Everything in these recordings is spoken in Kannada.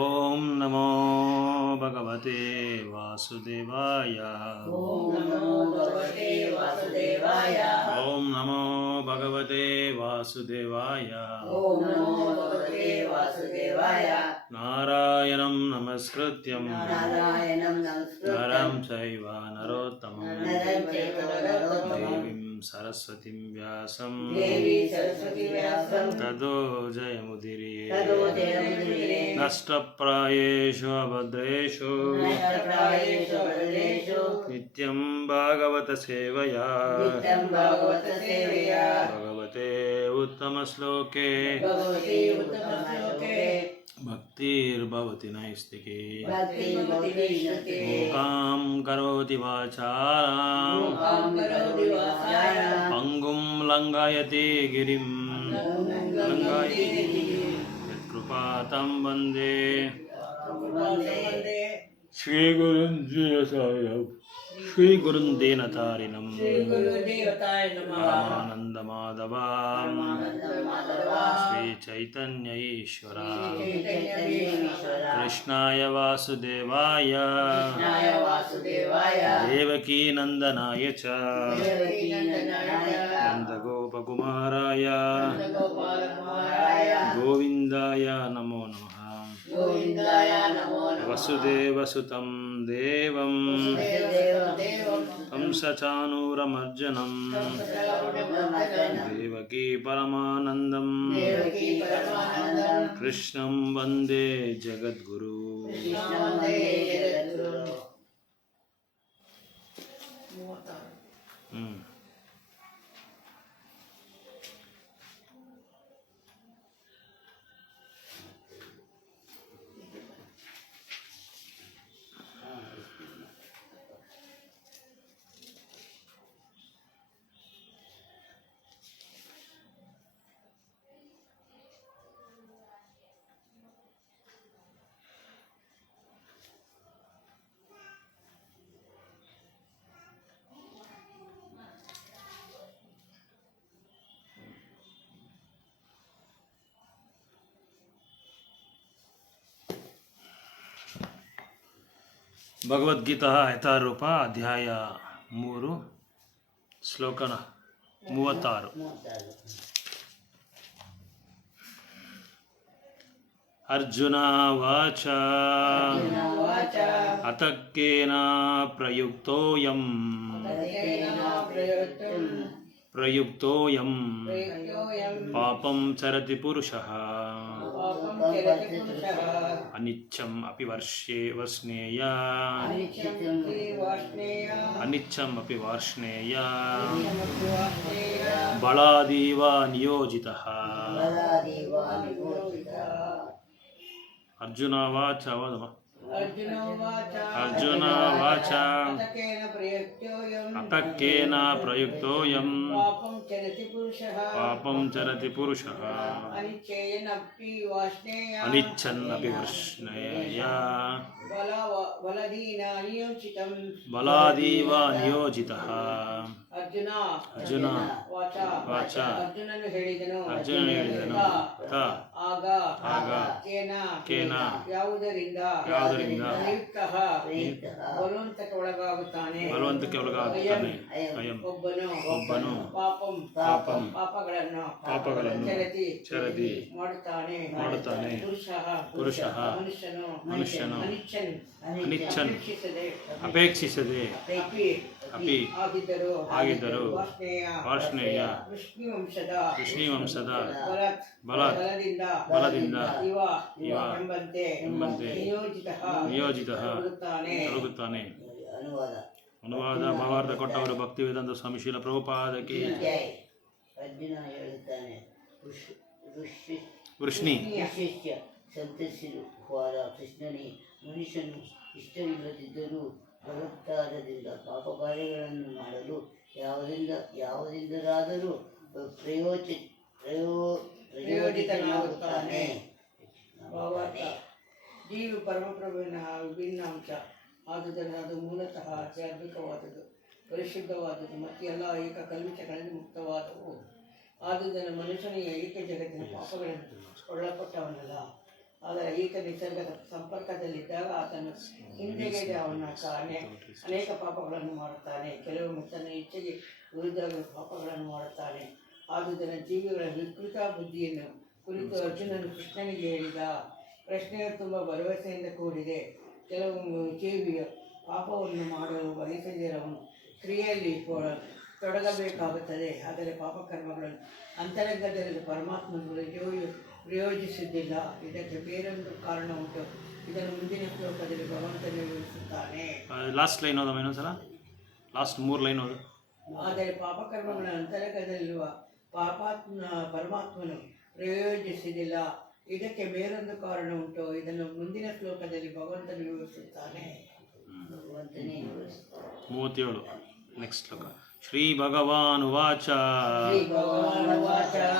ಓಂ ನಮೋ ಭಗವತೆ ವಾಸುದೇವಾಯ. ಓಂ ನಮೋ ಭಗವತೆ ವಾಸುದೇವಾಯ. ಓಂ ನಮೋ ಭಗವತೆ ವಾಸುದೇವಾಯ. ಓಂ ನಮೋ ಭಗವತೆ ವಾಸುದೇವಾಯ. ನಾರಾಯಣಂ ನಮಸ್ಕೃತ್ಯಂ ನಾರಾಯಣಂ ನಮಸ್ಕೃತ್ಯಂ ನರಂ ಚೈವ ನರೋತ್ತಮಂ ನರಂ ಚೈವ ನರೋತ್ತಮಂ ದೇವೀಂ ಸರಸ್ವತಿಂ ವ್ಯಾಸಂ ದೇವಿ ಸರಸ್ವತಿ ವ್ಯಾಸಂ ತದೋ ಜಯಮುದಿರಿಯೇ. ತದೋ ಜಯಮುದಿರಿಯೇ. ನಷ್ಟಪ್ರಾಯೇಷು ಅಭದ್ರೇಷು ನಷ್ಟಪ್ರಾಯೇಷು ಅಭದ್ರೇಷು ನಿತ್ಯಂ ಭಾಗವತ ಸೇವಯಾ ನಿತ್ಯಂ ಭಾಗವತ ಸೇವೆಯಾ ಭಗವತೆ ಉತ್ತಮ ಶ್ಲೋಕೆ ಭಗವತಿ ಉತ್ತಮ ಶ್ಲೋಕೆ ಭಕ್ತಿರ್ಭವತಿ ನೈಷ್ಟಿಕೇ. ಭಕ್ತಿರ್ಭವತಿ ನೈಷ್ಟಿಕೇ. ಮೂಕಾಂ ಕರೋತಿ ವಾಚಾಲಾಂ ಮೂಕಾಂ ಕರೋತಿ ವಾಚಾಲಾಂ ಪಂಗುಂ ಲಂಘಯತೆ ಗಿರಿಂ ಲಂಘಯತೆ ಯತ್ಕೃಪಾತಂ ವಂದೇ ವಂದೇ ಶ್ರೀಗುರುನ್ ಶ್ರೀಗುರುನ್ ದೇನತಾರಿಣಂ ಗುರುದೇವತಾಯ ನಮಃ. ಪರಮಾನಂದ ಮಾಧವ ಪರಮಾನಂದ ಮಾಧವ ಶ್ರೀ ಚೈತನ್ಯ ಈಶ್ವರ ಚೈತನ್ಯೇಶ್ವರ ಕೃಷ್ಣಾಯ ವಾಸುದೇವಾಯ ಕೃಷ್ಣಾಯ ವಾಸುದೇವಾಯ ದೇವಕೀ ನಂದನಾಯ ಚ ದೇವಕೀ ನಂದನಾಯ ನಂದಗೋಪಕುಮಾರಾಯ ನಂದಗೋಪಾಲಕುಮಾರಾಯ ಗೋವಿಂದಾಯ ನಮೋ ನಮಃ. ಗೋವಿಂದಾಯ ನಮೋ ನಮಃ. ವಸುದೇವಸುತಂ ದೇವಂ ದೇವದೇವಂ ಕಂಸಚಾನೂರಮರ್ಜನಂ ದೇವಕೀ ಪರಮಾನಂದಂ ದೇವಕೀ ಪರಮಾನಂದಂ ಕೃಷ್ಣಂ ವಂದೇ ಜಗದ್ಗುರು. ಕೃಷ್ಣ ವಂದೇ ಜಗದ್ಗುರು. ಹ್ಮ್ ಭಗವದ್ಗೀತಾ ಯಥಾರೂಪ ಅಧ್ಯಾಯ 3 ಶ್ಲೋಕ 36. ಅರ್ಜುನ ವಾಚ ವಾಚ ಅತಕ್ಕೇನ ಪ್ರಯುಕ್ತೋಯಂ ಪ್ರಯುಕ್ತೋಯಂ ಪಾಪಂ ಚರತಿ ಪುರುಷಃ ಅನಿಚ್ಛಂ ಅಪಿ ವರ್ಷ್ಣೇಯ ಅನಿಚ್ಛಂ ಅಪಿ ವಾರ್ಷ್ಣೇಯ ಬಲಾದೀವ ನಿಯೋಜಿತಃ. ಅರ್ಜುನ ವಾಚ ಅರ್ಜುನ ವಾಚ ಅತಕ್ಕೇನ ಪ್ರಯುಕ್ತೋಯಂ ಪಾಪಂ ಚರತಿ ಪುರುಷಃ ಅನಿಚ್ಛನ್ ಅಪಿ ವರ್ಷ್ಣೇಯ ಬಲಾದೀವ ನಿಯೋಜಿತಃ. ಅರ್ಜುನ ವಾಚ ಅರ್ಜುನನು ಹೇಳಿದನು ತ ಆಗ ಕೇನ ಯಾವುದರಿಂದ ಬಲವಂತಕ್ಕೆ ಒಳಗಾಗುತ್ತಾನೆ ಅಯಂ ಒಬ್ಬನು ಪಾಪಗಳನ್ನು ಚರತಿ ಮಾಡುತ್ತಾನೆ. ಪುರುಷಃ ಮನುಷ್ಯನು ಅನಿಚ್ಛನ್ ಅಪೇಕ್ಷಿಸದೆ ಅಪಿ ಆಗಿದ್ದರು ವಾರ್ಷ್ಣೇಯ ವೃಷ್ಣಿವಂಶದ ಬಲದಿಂದ ಇವ ಎಂಬಂತೆ ನಿಯೋಜಿತಃ ತೊಡಗುತ್ತಾನೆ. ಅನುವಾದ ಭಾವಾರ್ಥ ಕೊಟ್ಟವರು ಭಕ್ತಿವೇದಾಂತ ಸ್ವಾಮಿ ಶ್ರೀಲ ಪ್ರಭುಪಾದಕ್ಕೆ. ಅರ್ಜುನ ಹೇಳುತ್ತಾನೆ, ವೃಷ್ಣಿ ಸಂತಸಿರು ಹೋದ ಕೃಷ್ಣನೇ, ಮನುಷ್ಯನು ಇಷ್ಟವಿಲ್ಲದಿದ್ದರೂ ಬಲತ್ಕಾರದಿಂದ ಪಾಪ ಕಾರ್ಯಗಳನ್ನು ಮಾಡಲು ಯಾವುದರಿಂದಲಾದರೂ ಪ್ರಯೋಜಿತನಾಗುತ್ತಾನೆ. ಜೀವ ಪರಮಪ್ರಭುವಿನ ವಿಭಿನ್ನ ಅಂಶ ಆದುದರಿಂದ ಅದು ಮೂಲತಃ ಅತ್ಯದ್ಭುತವಾದದ್ದು, ಪರಿಶುದ್ಧವಾದದ್ದು ಮತ್ತು ಎಲ್ಲ ಏಕ ಕಲ್ಮಿಷಗಳಿಂದ ಮುಕ್ತವಾದವು. ಆದುದನ್ನು ಮನುಷ್ಯನು ಐಹಿಕ ಜಗತ್ತಿನ ಪಾಪಗಳನ್ನು ಒಳಪಟ್ಟವನಲ್ಲ. ಆದರೆ ಐಹಿಕ ನಿಸರ್ಗದ ಸಂಪರ್ಕದಲ್ಲಿದ್ದಾಗ ಆತನು ಹಿಂದೆಗೆದು ಅವನ ಅನೇಕ ಪಾಪಗಳನ್ನು ಮಾಡುತ್ತಾನೆ. ಕೆಲವೊಮ್ಮೆ ತನ್ನ ಇಚ್ಛೆಗೆ ವಿರುದ್ಧವಾಗಿ ಪಾಪಗಳನ್ನು ಮಾಡುತ್ತಾನೆ. ಆದುದನ್ನು ಜೀವಿಗಳ ವಿಕೃತ ಬುದ್ಧಿಯನ್ನು ಕುರಿತು ಅರ್ಜುನನು ಕೃಷ್ಣನಿಗೆ ಹೇಳಿದ ಪ್ರಶ್ನೆಯು ತುಂಬ ಭರವಸೆಯಿಂದ ಕೂಡಿದೆ. ಕೆಲವೊಮ್ಮೆ ಜೀವಿಯ ಪಾಪವನ್ನು ಮಾಡಲು ಬಯಸದಿರವನು ಕ್ರಿಯೆಯಲ್ಲಿ ತೊಡಗಬೇಕಾಗುತ್ತದೆ. ಆದರೆ ಪಾಪಕರ್ಮಗಳನ್ನು ಅಂತರಂಗದಲ್ಲಿ ಪರಮಾತ್ಮನು ಪ್ರಯೋಜಿಸುವುದಿಲ್ಲ. ಇದಕ್ಕೆ ಬೇರೊಂದು ಕಾರಣ ಉಂಟು. ಇದನ್ನು ಮುಂದಿನ ಶ್ಲೋಕದಲ್ಲಿ ಭಗವಂತನು ವಿವರಿಸುತ್ತಾನೆ. ಲಾಸ್ಟ್ ಲೈನ್ ಓದಮ್ಮ ಇನ್ನೊಂದ್ಸಲ, ಲಾಸ್ಟ್ 3 ಲೈನ್ ಓದು. ಆದರೆ ಪಾಪಕರ್ಮಗಳ ಅಂತರಂಗದಲ್ಲಿರುವ ಪರಮಾತ್ಮನು ಪ್ರಯೋಜಿಸುವುದಿಲ್ಲ. ಇದಕ್ಕೆ ಬೇರೊಂದು ಕಾರಣ ಉಂಟು. ಇದನ್ನು ಮುಂದಿನ ಶ್ಲೋಕದಲ್ಲಿ ಭಗವಂತನು ವಿವರಿಸುತ್ತಾನೆ. 37 ನೆಕ್ಸ್ಟ್ ಶ್ಲೋಕ. ಶ್ರೀ ಭಗವಾನುವಾಚ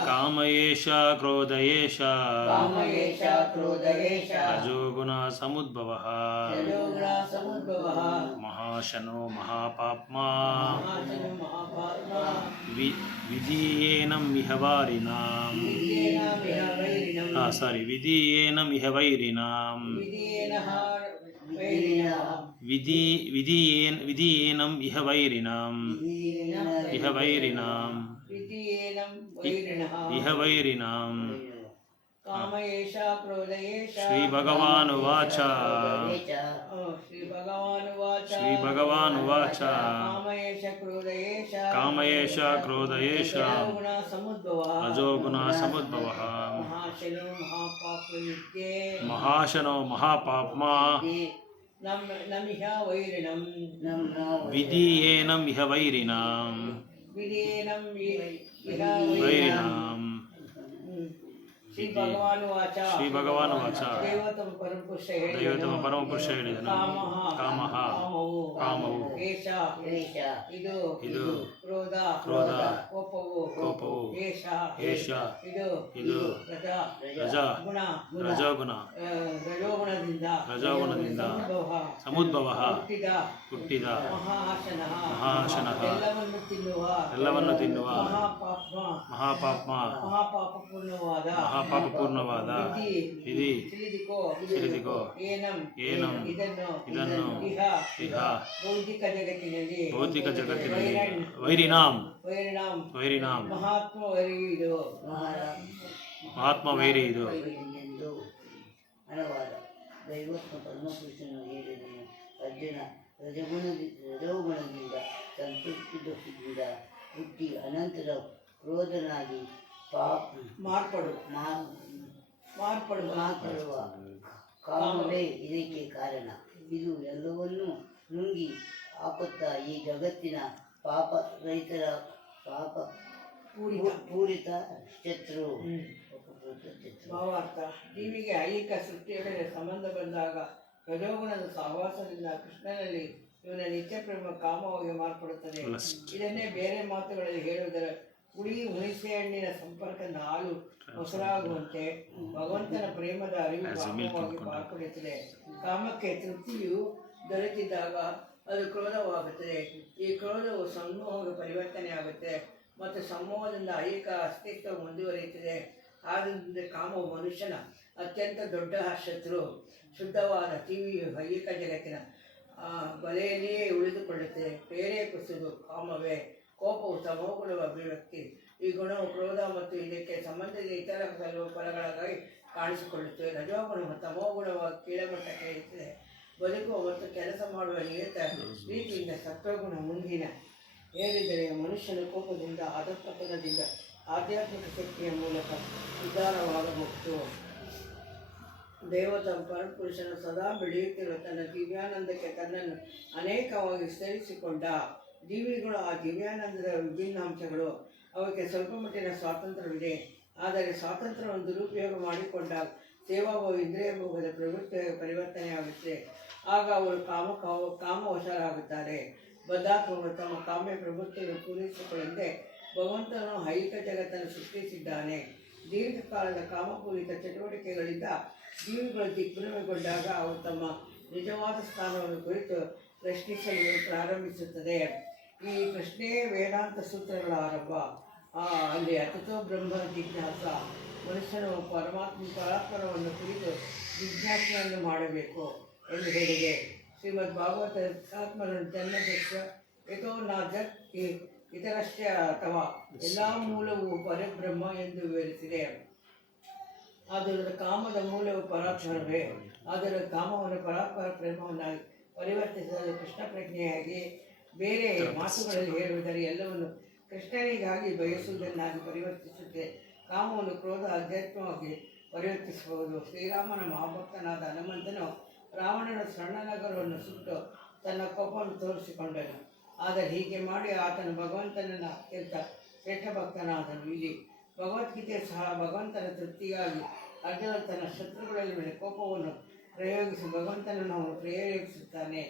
ಕಾಮಯೇಷ ಕ್ರೋಧಯೇಷ ರಜೋಗುಣ ಸಮುದ್ಭವಃ ಮಹಾಶನೋ ಮಹಾಪಾಪ್ಮಾ ವಿಧೀಯೇನಂ ಇಹ ವಾರಿಣಾಂ ವಿಧೀಯೇನಂ ಇಹ ವೈರಿಣಾಂ ವಿಧೀಯೇನಂ ಇಹ ವೈರಿಣಾಂ ಇಹ ವೈರಿಣಾಂ. ಶ್ರೀ ಭಗವಾನುವಾಚ ಕಾಮಯೇಷ ಕ್ರೋಧಯೇಷ ರಜೋಗುಣ ಸಮುದ್ಭವಃ ಮಹಾಶನೋ ಮಹಾಪಾಪ್ಮಾ ವಿಧೀಯೇನಂ ಇಹ ವೈರಿಣಾಂ ವೈರಿಣಾಂ. ಶ್ರೀ ಭಗವಾನುವಾಚ ದೈವತಮ ಪರಮಪುರುಷ ಹೇಳಿದನು ಕಾಮಃ ಕಾಮವು ಇದು ಕ್ರೋಧ ಕೋಪವು ಏಷ ಇದು ರಜೋಗುಣ ಸಮುದ್ಭವಃ ಹುಟ್ಟಿದ ಮಹಾಶನಃ ಎಲ್ಲವನ್ನು ತಿನ್ನುವ ಮಹಾಪಾಪ್ಮ ಮಹಾಪಾಪಪೂರ್ಣವಾದ ವಿಧಿ ತಿಳಿದುಕೋ ಏನಂ ಇದನ್ನು ಇಹ ಭೌತಿಕ ಜಗತ್ತಿನಲ್ಲಿ ವೈರಿಣಾಂ ಮಹಾತ್ಮ ವೈರಿ ಇದು. ದೈವತ್ವ ಪರಮಪುರುಷನು ಹೇಳಿದನು, ಅರ್ಜುನ ರಜೋಗುಣದಿಂದ ಸಂತೃಪ್ತಿಯಿಂದ ಹುಟ್ಟಿ ಅನಂತರ ಕ್ರೋಧನಾಗಿ ಮಾರ್ಪಡುವ ಕಾಮವೇ ಇದಕ್ಕೆ ಕಾರಣ. ಇದು ಎಲ್ಲವನ್ನೂ ನುಂಗಿ ಹಾಕುತ್ತಾ ಈ ಜಗತ್ತಿನ ಪಾಪ ರಹಿತರ ಪೂರಿತ ಶತ್ರು. ಭಾವಾರ್ಥ: ಜೀವಿಗೆ ಐಹಿಕ ಸೃಷ್ಟಿಯೊಡನೆ ಸಂಬಂಧ ಬಂದಾಗ ರಜೋಗುಣದ ಸಹವಾಸದಿಂದ ಕೃಷ್ಣನಲ್ಲಿ ಇವನ ನಿತ್ಯ ಪ್ರೇಮ ಕಾಮವಾಗಿ ಮಾರ್ಪಡುತ್ತದೆ. ಇದನ್ನೇ ಬೇರೆ ಮಾತುಗಳಲ್ಲಿ ಹೇಳುವುದರ ಹುಳಿ ಹುಣಸೆ ಹಣ್ಣಿನ ಸಂಪರ್ಕ ಹಾಲು ಮೊಸರಾಗುವಂತೆ ಭಗವಂತನ ಪ್ರೇಮದ ಅರಿವು ಕಾಮವಾಗಿ ಮಾರ್ಪಡುತ್ತದೆ. ಕಾಮಕ್ಕೆ ತೃಪ್ತಿಯು ದೊರೆತಿದ್ದಾಗ ಅದು ಕ್ರೋಧವಾಗುತ್ತದೆ. ಈ ಕ್ರೋಧವು ಸಮೂಹಕ್ಕೆ ಪರಿವರ್ತನೆ ಆಗುತ್ತದೆ ಮತ್ತು ಸಮೂಹದಿಂದ ಐಹಿಕ ಅಸ್ತಿತ್ವ ಮುಂದುವರಿಯುತ್ತದೆ. ಆದ್ದರಿಂದ ಕಾಮವು ಮನುಷ್ಯನ ಅತ್ಯಂತ ದೊಡ್ಡ ಶತ್ರು. ಶುದ್ಧವಾದ ಟಿವಿಯು ಐಹಿಕ ಜಗತ್ತಿನ ಬಲೆಯಲ್ಲಿಯೇ ಉಳಿದುಕೊಳ್ಳುತ್ತದೆ. ಪ್ರೇರೇಪಿಸುವುದು ಕಾಮವೇ. ಕೋಪವು ತಮೋಗುಣದ ಅಭಿವ್ಯಕ್ತಿ. ಈ ಗುಣವು ಕ್ರೋಧ ಮತ್ತು ಇದಕ್ಕೆ ಸಂಬಂಧಿಸಿದ ಇತರ ಫಲಗಳಾಗಿ ಕಾಣಿಸಿಕೊಳ್ಳುತ್ತದೆ. ರಜೋಗುಣವು ತಮೋಗುಣವಾಗಿ ಕೀಳಮಟ್ಟಕ್ಕೆ ಇರುತ್ತದೆ. ಬದುಕುವ ಮತ್ತು ಕೆಲಸ ಮಾಡುವ ನಿಯತ ರೀತಿಯಿಂದ ಸತ್ವಗುಣ ಮುಂದಿನ ಏರಿದರೆ ಮನುಷ್ಯನ ಕೋಪದಿಂದ ಅಧಃಪತನದಿಂದ ಆಧ್ಯಾತ್ಮಿಕ ಶಕ್ತಿಯ ಮೂಲಕ ಉದ್ಧಾರವಾಗಬಹುದು. ದೇವತ ಪರಮಪುರುಷನ ಸದಾ ಬೆಳೆಯುತ್ತಿರುವ ತನ್ನ ದಿವ್ಯಾನಂದಕ್ಕೆ ತನ್ನನ್ನು ಅನೇಕವಾಗಿ ವಿಸ್ತರಿಸಿಕೊಂಡ ಜೀವಿಗಳು ಆ ದಿವ್ಯಾನಂದದ ವಿಭಿನ್ನಾಂಶಗಳು. ಅವಕ್ಕೆ ಸ್ವಲ್ಪ ಮಟ್ಟಿನ ಸ್ವಾತಂತ್ರ್ಯವಿದೆ. ಆದರೆ ಸ್ವಾತಂತ್ರ್ಯವನ್ನು ದುರುಪಯೋಗ ಮಾಡಿಕೊಂಡಾಗ ಸೇವಾಭಾವ ಇಂದ್ರಿಯ ಭೋಗದ ಪ್ರವೃತ್ತಿಯಾಗಿ ಪರಿವರ್ತನೆಯಾಗುತ್ತದೆ. ಆಗ ಅವರು ಕಾಮವಶರಾಗುತ್ತಾರೆ. ಬದ್ಧಾತ್ಮಗಳು ತಮ್ಮ ಕಾಮ್ಯ ಪ್ರವೃತ್ತಿಯನ್ನು ಪೂರೈಸಿಕೊಳ್ಳದೆ ಭಗವಂತನು ಐಹಿಕ ಜಗತ್ತನ್ನು ಸೃಷ್ಟಿಸಿದ್ದಾನೆ. ದೀರ್ಘಕಾಲದ ಕಾಮಪೂರಿತ ಚಟುವಟಿಕೆಗಳಿಂದ ಜೀವಿಗಳು ದಿಗ್ಭ್ರಮೆಗೊಂಡಾಗ ಅವು ತಮ್ಮ ನಿಜವಾದ ಸ್ಥಾನವನ್ನು ಕುರಿತು ಪ್ರಶ್ನಿಸಲು ಪ್ರಾರಂಭಿಸುತ್ತದೆ. ಈ ಪ್ರಶ್ನೆಯೇ ವೇದಾಂತ ಸೂತ್ರಗಳ ಆರಂಭ. ಅಲ್ಲಿ ಅತತೋ ಬ್ರಹ್ಮ ಜಿಜ್ಞಾಸ, ಮನುಷ್ಯನು ಪರಾತ್ಪರವನ್ನು ಕುರಿತು ಜಿಜ್ಞಾಸೆಯನ್ನು ಮಾಡಬೇಕು ಎಂದು ಹೇಳಿದೆ. ಶ್ರೀಮದ್ ಭಾಗವತ ಆತ್ಮನನ್ನು ಜನ್ಮದಕ್ಷ ಯಥೋ ನಾಜತ್ ಇತರಶ್ಚ ಅಥವಾ ಎಲ್ಲ ಮೂಲವು ಪರಬ್ರಹ್ಮ ಎಂದು ವಿವರಿಸಿದೆ. ಅದರ ಕಾಮದ ಮೂಲವು ಪರಾತ್ಪರವೇ. ಅದರ ಕಾಮವನ್ನು ಪರಾತ್ಪರ ಪ್ರೇಮವನ್ನಾಗಿ ಪರಿವರ್ತಿಸಲು ಕೃಷ್ಣ ಪ್ರಜ್ಞೆಯಾಗಿ, ಬೇರೆ ಮಾತುಗಳಲ್ಲಿ ಹೇಳುವುದರೆ ಎಲ್ಲವನ್ನು ಕೃಷ್ಣನಿಗಾಗಿ ಬಯಸುವುದನ್ನಾಗಿ ಪರಿವರ್ತಿಸುತ್ತದೆ. ಕಾಮವನ್ನು ಕ್ರೋಧ ಅಧ್ಯಾತ್ಮವಾಗಿ ಪರಿವರ್ತಿಸಬಹುದು. ಶ್ರೀರಾಮನ ಮಹಾಭಕ್ತನಾದ ಹನುಮಂತನು ರಾವಣನ ಸ್ವರ್ಣನಗರವನ್ನು ಸುಟ್ಟು ತನ್ನ ಕೋಪವನ್ನು ತೋರಿಸಿಕೊಂಡನು. ಆದರೆ ಹೀಗೆ ಮಾಡಿ ಆತನು ಭಗವಂತನನ್ನು ಅತ್ಯಂತ ಶ್ರೇಷ್ಠ ಭಕ್ತನಾದನು. ಇಲ್ಲಿ ಭಗವದ್ಗೀತೆ ಸಹ ಭಗವಂತನ ತೃಪ್ತಿಗಾಗಿ ಅರ್ಜುನ ತನ್ನ ಶತ್ರುಗಳ ಮೇಲೆ ಕೋಪವನ್ನು ಪ್ರಯೋಗಿಸಿ ಭಗವಂತನನ್ನು ಅವನು ಪ್ರೇರೇಪಿಸುತ್ತಾನೆ.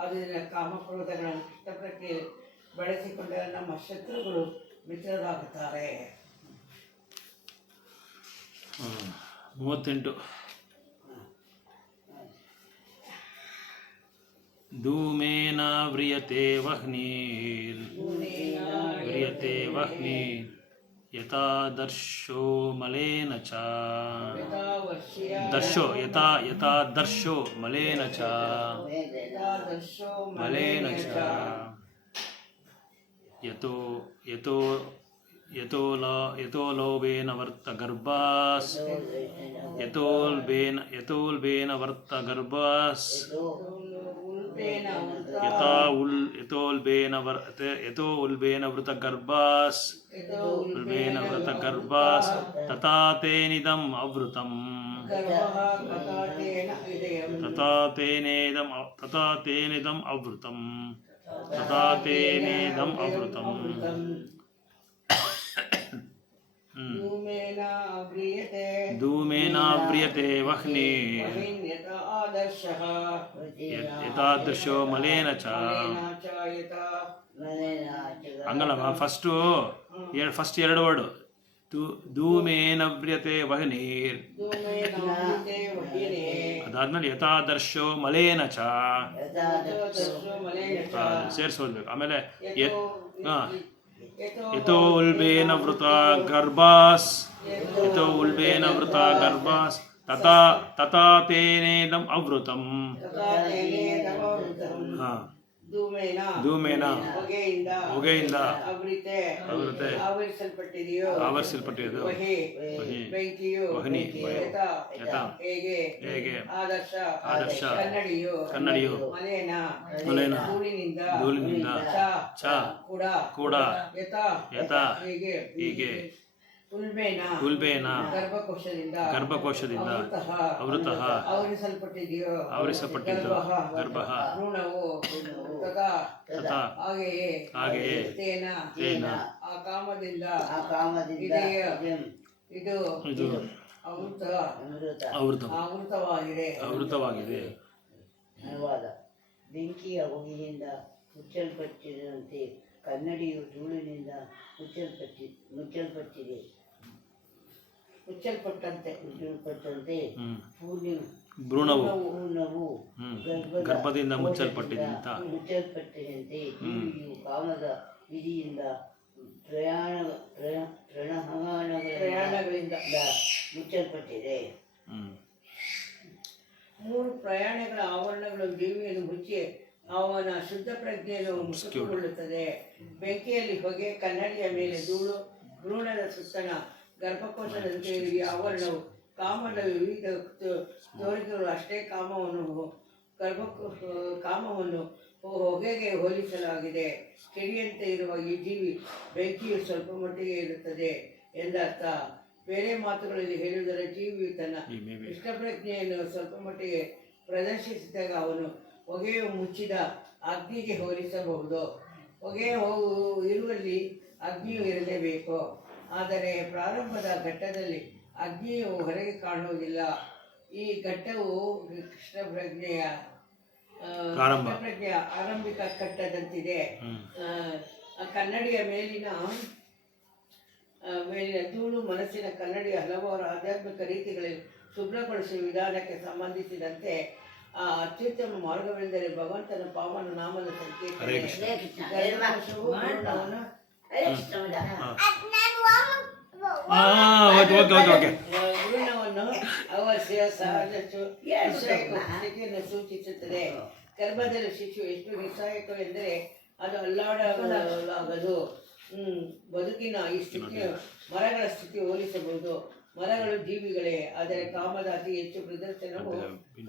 ಆದ್ದರಿಂದ ಕಾಮಕ್ರೋಧಗಳನ್ನು ಕೃಷ್ಣ ಪ್ರಜ್ಞೆ ಬಳಸಿಕೊಂಡರೆ ನಮ್ಮ ಶತ್ರುಗಳು ಮಿತ್ರರಾಗುತ್ತಾರೆ. 38 ಧೂಮೇನ ವ್ರಿಯತೆ ವಹ್ನೀರ್ ಯಥಾ ದರ್ಶೋ ಮಲೇನ ಚ ಯಥಾ ದರ್ಶೋ ಮಲೇನ ಚ ಯಥೋ ಲೋಭೇನ ವರ್ತ ಗರ್ಭಾಸ್ ಯಥೋಲ್ಬೇನ ವರ್ತ ಗರ್ಭಾಸ್ ಯಥೋ ಉಲ್ಬೇನ ವೃತ ಗರ್ಭಾಸ್ ತಥಾ ತೇನಿದಂ ಅವೃತಂ ಧೂಮೇನಾವ್ರಿಯತೆ ವಹ್ನೀರ್ ಯಥಾದೃಶೋ ಮಲೇನ ಚ. ಹಂಗಲ್ಲಮ್ಮ, ಫಸ್ಟ್ ಎರಡು ವರ್ಡು ಧೂಮೇನವ್ರಿಯತೆ ವಹ್ನೀರ್, ಅದಾದ್ಮೇಲೆ ಯಥಾದರ್ಶೋ ಮಲೇನ ಚ ಸೇರಿಸೋದ್ಬೇಕು. ಆಮೇಲೆ ಯಥೋ ಉಲ್ಬೇನ ವೃತ ಗರ್ಭಾಸ್ ತಥಾ ತೇನೇದಂ ಅವೃತಂ. ಧೂಮೇನ ಹೊಗೆಯಿಂದ ಆವರಿಸಲ್ಪಟ್ಟಿದ್ದು ವಹ್ನಿ ಯಥಾ ಹೇಗೆ ಆದರ್ಶ ಕನ್ನಡಿಯು ಮಲೇನ ಧೂಳಿನಿಂದ ಚ ಕೂಡ ಯಥಾ ಹೀಗೆ ಉಲ್ಬೇನ ಗರ್ಭಕೋಶದಿಂದ ಅವೃತಃ ಆವರಿಸಲ್ಪಟ್ಟಿದ್ದು ಗರ್ಭಃ ತಥಾ ಹಾಗೆಯೇ ತೇನ ಆ ಕಾಮದಿಂದ ಇದು ಆವೃತವಾಗಿದೆ. ಅನುವಾದ: ಬೆಂಕಿಯ ಹೊಗೆಯಿಂದ ಮುಚ್ಚಲ್ಪಟ್ಟಿರುವಂತೆ ಕನ್ನಡಿಯು ಧೂಳಿನಿಂದ ಮುಚ್ಚಲ್ಪಟ್ಟಂತೆ ಭ್ರೂಣವು ಗರ್ಭದಿಂದ ಮುಚ್ಚಲ್ಪಟ್ಟಿದಂತೆ ಜೀವಿಯು ಕಾಮದ ವಿಧಿಯಿಂದ ಪ್ರಯಾಣಗಳಿಂದ ಮುಚ್ಚಲ್ಪಟ್ಟಿದೆ. 3 ಪ್ರಯಾಣಗಳ ಆವರಣಗಳು ಜೀವಿಯನ್ನು ಮುಚ್ಚಿ ಅವನ ಶುದ್ಧ ಪ್ರಜ್ಞೆಯನ್ನು ಮುಸುಕಿಕೊಳ್ಳುತ್ತದೆ. ಬೆಂಕಿಯಲ್ಲಿ ಹೊಗೆ, ಕನ್ನಡಿಯ ಮೇಲೆ ಧೂಳು, ಭ್ರೂಣದ ಸುತ್ತಣ ಗರ್ಭಕೋಶದಂತೆ ಈ ಆವರಣವು ಕಾಮದ ವಿವಿಧ ತೋರಿಕೆಗಳು. ಅಷ್ಟೇ ಕಾಮವನ್ನು ಹೊಗೆಗೆ ಹೋಲಿಸಲಾಗಿದೆ. ಕಿಡಿಯಂತೆ ಇರುವ ಈ ಜೀವಿ ಬೆಂಕಿಯು ಸ್ವಲ್ಪ ಮಟ್ಟಿಗೆ ಇರುತ್ತದೆ ಎಂದರ್ಥ. ಬೇರೆ ಮಾತುಗಳಲ್ಲಿ ಹೇಳುವುದರ ಜೀವಿಯು ತನ್ನ ಇಷ್ಟಪ್ರಜ್ಞೆಯನ್ನು ಸ್ವಲ್ಪ ಮಟ್ಟಿಗೆ ಪ್ರದರ್ಶಿಸಿದಾಗ ಅವನು ಹೊಗೆಯು ಮುಚ್ಚಿದ ಅಗ್ನಿಗೆ ಹೋಲಿಸಬಹುದು. ಹೊಗೆ ಇರುವಲ್ಲಿ ಅಗ್ನಿಯು ಇರಲೇಬೇಕು. ಆದರೆ ಪ್ರಾರಂಭದ ಘಟ್ಟದಲ್ಲಿ ಅಗ್ನಿಯು ಹೊರಗೆ ಕಾಣುವುದಿಲ್ಲ. ಈ ಘಟ್ಟವು ಕೃಷ್ಣ ಪ್ರಜ್ಞೆಯ ಆರಂಭಿಕ ಘಟ್ಟದಂತಿದೆ. ಕನ್ನಡಿಯ ಮೇಲಿನ ಧೂಳು ಮನಸ್ಸಿನ ಕನ್ನಡಿಯ ಹಲವಾರು ಆಧ್ಯಾತ್ಮಿಕ ರೀತಿಗಳಲ್ಲಿ ಶುಭ್ರಗೊಳಿಸುವ ವಿಧಾನಕ್ಕೆ ಸಂಬಂಧಿಸಿದಂತೆ ಅತ್ಯುತ್ತಮ ಮಾರ್ಗವೆಂದರೆ ಭಗವಂತನ ಪಾವನ ನಾಮದ ಸಂಕೇತ. ಓಕೆ ಭ್ರೂಣವನ್ನು ಅವಶ್ಯ ಸಹಜ ಸ್ಥಿತಿಯನ್ನು ಸೂಚಿಸುತ್ತದೆ. ಗರ್ಭದಲ್ಲಿ ಶಿಶು ಎಷ್ಟು ನಿಸ್ಸಹಾಯಕವೆಂದರೆ ಅದು ಅಲ್ಲಾಡಲಾಗದು. ಬದುಕಿನ ಈ ಸ್ಥಿತಿ ಮರಗಳ ಸ್ಥಿತಿ ಹೋಲಿಸಬಹುದು. ಮರಗಳು ಜೀವಿಗಳೇ, ಆದರೆ ಕಾಮದ ಅತಿ ಹೆಚ್ಚು ಪ್ರದರ್ಶನವು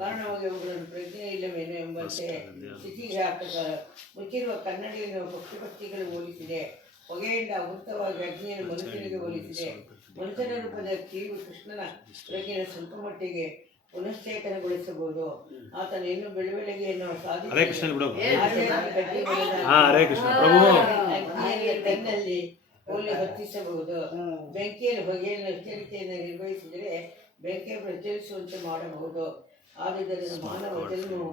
ಕಾರಣವಾಗಿ ಅವುಗಳನ್ನು ಪ್ರಜ್ಞೆ ಇಲ್ಲವೇನು ಎಂಬಂತೆ ಸ್ಥಿತಿಗೆ ಮುಚ್ಚಿರುವ ಕನ್ನಡಿಯನ್ನು ಪಕ್ಷಿಗಳು ಹೋಲಿಸಿದೆ. ಹೊಗೆಯಿಂದ ಆವೃತವಾಗಿ ಅಗ್ನಿಯನ್ನು ಮನುಷ್ಯನಿಗೆ ಹೋಲಿಸಿದೆ. ಮನುಷ್ಯನ ರೂಪದ ಕೀವು ಕೃಷ್ಣನ ಪ್ರಜ್ಞೆಯನ್ನು ಸ್ವಲ್ಪ ಮಟ್ಟಿಗೆ ಪುನಶ್ಚೇತನಗೊಳಿಸಬಹುದು. ಆತನು ಇನ್ನು ಬೆಳವಣಿಗೆಯನ್ನು ತನ್ನಲ್ಲಿ ಹೋಲಿ ಹೊತ್ತಿಸಬಹುದು. ಬೆಂಕಿಯಲ್ಲಿ ಹೊಗೆಯನ್ನು ಎಚ್ಚರಿಕೆಯನ್ನು ನಿರ್ವಹಿಸಿದರೆ ಬೆಂಕಿಯ ಪ್ರಜ್ವಲಿಸುವಂತೆ ಮಾಡಬಹುದು. ಆದುದರಿಂದ ಮಾನವ ಜನ್ಮವು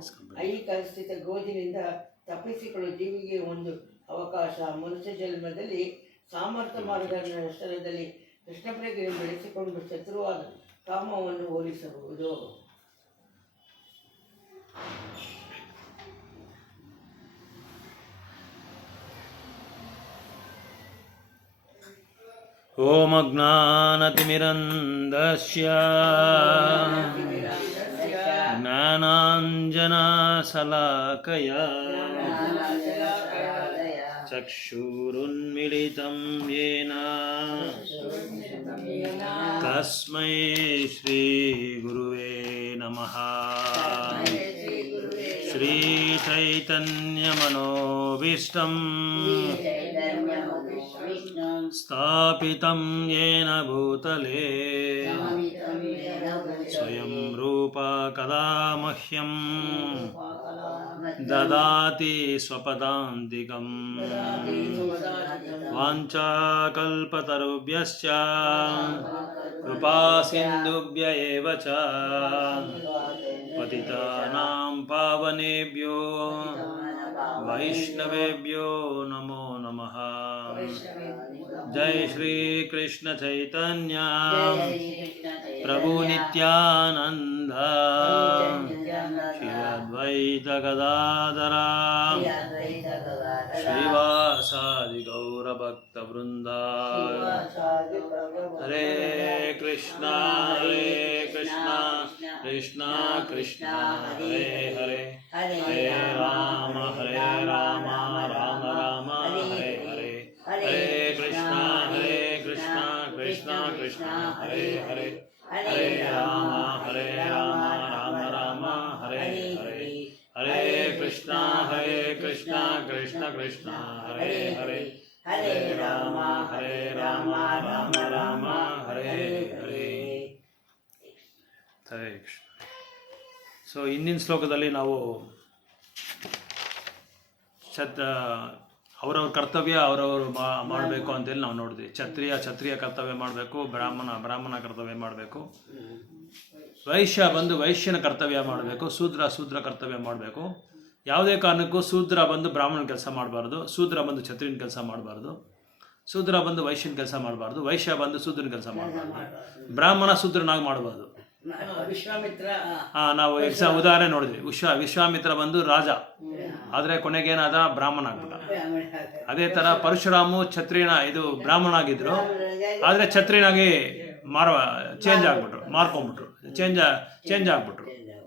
ಐಹಿಕ ಸ್ಥಿತ ಗೋಜಿನಿಂದ ತಪ್ಪಿಸಿಕೊಳ್ಳುವ ಜೀವಿಗೆ ಒಂದು ಅವಕಾಶ. ಮನುಷ್ಯ ಜನ್ಮದಲ್ಲಿ ಸಾಮರ್ಥ್ಯ ಮಾರ್ಗದರ್ಶನದಲ್ಲಿ ಕೃಷ್ಣ ಪ್ರಜ್ಞೆಯನ್ನು ಬೆಳೆಸಿಕೊಂಡು ಶತ್ರುವಾದ ಕಾಮವನ್ನು ಹೋಲಿಸಬಹುದು. ಓಂ ಅಜ್ಞಾನತಿಮಿರಂಧಸ್ಯ ಜ್ಞಾನಾಂಜನಶಲಾಕಯ ಚಕ್ಷುರುನ್ಮಿಲಿತಂ ಯೇನ ತಸ್ಮೈ ಶ್ರೀ ಗುರುವೇ ನಮಃ. ಶ್ರೀ ಚೈತನ್ಯಮನೋಭೀಷ್ಟಂ ಸ್ಥಾಪಿತಂ ಯೇನ ಭೂತಲೇ ಸ್ವಯಂ ರೂಪ ಕದಾ ಮಹ್ಯಂ ದದಾತಿ ಸ್ವಪದಾಂತಿಕಂ. ವಾಂಛಾಕಲ್ಪತರುಭ್ಯಶ್ಚ ಕೃಪಾ ಸಿಂಧುಭ್ಯ ಏವ ಚ ಪತಿತಾನಾಂ ಪಾವನೇಭ್ಯೋ ವೈಷ್ಣವೇಭ್ಯೋ ನಮೋ ನಮಃ. ಜೈ ಶ್ರೀ ಕೃಷ್ಣ ಚೈತನ್ಯ ಪ್ರಭು ನಿತ್ಯಾನಂದ ಶ್ರೀ ಅದ್ವೈತ ಗದಾಧರ ಶ್ರೀವಾಸಾದಿ ಗೌರ ಭಕ್ತ ವೃಂದ. ಹರೇ ಕೃಷ್ಣ ಕೃಷ್ಣ ಕೃಷ್ಣ ಹರೇ ಹರೇ, ಹರೇ ರಾಮ ರಾಮ ರಾಮ ಹರೇ ಹರೇ. ಹರೇ ಕೃಷ್ಣ ಕೃಷ್ಣ ಕೃಷ್ಣ ಹರೇ ಹರೇ, ಹರೇ ರಾಮ ರಾಮ ರಾಮ ಹರೇ ಹರೇ. ಹರೇ ಕೃಷ್ಣ ಕೃಷ್ಣ ಕೃಷ್ಣ ಹರೇ ಹರೇ, ಹರೇ ರಾಮ ರಾಮ ರಾಮ ಹರೇ ಹರೇ. ಹರೇ ಕೃಷ್ಣ. ಸೊ ಹಿಂದಿನ ಶ್ಲೋಕದಲ್ಲಿ ನಾವು ಅವರವ್ರ ಕರ್ತವ್ಯ ಅವರವರು ಮಾಡಬೇಕು ಅಂತೇಳಿ ನಾವು ನೋಡಿದ್ವಿ. ಕ್ಷತ್ರಿಯ ಕರ್ತವ್ಯ ಮಾಡಬೇಕು, ಬ್ರಾಹ್ಮಣ ಕರ್ತವ್ಯ ಮಾಡಬೇಕು, ವೈಶ್ಯ ಬಂದು ವೈಶ್ಯನ ಕರ್ತವ್ಯ ಮಾಡಬೇಕು, ಶೂದ್ರ ಕರ್ತವ್ಯ ಮಾಡಬೇಕು. ಯಾವುದೇ ಕಾರಣಕ್ಕೂ ಶೂದ್ರ ಬಂದು ಬ್ರಾಹ್ಮಣನ ಕೆಲಸ ಮಾಡಬಾರ್ದು, ಶೂದ್ರ ಬಂದು ಕ್ಷತ್ರಿಯನ ಕೆಲಸ ಮಾಡಬಾರ್ದು, ಶೂದ್ರ ಬಂದು ವೈಶ್ಯನ ಕೆಲಸ ಮಾಡಬಾರ್ದು, ವೈಶ್ಯ ಬಂದು ಶೂದ್ರನ ಕೆಲಸ ಮಾಡಬಾರ್ದು, ಬ್ರಾಹ್ಮಣ ಶೂದ್ರನಾಗಿ ಮಾಡಬಾರ್ದು. ವಿಶ್ವಾಮಿತ್ರ ನಾವು ಉದಾಹರಣೆ ನೋಡಿದ್ವಿ. ವಿಶ್ವಾಮಿತ್ರ ಬಂದು ರಾಜ, ಆದರೆ ಕೊನೆಗೇನಾದ ಬ್ರಾಹ್ಮಣ ಆಗ್ಬಿಟ್ಟ. ಅದೇ ಥರ ಪರಶುರಾಮು ಬ್ರಾಹ್ಮಣ ಆಗಿದ್ರು, ಆದರೆ ಕ್ಷತ್ರಿಯನಾಗಿ ಚೇಂಜ್ ಆಗ್ಬಿಟ್ರು,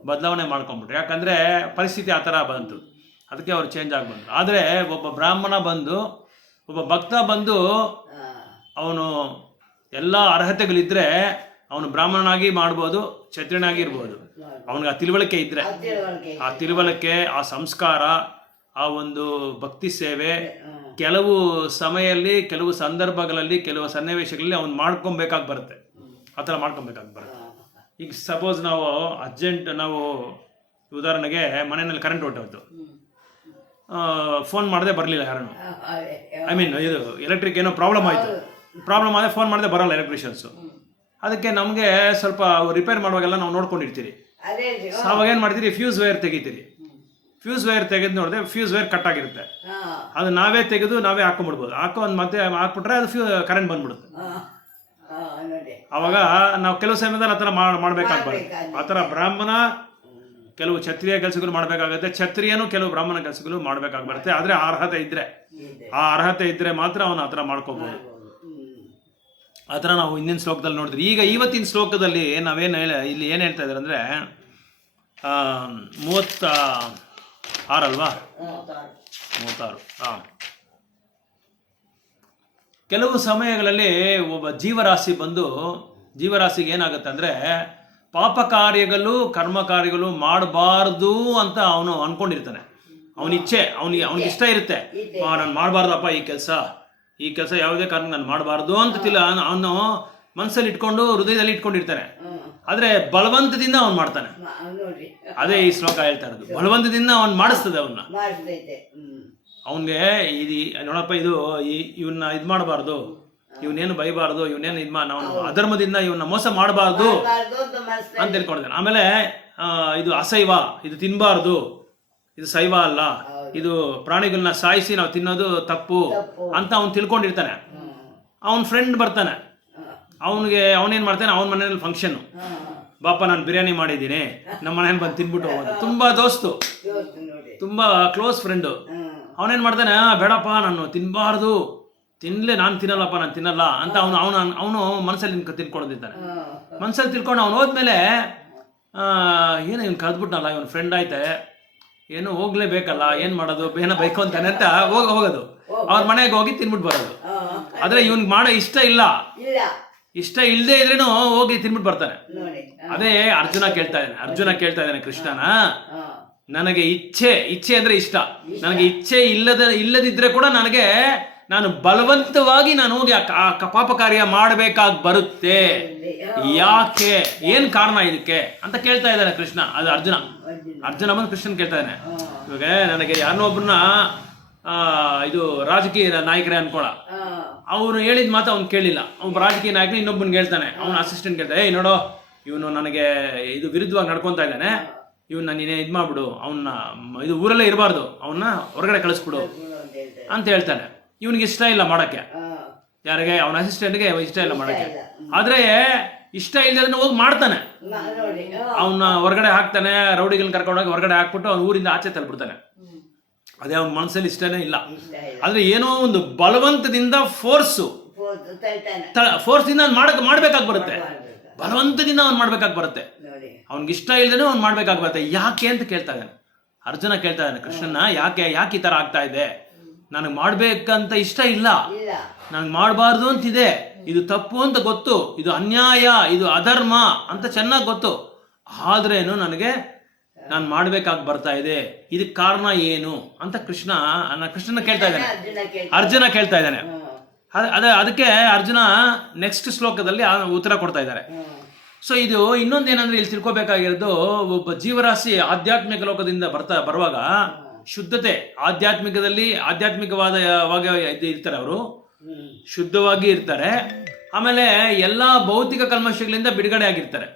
ಬದಲಾವಣೆ ಮಾಡ್ಕೊಂಡ್ಬಿಟ್ರು. ಯಾಕಂದರೆ ಪರಿಸ್ಥಿತಿ ಆ ಥರ ಬಂತು, ಅದಕ್ಕೆ ಅವ್ರು ಚೇಂಜ್ ಆಗಿಬಂದ್ರು. ಆದರೆ ಒಬ್ಬ ಬ್ರಾಹ್ಮಣ ಬಂದು, ಒಬ್ಬ ಭಕ್ತ ಬಂದು, ಅವನು ಎಲ್ಲ ಅರ್ಹತೆಗಳಿದ್ದರೆ ಅವನು ಬ್ರಾಹ್ಮಣನಾಗಿ ಮಾಡ್ಬೋದು, ಕ್ಷತ್ರಿಯನಾಗಿ ಇರ್ಬೋದು. ಅವನಿಗೆ ಆ ತಿಳುವಳಿಕೆ ಇದ್ದರೆ, ಆ ತಿಳುವಳಿಕೆ, ಆ ಸಂಸ್ಕಾರ, ಆ ಒಂದು ಭಕ್ತಿ ಸೇವೆ ಕೆಲವು ಸಮಯದಲ್ಲಿ, ಕೆಲವು ಸಂದರ್ಭಗಳಲ್ಲಿ, ಕೆಲವು ಸನ್ನಿವೇಶಗಳಲ್ಲಿ ಅವ್ನು ಮಾಡ್ಕೊಬೇಕಾಗಿ ಬರುತ್ತೆ. ಆ ಥರ ಮಾಡ್ಕೊಬೇಕಾಗಿ ಬರುತ್ತೆ. ಈಗ ಸಪೋಸ್ ನಾವು ನಾವು ಉದಾಹರಣೆಗೆ ಮನೆಯಲ್ಲಿ ಕರೆಂಟ್ ಹೊಟ್ಟೋಯ್ತು, ಫೋನ್ ಮಾಡದೆ ಬರಲಿಲ್ಲ ಯಾರನ್ನು, ಇದು ಎಲೆಕ್ಟ್ರಿಕ್ ಏನೋ ಪ್ರಾಬ್ಲಮ್ ಆಯಿತು, ಪ್ರಾಬ್ಲಮ್ ಆದರೆ ಫೋನ್ ಮಾಡದೆ ಬರೋಲ್ಲ ಎಲೆಕ್ಟ್ರಿಷಿಯನ್ಸು. ಅದಕ್ಕೆ ನಮಗೆ ಸ್ವಲ್ಪ ರಿಪೇರ್ ಮಾಡುವಾಗೆಲ್ಲ ನಾವು ನೋಡ್ಕೊಂಡಿರ್ತೀರಿ. ಅವಾಗ ಏನು ಮಾಡ್ತೀರಿ, ಫ್ಯೂಸ್ ವೈರ್ ತೆಗಿತೀರಿ. ಫ್ಯೂಸ್ ವೈರ್ ತೆಗೆದು ನೋಡಿದ್ರೆ ಫ್ಯೂಸ್ ವೈರ್ ಕಟ್ ಆಗಿರುತ್ತೆ. ಅದು ನಾವೇ ತೆಗೆದು ನಾವೇ ಹಾಕೊಂಡ್ಬಿಡ್ಬೋದು. ಮತ್ತೆ ಹಾಕ್ಬಿಟ್ರೆ ಅದು ಕರೆಂಟ್ ಬಂದ್ಬಿಡುತ್ತೆ. ಅವಾಗ ನಾವು ಕೆಲವು ಸಮಯದಲ್ಲಿ ಆ ಥರ ಮಾಡ್ಬೇಕಾಗ್ಬಾರ್ದು. ಆ ಥರ ಬ್ರಾಹ್ಮಣ ಕೆಲವು ಕ್ಷತ್ರಿಯ ಕೆಲಸಗಳು ಮಾಡಬೇಕಾಗುತ್ತೆ, ಕ್ಷತ್ರಿಯನು ಕೆಲವು ಬ್ರಾಹ್ಮಣ ಕೆಲಸಗಳು ಮಾಡಬೇಕಾಗ್ಬರುತ್ತೆ. ಆದರೆ ಅರ್ಹತೆ ಇದ್ದರೆ ಆ ಅರ್ಹತೆ ಇದ್ದರೆ ಮಾತ್ರ ಅವನು ಆ ಥರ ಮಾಡ್ಕೋಬೋದು. ಆ ಥರ ನಾವು ಹಿಂದಿನ ಶ್ಲೋಕದಲ್ಲಿ ನೋಡಿದ್ರಿ. ಈಗ ಇವತ್ತಿನ ಶ್ಲೋಕದಲ್ಲಿ ನಾವೇನು ಇಲ್ಲಿ ಏನು ಹೇಳ್ತಾ ಇದ್ದಾರೆ ಅಂದರೆ 36 ಅಲ್ವಾ, 36. ಹಾಂ, ಕೆಲವು ಸಮಯಗಳಲ್ಲಿ ಒಬ್ಬ ಜೀವರಾಶಿಗೆ ಏನಾಗುತ್ತೆ ಅಂದರೆ ಪಾಪ ಕಾರ್ಯಗಳು ಕರ್ಮ ಕಾರ್ಯಗಳು ಮಾಡಬಾರ್ದು ಅಂತ ಅವನು ಅನ್ಕೊಂಡಿರ್ತಾನೆ. ಅವನ ಇಚ್ಛೆ, ಅವನಿಗೆ ಇಷ್ಟ ಇರುತ್ತೆ, ನಾನು ಮಾಡಬಾರ್ದಪ್ಪ ಈ ಕೆಲಸ ಯಾವುದೇ ಕಾರಣ ನಾನು ಮಾಡಬಾರ್ದು ಅಂತ ಅವನು ಮನಸ್ಸಲ್ಲಿ ಇಟ್ಕೊಂಡು ಹೃದಯದಲ್ಲಿ ಇಟ್ಕೊಂಡಿರ್ತಾನೆ. ಆದರೆ ಬಲವಂತದಿಂದ ಅವನು ಮಾಡ್ತಾನೆ. ಅದೇ ಈ ಶ್ಲೋಕ ಹೇಳ್ತಾ ಇರೋದು, ಬಲವಂತದಿಂದ ಅವನು ಮಾಡಿಸ್ತದೆ ಅವನ್ನ. ಅವನಿಗೆ ನೋಡಪ್ಪ ಇವನ್ನ ಇದು ಮಾಡಬಾರ್ದು, ಇವನೇನು ಬೈಬಾರ್ದು, ಇವನೇನು ನಾವು ಅಧರ್ಮದಿಂದ ಇವನ್ನ ಮೋಸ ಮಾಡಬಾರ್ದು ಅಂತ ತಿಳ್ಕೊಂಡಿದ್ದಾನೆ. ಆಮೇಲೆ ಇದು ಅಸೈವ, ಇದು ತಿನ್ನಬಾರ್ದು, ಇದು ಶೈವ ಅಲ್ಲ, ಇದು ಪ್ರಾಣಿಗಳನ್ನ ಸಾಯಿಸಿ ನಾವು ತಿನ್ನೋದು ತಪ್ಪು ಅಂತ ಅವ್ನು ತಿಳ್ಕೊಂಡಿರ್ತಾನೆ. ಅವನ ಫ್ರೆಂಡ್ ಬರ್ತಾನೆ, ಅವನೇನು ಮಾಡ್ತಾನೆ, ಅವನ ಮನೇಲಿ ಫಂಕ್ಷನ್ನು, ಬಾಪ ನಾನು ಬಿರಿಯಾನಿ ಮಾಡಿದ್ದೀನಿ, ನಮ್ಮ ಮನೇಲಿ ಬಂದು ತಿನ್ಬಿಟ್ಟು ಹೋಗೋದು. ತುಂಬ ದೋಸ್ತು, ತುಂಬ ಕ್ಲೋಸ್ ಫ್ರೆಂಡು. ಅವನೇನು ಮಾಡ್ತಾನೆ, ಬೇಡಪ್ಪ ನಾನು ತಿನ್ನಬಾರ್ದು, ನಾನು ತಿನ್ನಲ್ಲ ಅಂತ ಅವನು ಮನಸ್ಸಲ್ಲಿ ತಿಳ್ಕೊಂಡಿದ್ದಾನೆ. ಮನಸ್ಸಲ್ಲಿ ತಿಳ್ಕೊಂಡು ಅವ್ನು ಹೋದ್ಮೇಲೆ ಏನೋ ಇವ್ನು ಕರೆದ್ಬಿಟ್ನಲ್ಲ, ಇವನ್ ಫ್ರೆಂಡ್ ಆಯ್ತೆ, ಏನು ಹೋಗ್ಲೇಬೇಕಲ್ಲ, ಏನು ಮಾಡೋದು, ಏನೋ ಬೈಕು ಅಂತಾನೆ ಅಂತ ಹೋಗೋದು, ಅವ್ರ ಮನೆಗೆ ಹೋಗಿ ತಿನ್ಬಿಟ್ಟು ಬರೋದು. ಆದರೆ ಇವ್ನಿಗೆ ಮಾಡೋ ಇಷ್ಟ ಇಲ್ಲದೆ ಇದ್ರೇನು ಹೋಗಿ ತಿನ್ಬಿಟ್ಟು ಬರ್ತಾನೆ. ಅದೇ ಅರ್ಜುನ ಕೇಳ್ತಾ ಇದ್ದಾನೆ ಕೃಷ್ಣನ, ನನಗೆ ಇಚ್ಛೆ ಅಂದ್ರೆ ಇಷ್ಟ, ನನಗೆ ಇಚ್ಛೆ ಇಲ್ಲದಿದ್ರೆ ಕೂಡ ನಾನು ಬಲವಂತವಾಗಿ ನಾನು ಹೋಗಿ ಪಾಪ ಕಾರ್ಯ ಮಾಡಬೇಕಾಗಿ ಬರುತ್ತೆ. ಯಾಕೆ, ಏನ್ ಕಾರಣ ಇದಕ್ಕೆ ಅಂತ ಕೇಳ್ತಾ ಇದ್ದಾನೆ ಕೃಷ್ಣ. ಅದು ಅರ್ಜುನ ಬಂದು ಕೃಷ್ಣನ್ ಕೇಳ್ತಾ ಇದ್ದಾನೆ. ಇವಾಗ ನನಗೆ ಯಾರನ್ನೋ ಒಬ್ಬರನ್ನ ಇದು ರಾಜಕೀಯ ನಾಯಕರೇ ಅನ್ಕೊಳ, ಅವನು ಹೇಳಿದ ಮಾತು ಅವ್ನು ಕೇಳಿಲ್ಲ. ಅವ್ನು ರಾಜಕೀಯ ನಾಯಕನ ಇನ್ನೊಬ್ಬನಿಗೆ ಹೇಳ್ತಾನೆ, ಅವನ ಅಸಿಸ್ಟೆಂಟ್ ಕೇಳ್ತಾನೆ, ನೋಡೋ ಇವನು ನನಗೆ ಇದು ವಿರುದ್ಧವಾಗಿ ನಡ್ಕೊತಾ ಇದ್ದಾನೆ, ಇವನ್ನ ನೀನೇ ಇದು ಮಾಡ್ಬಿಡು, ಅವನ್ನ ಇದು ಊರಲ್ಲೇ ಇರಬಾರ್ದು, ಅವನ್ನ ಹೊರಗಡೆ ಕಳಿಸ್ಬಿಡು ಅಂತ ಹೇಳ್ತಾನೆ. ಇವನಿಗೆ ಇಷ್ಟ ಇಲ್ಲ ಮಾಡಕ್ಕೆ, ಯಾರಿಗೆ, ಅವನ ಅಸಿಸ್ಟೆಂಟ್ಗೆ ಇಷ್ಟ ಇಲ್ಲ ಮಾಡಕ್ಕೆ. ಆದ್ರೆ ಇಷ್ಟ ಇಲ್ಲದನ್ನ ಹೋಗಿ ಮಾಡ್ತಾನೆ, ಅವನ್ನ ಹೊರಗಡೆ ಹಾಕ್ತಾನೆ, ರೌಡಿಗಳನ್ನ ಕರ್ಕೊಂಡೋಗಿ ಹೊರಗಡೆ ಹಾಕ್ಬಿಟ್ಟು ಅವ್ನ ಊರಿಂದ ಆಚೆ ತಳ್ಬಿಡ್ತಾನೆ. ಅದೇ ಅವನ ಮನಸ್ಸಲ್ಲಿ ಇಷ್ಟನೇ ಇಲ್ಲ. ಆದ್ರೆ ಏನೋ ಒಂದು ಬಲವಂತದಿಂದ ಫೋರ್ಸ್ದಿಂದ ಮಾಡ್ಬೇಕಾಗಿ ಬರುತ್ತೆ, ಬಲವಂತದಿಂದ ಅವ್ನು ಮಾಡ್ಬೇಕಾಗಿ ಬರುತ್ತೆ. ಅವ್ನಿಗೆ ಇಷ್ಟ ಇಲ್ಲದೇ ಅವ್ನು ಮಾಡ್ಬೇಕಾಗಿ ಬರುತ್ತೆ. ಯಾಕೆ ಅಂತ ಕೇಳ್ತಾ ಇದ್ದಾನೆ ಅರ್ಜುನ, ಕೇಳ್ತಾ ಇದ್ದಾನೆ ಕೃಷ್ಣನ, ಯಾಕೆ ಈ ತರ ಆಗ್ತಾ ಇದೆ, ನನಗೆ ಮಾಡ್ಬೇಕಂತ ಇಷ್ಟ ಇಲ್ಲ, ನನಗೆ ಮಾಡಬಾರ್ದು ಅಂತಿದೆ, ಇದು ತಪ್ಪು ಅಂತ ಗೊತ್ತು, ಇದು ಅನ್ಯಾಯ, ಇದು ಅಧರ್ಮ ಅಂತ ಚೆನ್ನಾಗಿ ಗೊತ್ತು, ಆದ್ರೇನು ನಾನು ಮಾಡ್ಬೇಕಾಗಿ ಬರ್ತಾ ಇದೆ, ಇದಕ್ಕೆ ಕಾರಣ ಏನು ಅಂತ ಕೃಷ್ಣನ ಕೇಳ್ತಾ ಇದ್ದಾನೆ, ಅರ್ಜುನ ಕೇಳ್ತಾ ಇದ್ದಾನೆ. ಅದಕ್ಕೆ ಅರ್ಜುನ ನೆಕ್ಸ್ಟ್ ಶ್ಲೋಕದಲ್ಲಿ ಉತ್ತರ ಕೊಡ್ತಾ ಇದ್ದಾರೆ. ಸೊ ಇದು ಇನ್ನೊಂದೇನಂದ್ರೆ ಇಲ್ಲಿ ತಿಳ್ಕೊಬೇಕಾಗಿರೋದು, ಒಬ್ಬ ಜೀವರಾಶಿ ಆಧ್ಯಾತ್ಮಿಕ ಲೋಕದಿಂದ ಬರುವಾಗ ಶುದ್ಧತೆ, ಆಧ್ಯಾತ್ಮಿಕವಾದ ಇರ್ತಾರೆ, ಅವರು ಶುದ್ಧವಾಗಿ ಇರ್ತಾರೆ. ಆಮೇಲೆ ಎಲ್ಲಾ ಭೌತಿಕ ಕಲ್ಮಶಗಳಿಂದ ಬಿಡುಗಡೆ ಆಗಿರ್ತಾರೆ.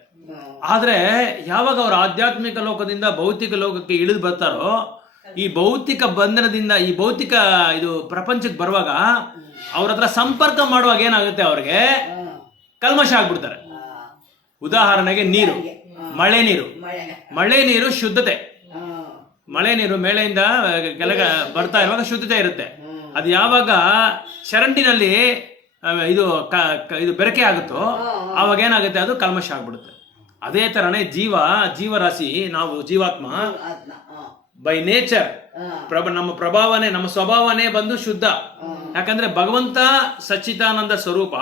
ಆದ್ರೆ ಯಾವಾಗ ಅವರು ಆಧ್ಯಾತ್ಮಿಕ ಲೋಕದಿಂದ ಭೌತಿಕ ಲೋಕಕ್ಕೆ ಇಳಿದು ಬರ್ತಾರೋ, ಈ ಭೌತಿಕ ಬಂಧನದಿಂದ ಈ ಭೌತಿಕ ಇದು ಪ್ರಪಂಚಕ್ಕೆ ಬರುವಾಗ ಅವ್ರ ಹತ್ರ ಸಂಪರ್ಕ ಮಾಡುವಾಗ ಏನಾಗುತ್ತೆ, ಅವ್ರಿಗೆ ಕಲ್ಮಶ ಆಗ್ಬಿಡ್ತಾರೆ. ಉದಾಹರಣೆಗೆ ನೀರು, ಮಳೆ ನೀರು ಶುದ್ಧತೆ, ಮಳೆ ನೀರು ಮೇಳೆಯಿಂದ ಕೆಳಗೆ ಬರ್ತಾ ಇರುವಾಗ ಶುದ್ಧತೆ ಇರುತ್ತೆ. ಅದು ಯಾವಾಗ ಚರಂಡಿನಲ್ಲಿ ಇದು ಬೆರಕೆ ಆಗುತ್ತೋ ಆವಾಗ ಏನಾಗುತ್ತೆ, ಅದು ಕಲ್ಮಶ ಆಗ್ಬಿಡುತ್ತೆ. ಅದೇ ತರನೇ ಜೀವರಾಶಿ, ನಾವು ಜೀವಾತ್ಮ ಬೈ ನೇಚರ್ ನಮ್ಮ ಪ್ರಭಾವನೆ, ನಮ್ಮ ಸ್ವಭಾವನೆ ಬಂದು ಶುದ್ಧ. ಯಾಕಂದ್ರೆ ಭಗವಂತ ಸಚ್ಚಿದಾನಂದ ಸ್ವರೂಪ,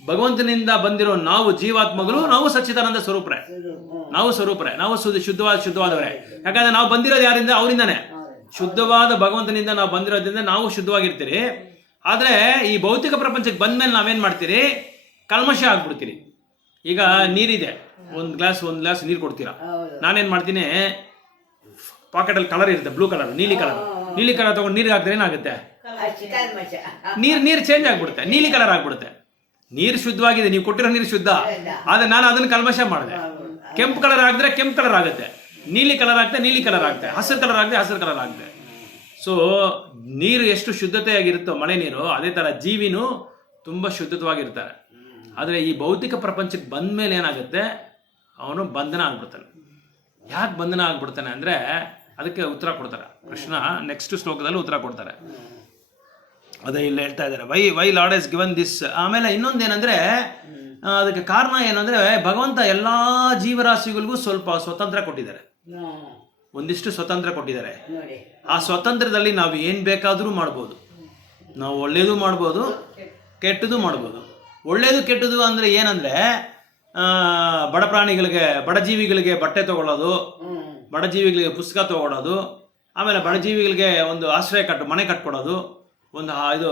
ಭಗವಂತನಿಂದ ಬಂದಿರೋ ನಾವು ಜೀವಾತ್ಮಗಳು, ನಾವು ಸಚ್ಚಿದಾನಂದ ಸ್ವರೂಪರೇ, ನಾವು ಶುದ್ಧವಾದವರೇ. ಯಾಕಂದ್ರೆ ನಾವು ಬಂದಿರೋದು ಯಾರಿಂದ, ಅವರಿಂದಾನೆ. ಶುದ್ಧವಾದ ಭಗವಂತನಿಂದ ನಾವು ಬಂದಿರೋದ್ರಿಂದ ನಾವು ಶುದ್ಧವಾಗಿರ್ತೀರಿ. ಆದ್ರೆ ಈ ಭೌತಿಕ ಪ್ರಪಂಚಕ್ಕೆ ಬಂದ್ಮೇಲೆ ನಾವೇನ್ ಮಾಡ್ತೀರಿ, ಕಲ್ಮಶ ಆಗ್ಬಿಡ್ತೀರಿ. ಈಗ ನೀರಿದೆ, ಒಂದ್ ಗ್ಲಾಸ್ ನೀರು ಕೊಡ್ತೀರಾ, ನಾನೇನ್ ಮಾಡ್ತೀನಿ, ಪಾಕೆಟಲ್ಲಿ ಕಲರ್ ಇರುತ್ತೆ, ಬ್ಲೂ ಕಲರ್, ನೀಲಿ ಕಲರ್ ತಗೊಂಡು ನೀರಿಗೆ ಹಾಕಿದ್ರೆ ಏನಾಗುತ್ತೆ, ನೀರು ಚೇಂಜ್ ಆಗ್ಬಿಡುತ್ತೆ, ನೀಲಿ ಕಲರ್ ಆಗ್ಬಿಡುತ್ತೆ. ನೀರು ಶುದ್ಧವಾಗಿದೆ, ನೀವು ಕೊಟ್ಟಿರೋ ನೀರು ಶುದ್ಧ, ಆದ್ರೆ ನಾನು ಅದನ್ನ ಕಲ್ಮಶ ಮಾಡಿದೆ. ಕೆಂಪು ಕಲರ್ ಹಾಕಿದ್ರೆ ಕೆಂಪು ಕಲರ್ ಆಗುತ್ತೆ, ನೀಲಿ ಕಲರ್ ಆಗುತ್ತೆ, ನೀಲಿ ಕಲರ್ ಆಗುತ್ತೆ, ಹಸಿರು ಕಲರ್ ಆಗುತ್ತೆ, ಹಸಿರು ಕಲರ್ ಆಗುತ್ತೆ. ಸೊ ನೀರು ಎಷ್ಟು ಶುದ್ಧತೆಯಾಗಿರುತ್ತೋ ಮಳೆ ನೀರು, ಅದೇ ತರ ಜೀವಿನೂ ತುಂಬಾ ಶುದ್ಧವಾಗಿರ್ತಾರೆ. ಆದ್ರೆ ಈ ಭೌತಿಕ ಪ್ರಪಂಚಕ್ಕೆ ಬಂದ ಮೇಲೆ ಏನಾಗುತ್ತೆ, ಅವನು ಬಂಧನ ಆಗ್ಬಿಡ್ತಾನೆ. ಯಾಕೆ ಬಂಧನ ಆಗ್ಬಿಡ್ತಾನೆ ಅಂದ್ರೆ ಅದಕ್ಕೆ ಉತ್ತರ ಕೊಡ್ತಾರೆ ಕೃಷ್ಣ ನೆಕ್ಸ್ಟ್ ಶ್ಲೋಕದಲ್ಲಿ ಉತ್ತರ ಕೊಡ್ತಾರೆ. ಅದೇ ಇಲ್ಲಿ ಹೇಳ್ತಾ ಇದ್ದಾರೆ, why lord has given this. ಆಮೇಲೆ ಇನ್ನೊಂದೇನೆಂದರೆ ಅದಕ್ಕೆ ಕಾರಣ ಏನಂದರೆ ಭಗವಂತ ಎಲ್ಲ ಜೀವರಾಶಿಗಳಿಗೂ ಸ್ವಲ್ಪ ಸ್ವತಂತ್ರ ಕೊಟ್ಟಿದ್ದಾರೆ, ಒಂದಿಷ್ಟು ಸ್ವತಂತ್ರ ಕೊಟ್ಟಿದ್ದಾರೆ. ನೋಡಿ ಆ ಸ್ವತಂತ್ರದಲ್ಲಿ ನಾವು ಏನು ಬೇಕಾದರೂ ಮಾಡ್ಬೋದು. ನಾವು ಒಳ್ಳೆಯದು ಮಾಡ್ಬೋದು, ಕೆಟ್ಟದ್ದು ಮಾಡ್ಬೋದು. ಒಳ್ಳೆಯದು ಕೆಟ್ಟದ್ದು ಅಂದರೆ ಏನಂದರೆ ಬಡ ಪ್ರಾಣಿಗಳಿಗೆ, ಬಡ ಜೀವಿಗಳಿಗೆ ಬಟ್ಟೆ ತೊಗೊಳ್ಳೋದು, ಬಡ ಜೀವಿಗಳಿಗೆ ಪುಸ್ತಕ ತೊಗೊಳೋದು, ಆಮೇಲೆ ಬಡ ಜೀವಿಗಳಿಗೆ ಒಂದು ಆಶ್ರಯ ಮನೆ ಕಟ್ಕೊಡೋದು, ಒಂದು ಇದು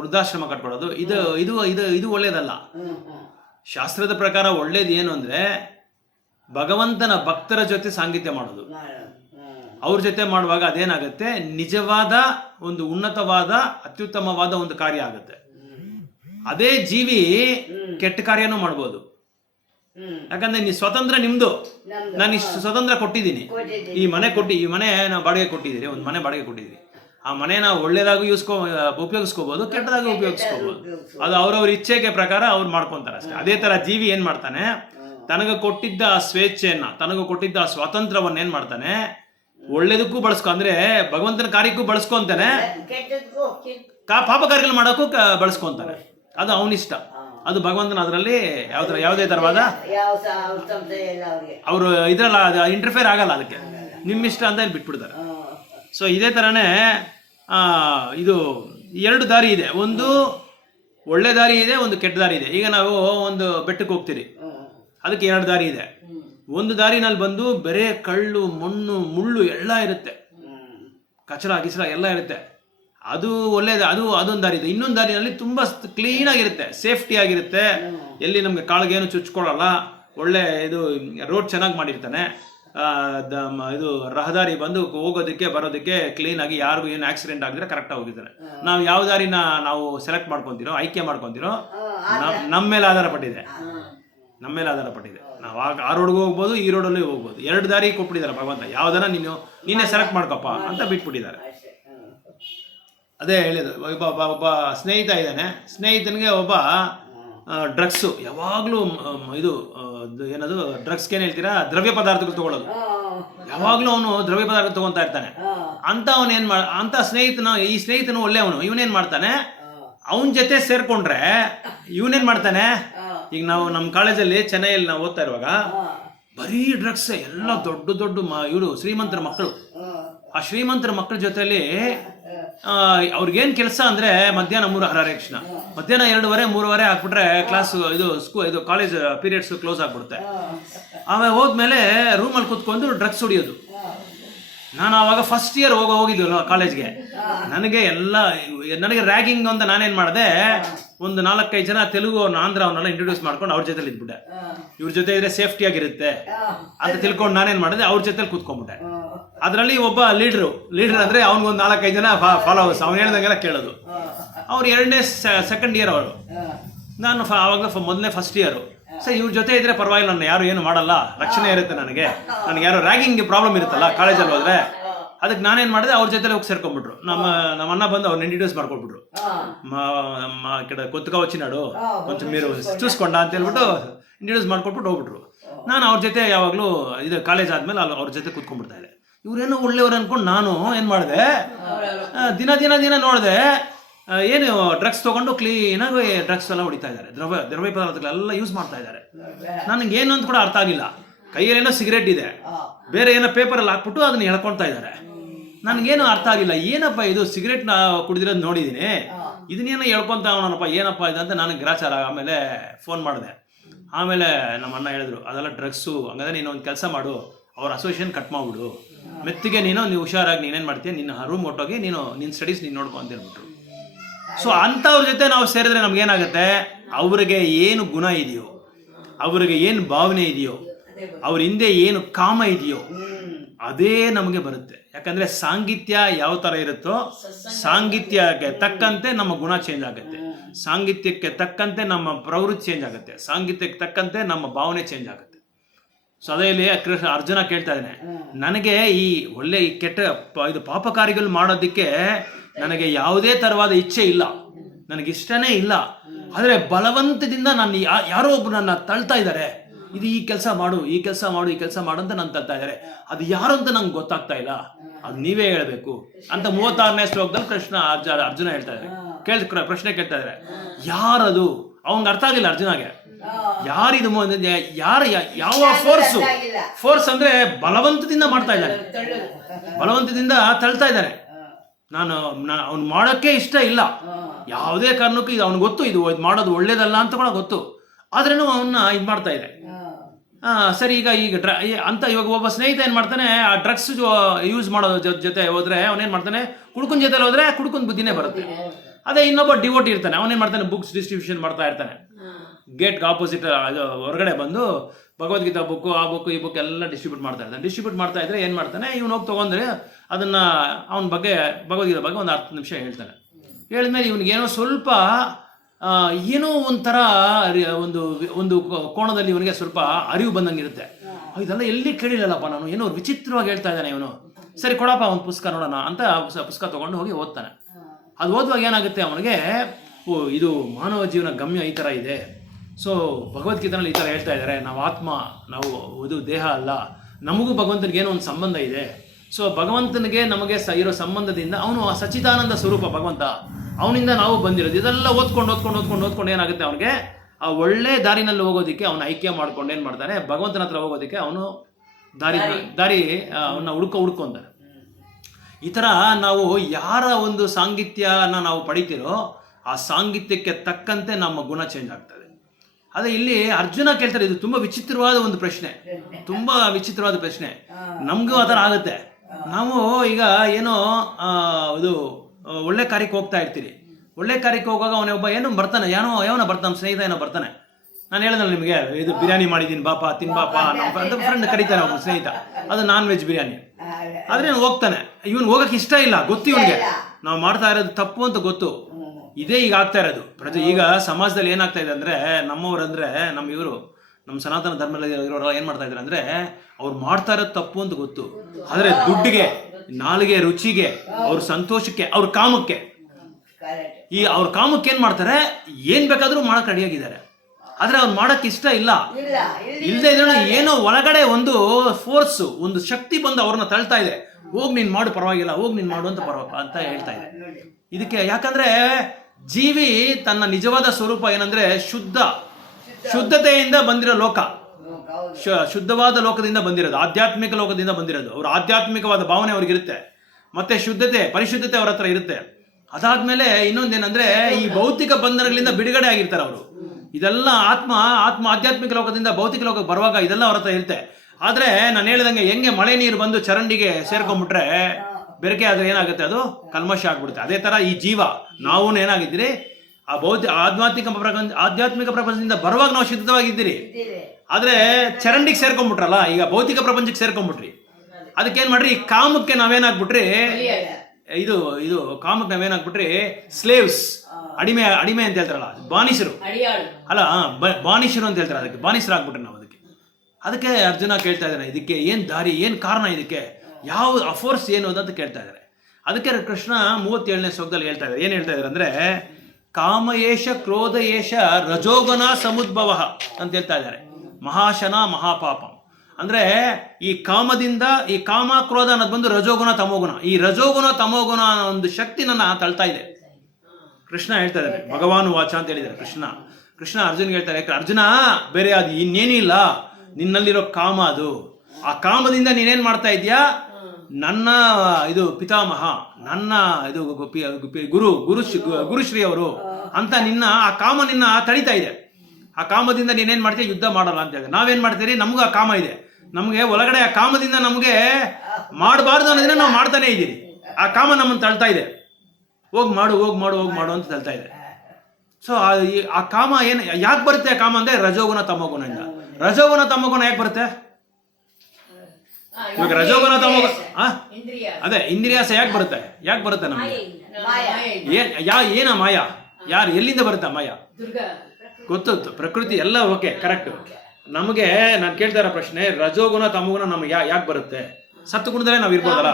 ವೃದ್ಧಾಶ್ರಮ ಕಟ್ಕೊಡೋದು, ಇದು ಇದು ಇದು ಇದು ಒಳ್ಳೆಯದಲ್ಲ. ಶಾಸ್ತ್ರದ ಪ್ರಕಾರ ಒಳ್ಳೇದು ಏನು ಅಂದರೆ ಭಗವಂತನ ಭಕ್ತರ ಜೊತೆ ಸಾಂಗತ್ಯ ಮಾಡೋದು. ಅವ್ರ ಜೊತೆ ಮಾಡುವಾಗ ಅದೇನಾಗುತ್ತೆ, ನಿಜವಾದ ಒಂದು ಉನ್ನತವಾದ ಅತ್ಯುತ್ತಮವಾದ ಒಂದು ಕಾರ್ಯ ಆಗುತ್ತೆ. ಅದೇ ಜೀವಿ ಕೆಟ್ಟ ಕಾರ್ಯನೂ ಮಾಡ್ಬೋದು. ಯಾಕಂದ್ರೆ ನೀ ಸ್ವತಂತ್ರ ನಿಮ್ದು, ನಾನು ಇಷ್ಟು ಸ್ವತಂತ್ರ ಕೊಟ್ಟಿದ್ದೀನಿ, ಈ ಮನೆ ನಾವು ಬಾಡಿಗೆ ಕೊಟ್ಟಿದ್ದೀರಿ, ಒಂದು ಮನೆ ಬಾಡಿಗೆ ಕೊಟ್ಟಿದ್ದೀರಿ. ಆ ಮನೆ ನಾವು ಒಳ್ಳೇದಾಗೂ ಉಪಯೋಗಿಸ್ಕೋಬಹುದು, ಕೆಟ್ಟದಾಗೂ ಉಪಯೋಗಿಸ್ಕೋಬಹುದು. ಅದು ಅವ್ರವ್ರ ಇಚ್ಛೆಗೆ ಪ್ರಕಾರ ಅವ್ರು ಮಾಡ್ಕೊಂತಾರೆ ಅಷ್ಟೇ. ಅದೇ ತರ ಜೀವಿ ಏನ್ ಮಾಡ್ತಾನೆ, ತನಗೆ ಕೊಟ್ಟಿದ್ದ ಸ್ವೇಚ್ಛೆಯನ್ನ, ತನಗೆ ಕೊಟ್ಟಿದ್ದ ಸ್ವಾತಂತ್ರ್ಯವನ್ನ ಏನ್ ಮಾಡ್ತಾನೆ, ಒಳ್ಳೇದಕ್ಕೂ ಅಂದ್ರೆ ಭಗವಂತನ ಕಾರ್ಯಕ್ಕೂ ಬಳಸ್ಕೊಂತಾನೆ, ಪಾಪ ಕಾರ್ಯಗಳು ಮಾಡೋಕ್ಕೂ ಬಳಸ್ಕೊಂತಾನೆ. ಅದು ಅವನಿಷ್ಟ, ಅದು ಭಗವಂತನ ಅದರಲ್ಲಿ ಯಾವುದೇ ತರವಾದ ಅವರು ಇದ್ರಲ್ಲ ಇಂಟರ್ಫೇರ್ ಆಗಲ್ಲ. ಅದಕ್ಕೆ ನಿಮ್ಮಿಷ್ಟ ಅಂತ ಹೇಳಿ ಬಿಟ್ಬಿಡ್ತಾರೆ. ಸೊ ಇದೇ ಥರನೇ ಇದು ಎರಡು ದಾರಿ ಇದೆ, ಒಂದು ಒಳ್ಳೆ ದಾರಿ ಇದೆ, ಒಂದು ಕೆಟ್ಟ ದಾರಿ ಇದೆ. ಈಗ ನಾವು ಒಂದು ಬೆಟ್ಟಕ್ಕೆ ಹೋಗ್ತೀರಿ, ಅದಕ್ಕೆ ಎರಡು ದಾರಿ ಇದೆ. ಒಂದು ದಾರಿನಲ್ಲಿ ಬಂದು ಬರೇ ಕಳ್ಳು, ಮಣ್ಣು, ಮುಳ್ಳು ಎಲ್ಲ ಇರುತ್ತೆ, ಕಚರ ಗಿಚರ ಎಲ್ಲ ಇರುತ್ತೆ, ಅದು ಒಳ್ಳೇದು, ಅದೊಂದು ದಾರಿ ಇದೆ. ಇನ್ನೊಂದು ದಾರಿನಲ್ಲಿ ತುಂಬ ಕ್ಲೀನಾಗಿರುತ್ತೆ, ಸೇಫ್ಟಿ ಆಗಿರುತ್ತೆ, ಎಲ್ಲಿ ನಮಗೆ ಕಾಳಿಗೇನು ಚುಚ್ಕೊಳ್ಳಲ್ಲ, ಒಳ್ಳೆ ಇದು ರೋಡ್ ಚೆನ್ನಾಗಿ ಮಾಡಿರ್ತಾನೆ. ಇದು ರಹದಾರಿ ಬಂದು ಹೋಗೋದಕ್ಕೆ ಬರೋದಕ್ಕೆ ಕ್ಲೀನಾಗಿ, ಯಾರಿಗೂ ಏನು ಆಕ್ಸಿಡೆಂಟ್ ಆಗಿದ್ರೆ ಕರೆಕ್ಟಾಗಿ ಹೋಗಿದ್ದಾರೆ. ನಾವು ಯಾವ ದಾರಿನ ನಾವು ಸೆಲೆಕ್ಟ್ ಮಾಡ್ಕೊತೀರೋ, ಆಯ್ಕೆ ಮಾಡ್ಕೊತೀರೋ, ನಮ್ಮ ಮೇಲೆ ಆಧಾರ ಪಟ್ಟಿದೆ, ನಮ್ಮ ಮೇಲೆ ಆಧಾರ ಪಟ್ಟಿದೆ. ನಾವು ಆ ರೋಡ್ಗೂ ಹೋಗ್ಬೋದು, ಈ ರೋಡಲ್ಲಿ ಹೋಗ್ಬೋದು. ಎರಡು ದಾರಿ ಕೊಟ್ಬಿಟ್ಟಿದ್ದಾರೆ ಭಗವಂತ, ಯಾವ್ದಾರ ನೀನೇ ಸೆಲೆಕ್ಟ್ ಮಾಡ್ಕೊಪ್ಪ ಅಂತ ಬಿಟ್ಬಿಟ್ಟಿದ್ದಾರೆ. ಅದೇ ಹೇಳಿದ್ರು, ಒಬ್ಬ ಸ್ನೇಹಿತ ಇದ್ದಾನೆ, ಸ್ನೇಹಿತನಿಗೆ ಒಬ್ಬ ಡ್ರಗ್ಸು ಯಾವಾಗಲೂ ಇದು ಏನದು ಡ್ರಗ್ಸ್ಗೇನು ಹೇಳ್ತೀರಾ, ದ್ರವ್ಯ ಪದಾರ್ಥಗಳು ತಗೊಳ್ಳೋದು, ಯಾವಾಗಲೂ ಅವನು ದ್ರವ್ಯ ಪದಾರ್ಥ ತಗೊತಾ ಇರ್ತಾನೆ. ಅಂತ ಅಂತ ಈ ಸ್ನೇಹಿತನು ಒಳ್ಳೆಯವನು, ಇವನೇನ್ ಮಾಡ್ತಾನೆ, ಅವನ ಜೊತೆ ಸೇರ್ಕೊಂಡ್ರೆ ಇವನೇನ್ ಮಾಡ್ತಾನೆ, ಈಗ ನಾವು ನಮ್ಮ ಕಾಲೇಜಲ್ಲಿ ಚೆನ್ನೈಯಲ್ಲಿ ನಾವು ಓದ್ತಾ ಇರುವಾಗ ಬರೀ ಡ್ರಗ್ಸ್ ಎಲ್ಲ ದೊಡ್ಡ ಇವರು ಶ್ರೀಮಂತರ ಮಕ್ಕಳು. ಆ ಶ್ರೀಮಂತರ ಮಕ್ಕಳ ಜೊತೆಲಿ ಅವ್ರಿಗೇನು ಕೆಲಸ ಅಂದರೆ ಮಧ್ಯಾಹ್ನ 3 ಹರೇ ಕೃಷ್ಣ, ಮಧ್ಯಾಹ್ನ 2:30 ಹಾಕ್ಬಿಟ್ರೆ ಕ್ಲಾಸ್ ಇದು ಕಾಲೇಜ್ ಪೀರಿಯಡ್ಸ್ ಕ್ಲೋಸ್ ಆಗ್ಬಿಡುತ್ತೆ. ಆಮೇಲೆ ಹೋದ್ಮೇಲೆ ರೂಮಲ್ಲಿ ಕೂತ್ಕೊಂಡು ಡ್ರಗ್ಸ್ ಹೊಡಿಯೋದು. ನಾನು ಆವಾಗ ಫಸ್ಟ್ ಇಯರ್ ಹೋಗಿದ್ವಲ್ಲ ಕಾಲೇಜ್ಗೆ, ನನಗೆ ರ್ಯಾಗಿಂಗ್ ಅಂತ ನಾನೇನು ಮಾಡಿದೆ, ಒಂದು 4-5 ಜನ ತೆಲುಗು ಆಂಧ್ರ ಅವನ್ನೆಲ್ಲ ಇಂಟ್ರೊಡ್ಯೂಸ್ ಮಾಡ್ಕೊಂಡು ಅವ್ರ ಜೊತೆಲಿ ಇದ್ಬಿಟ್ಟೆ. ಇವ್ರ ಜೊತೆ ಇದ್ರೆ ಸೇಫ್ಟಿ ಆಗಿರುತ್ತೆ ಅಂತ ತಿಳ್ಕೊಂಡು ನಾನೇನು ಮಾಡಿದೆ, ಅವ್ರ ಜೊತೆಲಿ ಕೂತ್ಕೊಂಡ್ಬಿಟ್ಟೆ. ಅದರಲ್ಲಿ ಒಬ್ಬ ಲೀಡ್ರ್ ಅಂದರೆ ಅವ್ನಿಗೊಂದು 4-5 ಜನ ಫಾಲೋವರ್ಸ್, ಅವ್ನು ಹೇಳ್ದಂಗೆಲ್ಲ ಕೇಳೋದು. ಅವ್ರು 2ನೇ ಸೆಕೆಂಡ್ ಇಯರ್ ಅವರು, ನಾನು ಆವಾಗ ಮೊದಲನೇ ಫಸ್ಟ್ ಇಯರು. ಸರ್ ಇವ್ರ ಜೊತೆ ಇದ್ರೆ ಪರವಾಗಿಲ್ಲ, ನಾನು ಯಾರು ಏನು ಮಾಡಲ್ಲ, ರಕ್ಷಣೆ ಇರುತ್ತೆ ನನಗೆ ಯಾರೋ ರ್ಯಾಗಿಂಗ್ ಪ್ರಾಬ್ಲಮ್ ಇರುತ್ತಲ್ಲ ಕಾಲೇಜಲ್ಲಿ ಹೋದ್ರೆ, ಅದಕ್ಕೆ ನಾನೇನು ಮಾಡಿದೆ, ಅವ್ರ ಜೊತೆ ಹೋಗಿ ಸೇರ್ಕೊಂಡ್ಬಿಟ್ರು. ನಮ್ಮ ಅಣ್ಣ ಬಂದು ಅವ್ರನ್ನ ಇಂಟ್ರೊಡ್ಯೂಸ್ ಮಾಡ್ಕೊಟ್ಬಿಟ್ರು. ಕೊತ್ತಕ వచ్చినాడు కొంచెం మీరు చూసుకోండి ಅಂತ ಹೇಳ್ಬಿಟ್ಟು ಇಂಟ್ರೊಡ್ಯೂಸ್ ಮಾಡ್ಕೊಟ್ಬಿಟ್ಟು ಹೋಗ್ಬಿಟ್ರು. ನಾನು ಅವ್ರ ಜೊತೆ ಯಾವಾಗಲೂ ಇದು ಕಾಲೇಜ್ ಆದ್ಮೇಲೆ ಅವ್ರ ಜೊತೆ ಕೂತ್ಕೊಂಡ್ಬಿಡ್ತಾ ಇದ್ದೆ. ಇವ್ರೇನೋ ಒಳ್ಳೆಯವ್ರು ಅನ್ಕೊಂಡು ನಾನು ಏನು ಮಾಡಿದೆ, ದಿನ ನೋಡಿದೆ ಏನು ಡ್ರಗ್ಸ್ ತೊಗೊಂಡು ಕ್ಲೀನಾಗಿ ಡ್ರಗ್ಸ್ ಎಲ್ಲ ಹೊಡಿತಾ ಇದ್ದಾರೆ, ದ್ರವ್ಯ ಪದಾರ್ಥಗಳೆಲ್ಲ ಯೂಸ್ ಮಾಡ್ತಾ ಇದ್ದಾರೆ. ನನಗೇನು ಅಂತ ಕೂಡ ಅರ್ಥ ಆಗಿಲ್ಲ. ಕೈಯಲ್ಲೇನೋ ಸಿಗರೇಟ್ ಇದೆ, ಬೇರೆ ಏನೋ ಪೇಪರಲ್ಲಿ ಹಾಕ್ಬಿಟ್ಟು ಅದನ್ನ ಎಳ್ಕೊಳ್ತಾ ಇದ್ದಾರೆ. ನನಗೇನು ಅರ್ಥ ಆಗಿಲ್ಲ, ಏನಪ್ಪ ಇದು ಸಿಗರೇಟ್ನ ಕುಡಿದಿರೋದು ನೋಡಿದ್ದೀನಿ, ಇದನ್ನೇನೋ ಹೇಳ್ಕೊತ ಅವನಪ್ಪ, ಏನಪ್ಪ ಇದು ಅಂತ ನನಗೆ ಗ್ರಾಚಾರ. ಆಮೇಲೆ ಫೋನ್ ಮಾಡಿದೆ. ಆಮೇಲೆ ನಮ್ಮ ಅಣ್ಣ ಹೇಳಿದ್ರು, ಅದೆಲ್ಲ ಡ್ರಗ್ಸು, ಹಂಗಾದ್ರೆ ನೀನು ಒಂದು ಕೆಲಸ ಮಾಡು, ಅವ್ರ ಅಸೋಸಿಯೇಷನ್ ಕಟ್ ಮಾಡಿಬಿಡು, ಮೆತ್ತಿಗೆ ನೀವು ಹುಷಾರಾಗಿ ನೀನೇನು ಮಾಡ್ತೀಯ, ನಿನ್ನ ರೂಮ್ ಹೊಟ್ಟೋಗಿ ನಿನ್ನ ಸ್ಟಡೀಸ್ ನೀನು ನೋಡ್ಕೊ ಅಂತ ಹೇಳ್ಬಿಟ್ರು. ಸೊ ಅಂಥವ್ರ ಜೊತೆ ನಾವು ಸೇರಿದ್ರೆ ನಮ್ಗೇನಾಗುತ್ತೆ, ಅವ್ರಿಗೆ ಏನು ಗುಣ ಇದೆಯೋ, ಅವ್ರಿಗೆ ಏನು ಭಾವನೆ ಇದೆಯೋ, ಅವ್ರ ಹಿಂದೆ ಏನು ಕಾಮ ಇದೆಯೋ ಅದೇ ನಮಗೆ ಬರುತ್ತೆ. ಯಾಕಂದರೆ ಸಾಂಗಿತ್ಯ ಯಾವ ಥರ ಇರುತ್ತೋ ಸಾಂಗಿತ್ಯಕ್ಕೆ ತಕ್ಕಂತೆ ನಮ್ಮ ಗುಣ ಚೇಂಜ್ ಆಗುತ್ತೆ, ಸಾಂಗಿತ್ಯಕ್ಕೆ ತಕ್ಕಂತೆ ನಮ್ಮ ಪ್ರವೃತ್ತಿ ಚೇಂಜ್ ಆಗುತ್ತೆ, ಸಾಂಗಿತ್ಯಕ್ಕೆ ತಕ್ಕಂತೆ ನಮ್ಮ ಭಾವನೆ ಚೇಂಜ್ ಆಗುತ್ತೆ. ಸೊ ಅದೇ ಇಲ್ಲಿ ಅರ್ಜುನ ಕೇಳ್ತಾ ಇದ್ದಾನೆ, ನನಗೆ ಈ ಒಳ್ಳೆ ಕೆಟ್ಟ ಇದು ಪಾಪ ಕಾರ್ಯಗಳು ಮಾಡೋದಕ್ಕೆ ನನಗೆ ಯಾವುದೇ ಥರವಾದ ಇಚ್ಛೆ ಇಲ್ಲ, ನನಗಿಷ್ಟನೇ ಇಲ್ಲ. ಆದರೆ ಬಲವಂತದಿಂದ ನಾನು ಯಾರೋ ಒಬ್ಬರು ನನ್ನ ತಳ್ತಾ ಇದ್ದಾರೆ, ಇದು ಈ ಕೆಲಸ ಮಾಡು, ಈ ಕೆಲಸ ಮಾಡು, ಈ ಕೆಲಸ ಮಾಡು ಅಂತ ನಾನು ತಳ್ತಾ ಇದ್ದಾರೆ. ಅದು ಯಾರು ಅಂತ ನಂಗೆ ಗೊತ್ತಾಗ್ತಾ ಇಲ್ಲ, ಅದು ನೀವೇ ಹೇಳಬೇಕು ಅಂತ 36ನೇ ಶ್ಲೋಕದಲ್ಲಿ ಅರ್ಜುನ ಹೇಳ್ತಾ ಇದ್ದಾರೆ. ಪ್ರಶ್ನೆ ಕೇಳ್ತಾ ಇದ್ದಾರೆ, ಯಾರದು? ಅವನ್ಗೆ ಅರ್ಥ ಆಗಿಲ್ಲ ಅರ್ಜುನಾಗೆ. ಯಾರಿದು? ಯಾವ ಫೋರ್ಸ್ ಅಂದ್ರೆ ಬಲವಂತದಿಂದ ಮಾಡ್ತಾ ಇದ್ದಾನೆ, ಬಲವಂತದಿಂದ ತಳ್ತಾ ಇದ್ದಾನೆ. ಅವ್ನು ಮಾಡೋಕ್ಕೆ ಇಷ್ಟ ಇಲ್ಲ, ಯಾವುದೇ ಕಾರಣಕ್ಕೂ. ಇದು ಅವ್ನಿಗೆ ಗೊತ್ತು, ಇದು ಮಾಡೋದು ಒಳ್ಳೇದಲ್ಲ ಅಂತ ಕೂಡ ಗೊತ್ತು, ಆದ್ರೇನು ಅವನ್ನ ಇದು ಮಾಡ್ತಾ ಇದೆ. ಸರಿ, ಈಗ ಅಂತ ಇವಾಗ ಒಬ್ಬ ಸ್ನೇಹಿತ ಏನ್ ಮಾಡ್ತಾನೆ, ಆ ಡ್ರಗ್ಸ್ ಯೂಸ್ ಮಾಡೋ ಜೊತೆ ಹೋದ್ರೆ ಅವನೇನ್ ಮಾಡ್ತಾನೆ, ಕುಡ್ಕೊಂಡ್ ಜೊತೆ ಹೋದ್ರೆ ಕುಡ್ಕೊಂಡ್ ಬುದ್ಧಿನೇ ಬರುತ್ತೆ. ಅದೇ ಇನ್ನೊಬ್ಬ ಡಿವೋಟಿ ಇರ್ತಾನೆ, ಅವನೇನ್ ಮಾಡ್ತಾನೆ, ಬುಕ್ಸ್ ಡಿಸ್ಟ್ರಿಬ್ಯೂಷನ್ ಮಾಡ್ತಾ ಇರ್ತಾನೆ. ಗೇಟ್ ಆಪೋಸಿಟ್ ಹೊರಗಡೆ ಬಂದು ಭಗವದ್ಗೀತಾ ಬುಕ್, ಆ ಬುಕ್, ಈ ಬುಕ್ ಎಲ್ಲ ಡಿಸ್ಟ್ರಿಬ್ಯೂಟ್ ಮಾಡ್ತಾ ಇರ್ತಾನೆ. ಡಿಸ್ಟ್ರಿಬ್ಯೂಟ್ ಮಾಡ್ತಾ ಇದ್ರೆ ಏನ್ ಮಾಡ್ತಾನೆ, ಇವನು ಹೋಗಿ ತಗೊಂಡ್ರೆ ಅದನ್ನ ಅವನ ಬಗ್ಗೆ, ಭಗವದ್ಗೀತಾ ಬಗ್ಗೆ ಒಂದು 10 ನಿಮಿಷ ಹೇಳ್ತಾನೆ. ಹೇಳಿದ್ಮೇಲೆ ಇವನಿಗೇನೋ ಸ್ವಲ್ಪ ಏನೋ ಒಂಥರ ಒಂದು ಒಂದು ಕೋಣದಲ್ಲಿ ಇವನಿಗೆ ಸ್ವಲ್ಪ ಅರಿವು ಬಂದಂಗಿರುತ್ತೆ. ಇದೆಲ್ಲ ಎಲ್ಲಿ ಕೇಳಿಲ್ಲಪ್ಪ ನಾನು, ಏನೋ ವಿಚಿತ್ರವಾಗಿ ಹೇಳ್ತಾ ಇದ್ದಾನೆ ಇವನು. ಸರಿ ಕೊಡಪ್ಪ ಒಂದು ಪುಸ್ತಕ ನೋಡೋಣ ಅಂತ ಪುಸ್ತಕ ತಗೊಂಡು ಹೋಗಿ ಓದ್ತಾನೆ. ಅದು ಓದುವಾಗ ಏನಾಗುತ್ತೆ ಅವನಿಗೆ, ಇದು ಮಾನವ ಜೀವನ ಗಮ್ಯ ಈ ಥರ ಇದೆ. ಸೊ ಭಗವದ್ಗೀತೆನಲ್ಲಿ ಈ ಥರ ಹೇಳ್ತಾ ಇದ್ದಾರೆ, ನಾವು ಆತ್ಮ, ನಾವು ಇದು ದೇಹ ಅಲ್ಲ, ನಮಗೂ ಭಗವಂತನಿಗೆ ಏನೋ ಒಂದು ಸಂಬಂಧ ಇದೆ. ಸೊ ಭಗವಂತನಿಗೆ ನಮಗೆ ಇರೋ ಸಂಬಂಧದಿಂದ ಅವನು ಸಚ್ಚಿದಾನಂದ ಸ್ವರೂಪ ಭಗವಂತ, ಅವನಿಂದ ನಾವು ಬಂದಿರೋದು. ಇದೆಲ್ಲ ಓದ್ಕೊಂಡು ಏನಾಗುತ್ತೆ ಅವನಿಗೆ, ಆ ಒಳ್ಳೆ ದಾರಿನಲ್ಲಿ ಹೋಗೋದಕ್ಕೆ ಅವನು ಐಕ್ಯ ಮಾಡ್ಕೊಂಡು ಏನು ಮಾಡ್ತಾನೆ, ಭಗವಂತನ ಹತ್ರ ಹೋಗೋದಕ್ಕೆ ಅವನು ದಾರಿ ಅವನ್ನ ಹುಡ್ಕೊಂತಾನೆ. ಈ ಥರ ನಾವು ಯಾರ ಒಂದು ಸಾಂಗಿತ್ಯನ ನಾವು ಪಡಿತೀರೋ ಆ ಸಾಂಗಿತ್ಯಕ್ಕೆ ತಕ್ಕಂತೆ ನಮ್ಮ ಗುಣ ಚೇಂಜ್ ಆಗ್ತದೆ. ಅದೇ ಇಲ್ಲಿ ಅರ್ಜುನ ಕೇಳ್ತಾರೆ, ಇದು ತುಂಬಾ ವಿಚಿತ್ರವಾದ ಒಂದು ಪ್ರಶ್ನೆ, ತುಂಬಾ ವಿಚಿತ್ರವಾದ ಪ್ರಶ್ನೆ. ನಮಗೂ ಆ ಥರ ಆಗುತ್ತೆ. ನಾವು ಈಗ ಏನೋ ಇದು ಒಳ್ಳೆ ಕಾರ್ಯಕ್ಕೆ ಹೋಗ್ತಾ ಇರ್ತೀರಿ, ಒಳ್ಳೆ ಕಾರ್ಯಕ್ಕೆ ಹೋಗುವಾಗ ಅವನೊಬ್ಬ ಏನೋ ಬರ್ತಾನೆ, ಯಾವನ ಬರ್ತಾನೆ, ಸ್ನೇಹಿತ ಏನೋ ಬರ್ತಾನೆ. ನಾನು ಹೇಳಿದ್ನಲ್ಲ ನಿಮಗೆ, ಇದು ಬಿರಿಯಾನಿ ಮಾಡಿದ್ದೀನಿ ಬಾಪ ತಿನ್ಬಾಪ ಅಂತ ಫ್ರೆಂಡ್ ಕರೀತಾನೆ ಒಬ್ಬ ಸ್ನೇಹಿತ, ಅದು ನಾನ್ ವೆಜ್ ಬಿರಿಯಾನಿ. ಆದ್ರೆ ಹೋಗ್ತಾನೆ, ಇವನ್ ಹೋಗಕ್ಕೆ ಇಷ್ಟ ಇಲ್ಲ, ಗೊತ್ತು ಇವನ್ಗೆ ನಾವು ಮಾಡ್ತಾ ಇರೋದು ತಪ್ಪು ಅಂತ ಗೊತ್ತು. ಇದೇ ಈಗ ಆಗ್ತಾ ಇರೋದು ಈಗ ಸಮಾಜದಲ್ಲಿ ಏನಾಗ್ತಾ ಇದೆ ಅಂದ್ರೆ, ನಮ್ಮವ್ರಂದ್ರೆ ನಮ್ಮ ಸನಾತನ ಧರ್ಮದಲ್ಲಿ ಇರೋರು ಏನ್ ಮಾಡ್ತಾ ಇದ್ದಾರೆ ಅಂದ್ರೆ, ಅವ್ರು ಮಾಡ್ತಾ ಇರೋದು ತಪ್ಪು ಅಂತ ಗೊತ್ತು, ಆದ್ರೆ ದುಡ್ಡಿಗೆ, ನಾಲಿಗೆ ರುಚಿಗೆ, ಅವ್ರ ಸಂತೋಷಕ್ಕೆ, ಅವ್ರ ಕಾಮಕ್ಕೆ, ಅವ್ರ ಕಾಮಕ್ಕೆ ಏನ್ ಮಾಡ್ತಾರೆ, ಏನ್ ಬೇಕಾದ್ರೂ ಮಾಡಕ್ ರೆಡಿಯಾಗಿದ್ದಾರೆ. ಆದ್ರೆ ಅವ್ರು ಮಾಡಕ್ ಇಷ್ಟ ಇಲ್ಲ, ಇಲ್ಲದೆ ಇದ್ರೆ ಏನೋ ಒಳಗಡೆ ಒಂದು ಫೋರ್ಸ್, ಒಂದು ಶಕ್ತಿ ಬಂದು ಅವ್ರನ್ನ ತಳ್ತಾ ಇದೆ, ಹೋಗ್ ನೀನ್ ಮಾಡು ಪರವಾಗಿಲ್ಲ, ಹೋಗ್ ನೀನ್ ಮಾಡು ಅಂತ ಹೇಳ್ತಾ ಇದೆ. ಇದಕ್ಕೆ ಯಾಕಂದ್ರೆ ಜೀವಿ ತನ್ನ ನಿಜವಾದ ಸ್ವರೂಪ ಏನಂದ್ರೆ ಶುದ್ಧತೆಯಿಂದ ಬಂದಿರೋ ಲೋಕ, ಶುದ್ಧವಾದ ಲೋಕದಿಂದ ಬಂದಿರೋದು, ಆಧ್ಯಾತ್ಮಿಕ ಲೋಕದಿಂದ ಬಂದಿರೋದು. ಅವ್ರ ಆಧ್ಯಾತ್ಮಿಕವಾದ ಭಾವನೆ ಅವ್ರಿಗಿರುತ್ತೆ, ಮತ್ತೆ ಪರಿಶುದ್ಧತೆ ಅವ್ರ ಹತ್ರ ಇರುತ್ತೆ. ಅದಾದ್ಮೇಲೆ ಇನ್ನೊಂದೇನಂದ್ರೆ, ಈ ಭೌತಿಕ ಬಂಧನಗಳಿಂದ ಬಿಡುಗಡೆ ಆಗಿರ್ತಾರೆ ಅವರು. ಇದೆಲ್ಲ ಆತ್ಮ ಆಧ್ಯಾತ್ಮಿಕ ಲೋಕದಿಂದ ಭೌತಿಕ ಲೋಕಕ್ಕೆ ಬರುವಾಗ ಇದೆಲ್ಲ ಅವ್ರ ಹತ್ರ ಇರುತ್ತೆ. ಆದ್ರೆ ನಾನು ಹೇಳಿದಂಗೆ, ಹೆಂಗೆ ಮಳೆ ನೀರು ಬಂದು ಚರಂಡಿಗೆ ಸೇರ್ಕೊಂಡ್ಬಿಟ್ರೆ ಬೆರಕೆ ಆದ್ರೆ ಏನಾಗುತ್ತೆ, ಅದು ಕಲ್ಮಶ ಆಗ್ಬಿಡುತ್ತೆ. ಅದೇ ತರ ಈ ಜೀವ, ನಾವು ಏನಾಗಿದ್ದೀರಿ, ಆ ಆಧ್ಯಾತ್ಮಿಕ ಪ್ರಪಂಚದಿಂದ ಬರುವಾಗ ನಾವು ಶುದ್ಧವಾಗಿದ್ದೀರಿ. ಆದ್ರೆ ಚರಂಡಿಗೆ ಸೇರ್ಕೊಂಡ್ಬಿಟ್ರಲ್ಲ, ಈಗ ಭೌತಿಕ ಪ್ರಪಂಚಕ್ಕೆ ಸೇರ್ಕೊಂಡ್ಬಿಟ್ರಿ. ಅದಕ್ಕೇನ್ ಮಾಡ್ರಿ, ಈ ಕಾಮಕ್ಕೆ ನಾವೇನಾಗ್ಬಿಟ್ರಿ, ಇದು ಕಾಮಕ್ಕೆ ನಾವೇನಾಗ್ಬಿಟ್ರಿ, ಸ್ಲೇವ್ಸ್, ಅಡಿಮೆ ಅಂತ ಹೇಳ್ತಾರಲ್ಲ, ಬಾನಿಸರು ಅಲ್ಲ, ಬಾನಿಸರು ಅಂತ ಹೇಳ್ತಾರೆ. ಅದಕ್ಕೆ ಬಾನಿಸರಾಗ್ಬಿಟ್ರೆ ನಾವು ಅದಕ್ಕೆ ಅರ್ಜುನ ಕೇಳ್ತಾ ಇದ್ದಾನೆ, ಇದಕ್ಕೆ ಏನ್ ದಾರಿ, ಏನ್ ಕಾರಣ, ಇದಕ್ಕೆ ಯಾವ ಅಫೋರ್ಸ್ ಏನು ಅಂತ ಕೇಳ್ತಾ ಇದ್ದಾರೆ. ಅದಕ್ಕೆ ಕೃಷ್ಣ 37ನೇ ಶ್ಲೋಕದಲ್ಲಿ ಹೇಳ್ತಾ ಇದ್ದಾರೆ, ಏನ್ ಹೇಳ್ತಾ ಇದ್ದಾರೆ ಅಂದ್ರೆ, ಕಾಮಯೇಷ ಕ್ರೋಧ ಏಷ ರಜೋಗುಣ ಸಮುದ್ಭವ ಅಂತ ಹೇಳ್ತಾ ಇದ್ದಾರೆ. ಮಹಾಶನ ಮಹಾಪಾಪಂ ಅಂದ್ರೆ, ಈ ಕಾಮದಿಂದ, ಈ ಕಾಮ ಕ್ರೋಧ ಅನ್ನೋದು ಬಂದು ರಜೋಗುಣ ತಮೋಗುಣ. ಈ ರಜೋಗುಣ ತಮೋಗುಣ ಒಂದು ಶಕ್ತಿ ನನ್ನ ತಳ್ತಾ ಇದೆ. ಕೃಷ್ಣ ಹೇಳ್ತಾ ಇದ್ದಾರೆ, ಭಗವಾನ್ ವಾಚ ಅಂತ ಹೇಳಿದ್ದಾರೆ ಕೃಷ್ಣ ಅರ್ಜುನ್ ಹೇಳ್ತಾರೆ, ಅರ್ಜುನ ಬೇರೆ ಅದು ಇನ್ನೇನಿಲ್ಲ, ನಿನ್ನಲ್ಲಿರೋ ಕಾಮ ಅದು. ಆ ಕಾಮದಿಂದ ನೀನೇನ್ ಮಾಡ್ತಾ ಇದೀಯಾ, ನನ್ನ ಇದು ಪಿತಾಮಹ, ನನ್ನ ಇದು ಗುರುಶ್ರೀ ಅವರು ಅಂತ ಆ ಕಾಮ ನಿನ್ನ ತಡಿತಾ ಇದೆ. ಆ ಕಾಮದಿಂದ ನೀನೇನ್ ಮಾಡ್ತೀಯ, ಯುದ್ಧ ಮಾಡಲ್ಲ ಅಂತ ಹೇಳಿ. ನಾವೇನ್ ಮಾಡ್ತೀರಿ, ನಮ್ಗೂ ಆ ಕಾಮ ಇದೆ, ನಮ್ಗೆ ಒಳಗಡೆ ಆ ಕಾಮದಿಂದ ನಮ್ಗೆ ಮಾಡಬಾರ್ದು ಅನ್ನೋದನ್ನ ನಾವು ಮಾಡ್ತಾನೆ ಇದ್ದೀರಿ. ಆ ಕಾಮ ನಮ್ಮನ್ನು ತಳ್ತಾ ಇದೆ, ಹೋಗ್ ಮಾಡು ಅಂತ ತಳ್ತಾ ಇದೆ. ಸೊ ಆ ಕಾಮ ಯಾಕೆ ಬರುತ್ತೆ, ಆ ಕಾಮ ಅಂದ್ರೆ ರಜೋಗುಣ ತಮೋಗುಣದಿಂದ. ರಜೋಗುಣ ತಮೋಗುಣ ಯಾಕೆ ಬರುತ್ತೆ, ಇವಾಗ ರಜೋಗುಣ ತಮೋಗುಣ ಅದೇ ಇಂದ್ರಿಯಾಸ ಯಾಕೆ ಬರುತ್ತೆ ನಮ್ಗೆ, ಏನ ಮಾಯ, ಯಾರು ಎಲ್ಲಿಂದ ಬರುತ್ತೆ ಮಾಯ, ಗೊತ್ತು, ಪ್ರಕೃತಿ ಎಲ್ಲ ಓಕೆ ಕರೆಕ್ಟ್. ನಮಗೆ ನಾನು ಕೇಳ್ತಾ ಇರೋ ಪ್ರಶ್ನೆ, ರಜೋಗುಣ ತಮೋಗುಣ ನಮ್ಗೆ ಯಾಕೆ ಬರುತ್ತೆ, ಸತ್ತು ಗುಣದಲ್ಲೇ ನಾವು ಇರ್ಬೋದಲ್ಲ.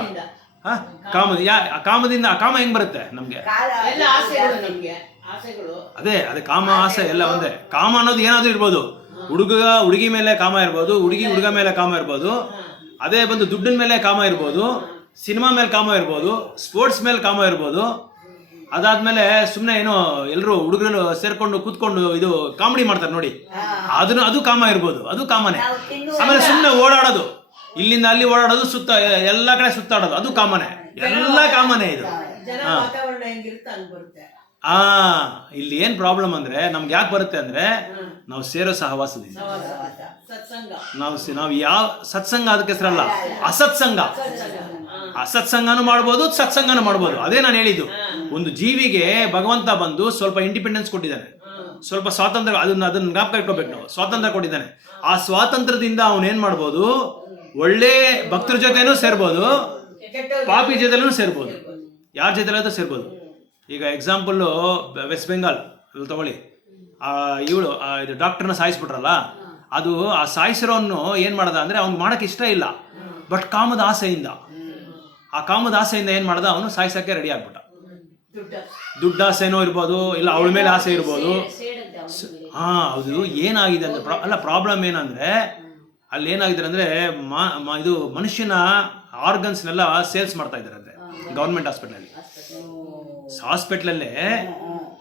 ಕಾಮದಿಂದ, ಕಾಮ ಹೆಂಗ್ ಬರುತ್ತೆ ನಮ್ಗೆ, ಅದೇ ಕಾಮ ಆಸೆ ಎಲ್ಲ ಒಂದೇ. ಕಾಮ ಅನ್ನೋದು ಏನಾದ್ರೂ ಇರ್ಬೋದು, ಹುಡುಗಿ ಮೇಲೆ ಕಾಮ ಇರ್ಬೋದು, ಹುಡುಗ ಮೇಲೆ ಕಾಮ ಇರ್ಬೋದು, ಅದೇ ಬಂದು ದುಡ್ಡಿನ ಮೇಲೆ ಕಾಮ ಇರ್ಬೋದು, ಸಿನಿಮಾ ಮೇಲೆ ಕಾಮ ಇರ್ಬೋದು, ಸ್ಪೋರ್ಟ್ಸ್ ಮೇಲೆ ಕಾಮ ಇರ್ಬೋದು, ಅದಾದ್ಮೇಲೆ ಸುಮ್ಮನೆ ಏನೋ ಎಲ್ಲರೂ ಹುಡುಗರು ಸೇರ್ಕೊಂಡು ಕೂತ್ಕೊಂಡು ಇದು ಕಾಮಿಡಿ ಮಾಡ್ತಾರೆ ನೋಡಿ, ಅದು ಕಾಮ ಇರ್ಬೋದು, ಅದು ಕಾಮನೆ. ಆಮೇಲೆ ಸುಮ್ಮನೆ ಓಡಾಡೋದು, ಇಲ್ಲಿಂದ ಅಲ್ಲಿ ಓಡಾಡೋದು, ಸುತ್ತ ಎಲ್ಲ ಕಡೆ ಸುತ್ತಾಡೋದು, ಅದು ಕಾಮನೆ, ಎಲ್ಲ ಕಾಮನೆ ಇದು. ಜನ ವಾತಾವರಣ ಹೆಂಗಿರುತ್ತೆ ಹಂಗ್ ಬರುತ್ತೆ. ಇಲ್ಲಿ ಏನ್ ಪ್ರಾಬ್ಲಮ್ ಅಂದ್ರೆ ನಮ್ಗೆ ಯಾಕೆ ಬರುತ್ತೆ ಅಂದ್ರೆ ನಾವು ಸೇರೋ ಸಹವಾಸದಿಂದ. ಸತ್ಸಂಗ ನಾವು ಯಾವ ಸತ್ಸಂಗ ಅದಕ್ಕೆ ಹೆಸರಲ್ಲ, ಅಸತ್ಸಂಗ. ಅಸತ್ಸಂಗನೂ ಮಾಡ್ಬೋದು, ಸತ್ಸಂಗನೂ ಮಾಡ್ಬೋದು. ಅದೇ ನಾನು ಹೇಳಿದ್ದು, ಒಂದು ಜೀವಿಗೆ ಭಗವಂತ ಬಂದು ಸ್ವಲ್ಪ ಇಂಡಿಪೆಂಡೆನ್ಸ್ ಕೊಟ್ಟಿದ್ದಾನೆ, ಸ್ವಲ್ಪ ಸ್ವಾತಂತ್ರ್ಯ, ಅದನ್ನ ಜ್ಞಾಪಕ ಇಟ್ಕೋಬೇಕು ನಾವು. ಸ್ವಾತಂತ್ರ್ಯ ಕೊಟ್ಟಿದ್ದಾನೆ. ಆ ಸ್ವಾತಂತ್ರ್ಯದಿಂದ ಅವನೇನ್ ಮಾಡ್ಬೋದು, ಒಳ್ಳೆ ಭಕ್ತರ ಜೊತೆನೂ ಸೇರ್ಬೋದು, ಪಾಪಿ ಜೊತೆನೂ ಸೇರ್ಬೋದು, ಯಾರ ಜೊತೆ ಸೇರ್ಬೋದು. ಈಗ ಎಕ್ಸಾಂಪಲ್ ವೆಸ್ಟ್ ಬೆಂಗಾಲ್ ತಗೊಳ್ಳಿ, ಇವಳು ಇದು ಡಾಕ್ಟರ್ನ ಸಾಯಿಸ್ಬಿಟ್ರಲ್ಲ, ಅದು ಆ ಸಾಯಿಸಿರೋನು ಏನ್ ಮಾಡ್ದ ಅಂದ್ರೆ ಅವ್ನು ಮಾಡಕ್ಕೆ ಇಷ್ಟ ಇಲ್ಲ, ಬಟ್ ಕಾಮದ ಆಸೆಯಿಂದ, ಆ ಕಾಮದ ಆಸೆಯಿಂದ ಏನ್ ಮಾಡ್ದ, ಅವನು ಸಾಯಿಸಕ್ಕೆ ರೆಡಿ ಆಗ್ಬಿಟ್ಟ. ದುಡ್ಡಾಸೆನೋ ಇರ್ಬೋದು, ಇಲ್ಲ ಅವಳ ಮೇಲೆ ಆಸೆ ಇರ್ಬೋದು. ಅದು ಏನಾಗಿದೆ ಅಂದ್ರೆ ಪ್ರಾಬ್ಲಮ್ ಏನಂದ್ರೆ ಅಲ್ಲಿ ಏನಾಗಿದೆ ಅಂದ್ರೆ ಇದು ಮನುಷ್ಯನ ಆರ್ಗನ್ಸ್ನೆಲ್ಲ ಸೇಲ್ಸ್ ಮಾಡ್ತಾ ಇದ್ದಾರೆ ಅಂದ್ರೆ ಗವರ್ಮೆಂಟ್ ಹಾಸ್ಪಿಟ್ಲಲ್ಲೇ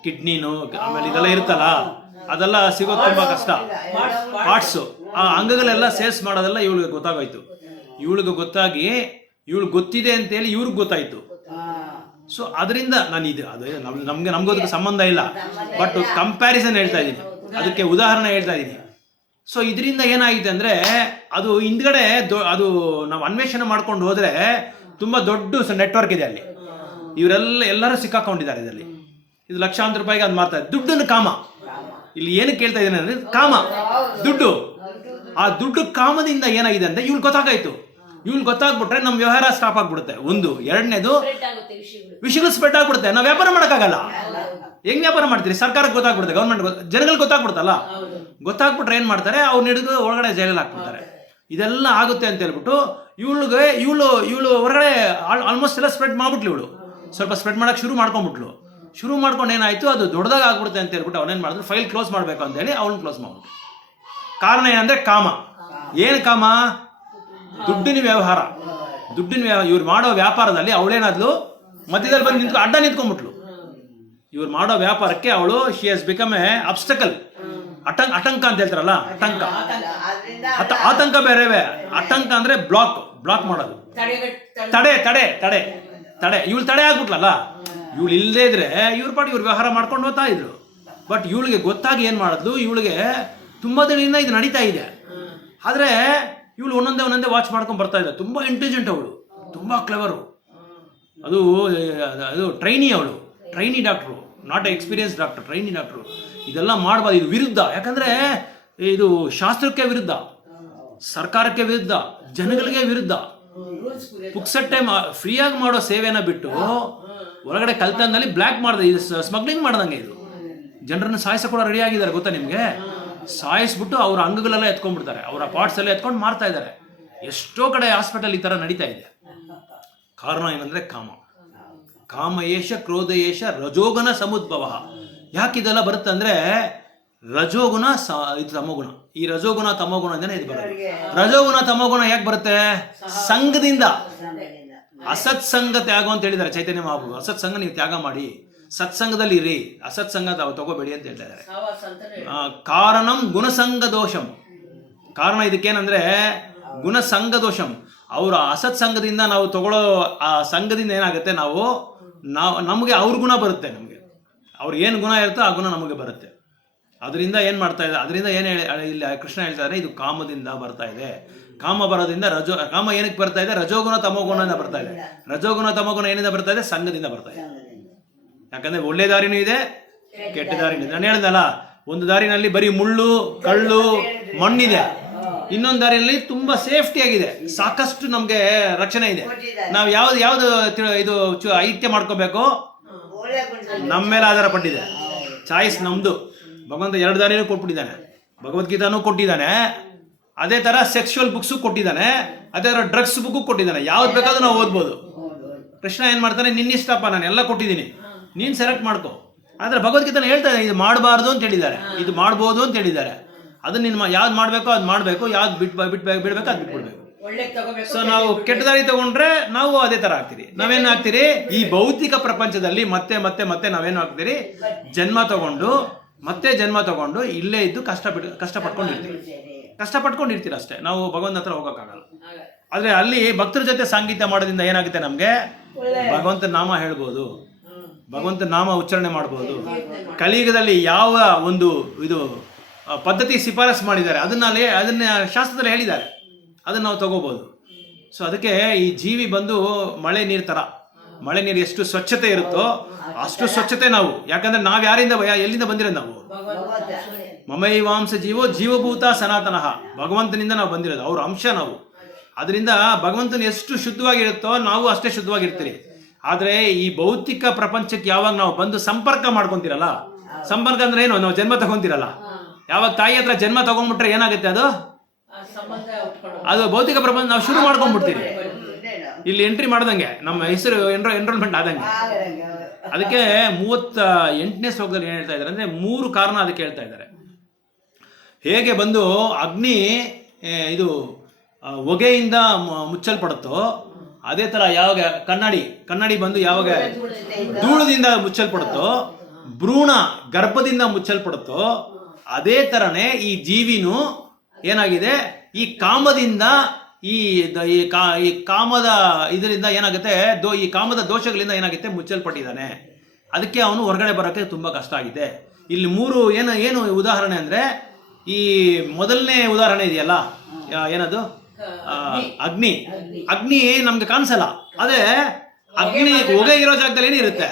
ಕಿಡ್ನಿನು ಆಮೇಲೆ ಇದೆಲ್ಲ ಇರುತ್ತಲ್ಲ, ಅದೆಲ್ಲ ಸಿಗೋದು ತುಂಬಾ ಕಷ್ಟ. ಪಾರ್ಟ್ಸು, ಆ ಅಂಗಗಳೆಲ್ಲ ಸೇಲ್ಸ್ ಮಾಡೋದೆಲ್ಲ ಇವಳಿಗೆ ಗೊತ್ತಾಗೋಯ್ತು. ಇವಳಿಗೆ ಗೊತ್ತಾಗಿ ಇವಳು ಗೊತ್ತಿದೆ ಅಂತೇಳಿ ಇವ್ರಿಗೆ ಗೊತ್ತಾಯ್ತು. ಸೊ ಅದರಿಂದ ನಾನು ಇದು ಅದು ನಮ್ಗೆ ಸಂಬಂಧ ಇಲ್ಲ, ಬಟ್ ಕಂಪ್ಯಾರಿಸನ್ ಹೇಳ್ತಾ ಇದ್ದೀನಿ, ಅದಕ್ಕೆ ಉದಾಹರಣೆ ಹೇಳ್ತಾ ಇದ್ದೀನಿ. ಸೊ ಇದರಿಂದ ಏನಾಗಿದೆ ಅಂದ್ರೆ ಅದು ಹಿಂದ್ಗಡೆ ಅದು ನಾವು ಅನ್ವೇಷಣೆ ಮಾಡ್ಕೊಂಡು ಹೋದ್ರೆ ತುಂಬಾ ದೊಡ್ಡ ನೆಟ್ವರ್ಕ್ ಇದೆ ಅಲ್ಲಿ. ಎಲ್ಲರೂ ಸಿಕ್ಕಾಕೊಂಡಿದ್ದಾರೆ ಇದರಲ್ಲಿ. ಇದು ಲಕ್ಷಾಂತರ ರೂಪಾಯಿಗೆ ಅದು ಮಾಡ್ತಾ ಇದೆ. ದುಡ್ಡನ್ನು ಕಾಮ, ಇಲ್ಲಿ ಏನಕ್ಕೆ ಕೇಳ್ತಾ ಇದ್ದೇನೆ ಅಂದ್ರೆ ಕಾಮ, ದುಡ್ಡು. ಆ ದುಡ್ಡು ಕಾಮದಿಂದ ಏನಾಗಿದೆ ಅಂದ್ರೆ ಇವ್ಳು ಗೊತ್ತಾಗಾಯ್ತು. ಇವ್ಳು ಗೊತ್ತಾಗ್ಬಿಟ್ರೆ ನಮ್ಮ ವ್ಯವಹಾರ ಸ್ಟಾಪ್ ಆಗ್ಬಿಡುತ್ತೆ. ಒಂದು. ಎರಡನೇದು, ವಿಷಯಗಳು ಸ್ಪ್ರೆಡ್ ಆಗ್ಬಿಡುತ್ತೆ. ನಾವು ವ್ಯಾಪಾರ ಮಾಡೋಕ್ಕಾಗಲ್ಲ. ಹೆಂಗ್ ವ್ಯಾಪಾರ ಮಾಡ್ತೀರಿ? ಸರ್ಕಾರಕ್ಕೆ ಗೊತ್ತಾಗ್ಬಿಡುತ್ತೆ, ಗೌರ್ಮೆಂಟ್ ಜನಗಳಿಗೆ ಗೊತ್ತಾಗ್ಬಿಡುತ್ತಲ್ಲ. ಗೊತ್ತಾಗ್ಬಿಟ್ರೆ ಏನ್ ಮಾಡ್ತಾರೆ, ಅವ್ರನ್ನ ಹಿಡಿದು ಒಳಗಡೆ ಜೈಲಲ್ಲಿ ಹಾಕ್ಬಿಡ್ತಾರೆ. ಇದೆಲ್ಲ ಆಗುತ್ತೆ ಅಂತ ಹೇಳ್ಬಿಟ್ಟು ಇವಳು ಹೊರಗಡೆ ಆಲ್ಮೋಸ್ಟ್ ಎಲ್ಲ ಸ್ಪ್ರೆಡ್ ಮಾಡ್ಬಿಟ್ಲು. ಇವಳು ಸ್ವಲ್ಪ ಸ್ಪ್ರೆಡ್ ಮಾಡಕ್ಕೆ ಶುರು ಮಾಡ್ಕೊಂಡು ಏನಾಯ್ತು, ಅದು ದೊಡ್ಡದಾಗ ಆಗ್ಬಿಡುತ್ತೆ ಅಂತ ಹೇಳ್ಬಿಟ್ಟು ಅವನೇನ್ ಮಾಡಿದ್ರು, ಫೈಲ್ ಕ್ಲೋಸ್ ಮಾಡ್ಬೇಕು ಅಂತ ಹೇಳಿ ಅವಳನ್ನ ಕ್ಲೋಸ್ ಮಾಡ್ಬಿಟ್ಟು. ಕಾರಣ ಏನಂದ್ರೆ ಕಾಮ. ಏನ್ ಕಾಮ? ದುಡ್ಡಿನ ವ್ಯವಹಾರ. ಇವ್ರು ಮಾಡೋ ವ್ಯಾಪಾರದಲ್ಲಿ ಅವಳೇನಾದ್ಲು ಮಧ್ಯದಲ್ಲಿ ಬಂದು ಅಡ್ಡ ನಿಂತ್ಕೊಂಡ್ಬಿಟ್ಲು. ಇವ್ರು ಮಾಡೋ ವ್ಯಾಪಾರಕ್ಕೆ ಅವಳು she has become A obstacle. ಆತಂಕ ಅಂತ ಹೇಳ್ತಾರಲ್ಲ, ಆತಂಕ ಬೇರೆವೇ. ಆತಂಕ ಅಂದ್ರೆ ಬ್ಲಾಕ್ ಮಾಡೋದು, ತಡೆ. ಇವಳು ತಡೆ ಆಗ್ಬಿಟ್ಲಲ್ಲ. ಇವಳು ಇಲ್ಲದೇ ಇದ್ರೆ ಇವ್ರ ಪಾಟಿ ಇವ್ರು ವ್ಯವಹಾರ ಮಾಡ್ಕೊಂಡು ಹೋಗ್ತಾ ಇದ್ರು. ಬಟ್ ಇವಳಿಗೆ ಗೊತ್ತಾಗಿ ಏನ್ ಮಾಡಿದ್ಲು, ಇವಳಿಗೆ ತುಂಬಾ ದಿನದಿಂದ ಇದು ನಡೀತಾ ಇದೆ. ಆದ್ರೆ ಇವಳು ಒಂದೊಂದೇ ವಾಚ್ ಮಾಡ್ಕೊಂಡು ಬರ್ತಾ ಇದ್ದ. ತುಂಬಾ ಇಂಟೆಲಿಜೆಂಟ್ ಅವಳು, ತುಂಬಾ ಕ್ಲೆವರು. ಅದು trainee doctor, not experience doctor, trainee doctor. ಇದೆಲ್ಲ ಮಾಡಬಾರ್ದು. ಇದು ವಿರುದ್ಧ. ಯಾಕಂದ್ರೆ ಇದು ಶಾಸ್ತ್ರಕ್ಕೆ ವಿರುದ್ಧ, ಸರ್ಕಾರಕ್ಕೆ ವಿರುದ್ಧ, ಜನಗಳಿಗೆ ವಿರುದ್ಧ. ಪುಕ್ಸಟ್ಟೆ ಫ್ರೀಯಾಗಿ ಮಾಡೋ ಸೇವೆನ ಬಿಟ್ಟು ಹೊರಗಡೆ ಕಲ್ತಂದಲ್ಲಿ ಬ್ಲ್ಯಾಕ್ ಮಾಡಿದೆ. ಇದು ಸ್ಮಗ್ಲಿಂಗ್ ಮಾಡ್ದಂಗೆ. ಇದು ಜನರನ್ನು ಸಾಯಿಸ ಕೂಡ ರೆಡಿ ಆಗಿದ್ದಾರೆ, ಗೊತ್ತಾ ನಿಮ್ಗೆ? ಸಾಯಿಸ್ಬಿಟ್ಟು ಅವ್ರ ಅಂಗಗಳೆಲ್ಲ ಎತ್ಕೊಂಡ್ಬಿಡ್ತಾರೆ, ಅವರ ಪಾರ್ಟ್ಸ್ ಎಲ್ಲ ಎತ್ಕೊಂಡು ಮಾರ್ತಾ ಇದ್ದಾರೆ. ಎಷ್ಟೋ ಕಡೆ ಹಾಸ್ಪಿಟಲ್ ಈ ತರ ನಡೀತಾ ಇದೆ. ಕಾರಣ ಏನಂದ್ರೆ ಕಾಮ ಏಷ ಕ್ರೋಧ ಏಷ ರಜೋಗುಣ ಸಮುದ್ಭವ. ಯಾಕಿದೆಲ್ಲ ಬರುತ್ತೆ ಅಂದ್ರೆ ರಜೋಗುಣ ತಮೋಗುಣ. ಈ ರಜೋಗುಣ ತಮೋಗುಣ ಅಂತಾನೆ ಇದು ಬರುತ್ತೆ. ರಜೋಗುಣ ತಮೋಗುಣ ಯಾಕೆ ಬರುತ್ತೆ? ಸಂಘದಿಂದ. ಅಸತ್ಸಂಗ ತ್ಯಾಗ ಅಂತ ಹೇಳಿದ್ದಾರೆ ಚೈತನ್ಯ ಮಹಾಪ್ರಭು. ಅಸತ್ಸಂಗ ನೀವು ತ್ಯಾಗ ಮಾಡಿ, ಸತ್ಸಂಗದಲ್ಲಿ ಇರಿ, ಅಸತ್ಸಂಗ ತಗೋಬೇಡಿ ಅಂತ ಹೇಳ್ತಾ ಇದ್ದಾರೆ. ಕಾರಣಂ ಗುಣಸಂಗ ದೋಷಂ. ಕಾರಣ ಇದಕ್ಕೇನಂದ್ರೆ ಗುಣಸಂಗ ದೋಷಂ. ಅವರ ಅಸತ್ಸಂಗದಿಂದ ನಾವು ತಗೊಳ್ಳೋ ಆ ಸಂಘದಿಂದ ಏನಾಗುತ್ತೆ, ನಮಗೆ ಅವ್ರ ಗುಣ ಬರುತ್ತೆ. ನಮಗೆ ಅವ್ರಿಗೆ ಏನು ಗುಣ ಇರುತ್ತೋ ಆ ಗುಣ ನಮಗೆ ಬರುತ್ತೆ. ಅದರಿಂದ ಏನು ಮಾಡ್ತಾ ಇದೆ, ಅದರಿಂದ ಏನು ಇಲ್ಲಿ ಕೃಷ್ಣ ಹೇಳ್ತಾರೆ, ಇದು ಕಾಮದಿಂದ ಬರ್ತಾ ಇದೆ. ಕಾಮ ಬರೋದ್ರಿಂದ ಕಾಮ ಏನಕ್ಕೆ ಬರ್ತಾ ಇದೆ? ರಜೋಗುಣ ತಮೋಗುಣದಿಂದ ಬರ್ತಾ ಇದೆ. ರಜೋಗುಣ ತಮೋಗುಣ ಏನಿಂದ ಬರ್ತಾ ಇದೆ? ಸಂಘದಿಂದ ಬರ್ತಾ ಇದೆ. ಯಾಕಂದ್ರೆ ಒಳ್ಳೆ ದಾರಿನೂ ಇದೆ, ಕೆಟ್ಟ ದಾರಿನೂ ಇದೆ. ನಾನು ಹೇಳ್ದಲ್ಲ, ಒಂದು ದಾರಿನಲ್ಲಿ ಬರೀ ಮುಳ್ಳು, ಕಳ್ಳು, ಮಣ್ಣಿದೆ. ಇನ್ನೊಂದು ದಾರಿಯಲ್ಲಿ ತುಂಬಾ ಸೇಫ್ಟಿ ಆಗಿದೆ, ಸಾಕಷ್ಟು ನಮ್ಗೆ ರಕ್ಷಣೆ ಇದೆ. ನಾವು ಯಾವ್ದು ಇದು ಐಕ್ಯ ಮಾಡ್ಕೋಬೇಕು, ನಮ್ಮ ಮೇಲೆ ಆಧಾರ ಪಟ್ಟಿದೆ. ಚಾಯ್ಸ್ ನಮ್ದು. ಭಗವಂತ 2 ದಾರಿನೂ ಕೊಟ್ಬಿಟ್ಟಿದ್ದಾನೆ. ಭಗವದ್ಗೀತಾನೂ ಕೊಟ್ಟಿದ್ದಾನೆ, ಅದೇ ತರ ಸೆಕ್ಸುವಲ್ ಬುಕ್ಸು ಕೊಟ್ಟಿದ್ದಾನೆ, ಅದೇ ತರ ಡ್ರಗ್ಸ್ ಬುಕ್ ಕೊಟ್ಟಿದ್ದಾನೆ. ಯಾವ್ದು ಬೇಕಾದ್ರೂ ನಾವು ಓದ್ಬೋದು. ಕೃಷ್ಣ ಏನ್ ಮಾಡ್ತಾನೆ, ನಿನ್ನಿಷ್ಟಪ್ಪ, ನಾನು ಎಲ್ಲ ಕೊಟ್ಟಿದ್ದೀನಿ, ನೀನ್ ಸೆಲೆಕ್ಟ್ ಮಾಡ್ಕೋ. ಆದ್ರೆ ಭಗವದ್ಗೀತಾನ ಹೇಳ್ತಾ ಇದ್ದಾನೆ, ಇದು ಮಾಡಬಾರ್ದು ಅಂತ ಹೇಳಿದ್ದಾರೆ, ಇದು ಮಾಡ್ಬೋದು ಅಂತ ಹೇಳಿದ್ದಾರೆ. ಅದನ್ನ ನೀನು ಯಾವ್ದು ಮಾಡ್ಬೇಕೋ ಅದು ಮಾಡ್ಬೇಕು, ಯಾವ್ದು ಬಿಡ್ಬೇಕು ಅದು ಬಿಟ್ಬಿಡ್ಬೇಕು. ಒಳ್ಳೆ ತಗೋಬೇಕು. ಸೊ ನಾವು ಕೆಟ್ಟ ದಾರಿ ತಗೊಂಡ್ರೆ ನಾವು ಅದೇ ತರ ಆಗ್ತೀರಿ. ನಾವೇನ್ ಆಗ್ತೀರಿ, ಈ ಭೌತಿಕ ಪ್ರಪಂಚದಲ್ಲಿ ಮತ್ತೆ ಮತ್ತೆ ಮತ್ತೆ ನಾವೇನು ಆಗ್ತೀರಿ, ಜನ್ಮ ತಗೊಂಡು ಇಲ್ಲೇ ಇದ್ದು ಕಷ್ಟಪಟ್ಕೊಂಡಿರ್ತೀರಿ ಅಷ್ಟೇ. ನಾವು ಭಗವಂತನ ಹತ್ರ ಹೋಗೋಕ್ಕಾಗಲ್ಲ. ಆದ್ರೆ ಅಲ್ಲಿ ಭಕ್ತರ ಜೊತೆ ಸಾಂಗತ್ಯ ಮಾಡೋದ್ರಿಂದ ಏನಾಗುತ್ತೆ, ನಮ್ಗೆ ಭಗವಂತನ ನಾಮ ಹೇಳ್ಬೋದು, ಭಗವಂತನ ನಾಮ ಉಚ್ಚಾರಣೆ ಮಾಡ್ಬೋದು. ಕಲಿಯುಗದಲ್ಲಿ ಯಾವ ಒಂದು ಇದು ಪದ್ಧತಿ ಶಿಫಾರಸ್ ಮಾಡಿದ್ದಾರೆ ಅದನ್ನ ಶಾಸ್ತ್ರದಲ್ಲಿ ಹೇಳಿದ್ದಾರೆ, ಅದನ್ನ ನಾವು ತಗೋಬಹುದು. ಸೊ ಅದಕ್ಕೆ ಈ ಜೀವಿ ಬಂದು ಮಳೆ ನೀರು ಎಷ್ಟು ಸ್ವಚ್ಛತೆ ಇರುತ್ತೋ ಅಷ್ಟು ಸ್ವಚ್ಛತೆ ನಾವು. ಯಾಕಂದ್ರೆ ನಾವ್ ಎಲ್ಲಿಂದ ಬಂದಿರೋದು, ನಾವು ಮಮೈವಾಂಸ ಜೀವಭೂತ ಸನಾತನಃ, ಭಗವಂತನಿಂದ ನಾವು ಬಂದಿರೋದು, ಅವ್ರ ಅಂಶ ನಾವು. ಅದರಿಂದ ಭಗವಂತನ ಎಷ್ಟು ಶುದ್ಧವಾಗಿರುತ್ತೋ ನಾವು ಅಷ್ಟೇ ಶುದ್ಧವಾಗಿರ್ತೀರಿ. ಆದ್ರೆ ಈ ಭೌತಿಕ ಪ್ರಪಂಚಕ್ಕೆ ಯಾವಾಗ ನಾವು ಬಂದು ಸಂಪರ್ಕ ಮಾಡ್ಕೊಂತೀರಲ್ಲ, ಸಂಪರ್ಕ ಅಂದ್ರೆ ಏನು, ನಾವು ಜನ್ಮ ತಗೊಂತೀರಲ್ಲ, ಯಾವಾಗ ತಾಯಿ ಹತ್ರ ಜನ್ಮ ತಗೊಂಡ್ಬಿಟ್ರೆ ಏನಾಗುತ್ತೆ, ಅದು ಭೌತಿಕ ಪ್ರಪಂಚ ನಾವು ಶುರು ಮಾಡ್ಕೊಂಡ್ಬಿಡ್ತೀವಿ. ಇಲ್ಲಿ ಎಂಟ್ರಿ ಮಾಡ್ದಂಗೆ ನಮ್ಮ ಹೆಸರು ಎನ್ರೋಲ್ಮೆಂಟ್ ಆದಂಗೆ. ಅದಕ್ಕೆ 38ನೇ ಶ್ಲೋಕದಲ್ಲಿ ಏನ್ ಹೇಳ್ತಾ ಇದ್ದಾರೆ ಅಂದ್ರೆ 3 ಕಾರಣ ಅದಕ್ಕೆ ಹೇಳ್ತಾ ಇದ್ದಾರೆ. ಹೇಗೆ ಬಂದು ಅಗ್ನಿ ಇದು ಹೊಗೆಯಿಂದ ಮುಚ್ಚಲ್ಪಡುತ್ತೋ, ಅದೇ ತರ ಯಾವಾಗ ಕನ್ನಡಿ ಬಂದು ಯಾವಾಗ ಧೂಳದಿಂದ ಮುಚ್ಚಲ್ಪಡುತ್ತೋ, ಭ್ರೂಣ ಗರ್ಭದಿಂದ ಮುಚ್ಚಲ್ಪಡುತ್ತೋ, ಅದೇ ತರನೇ ಈ ಜೀವಿನೂ ಏನಾಗಿದೆ, ಈ ಕಾಮದಿಂದ ಈ ಕಾಮದ ಇದರಿಂದ ಏನಾಗುತ್ತೆ, ಈ ಕಾಮದ ದೋಷಗಳಿಂದ ಏನಾಗುತ್ತೆ, ಮುಚ್ಚಲ್ಪಟ್ಟಿದ್ದಾನೆ. ಅದಕ್ಕೆ ಅವನು ಹೊರಗಡೆ ಬರೋಕ್ಕೆ ತುಂಬಾ ಕಷ್ಟ ಆಗಿದೆ. ಇಲ್ಲಿ 3 ಏನು ಉದಾಹರಣೆ ಅಂದ್ರೆ, ಈ ಮೊದಲನೇ ಉದಾಹರಣೆ ಇದೆಯಲ್ಲ, ಏನದು, ಅಗ್ನಿ ನಮ್ಗೆ ಕಾಣಿಸಲ್ಲ. ಅದೇ ಅಗ್ನಿ ಹೊಗೆ ಇರೋ ಜಾಗದಲ್ಲಿ ಏನಿರುತ್ತೆ,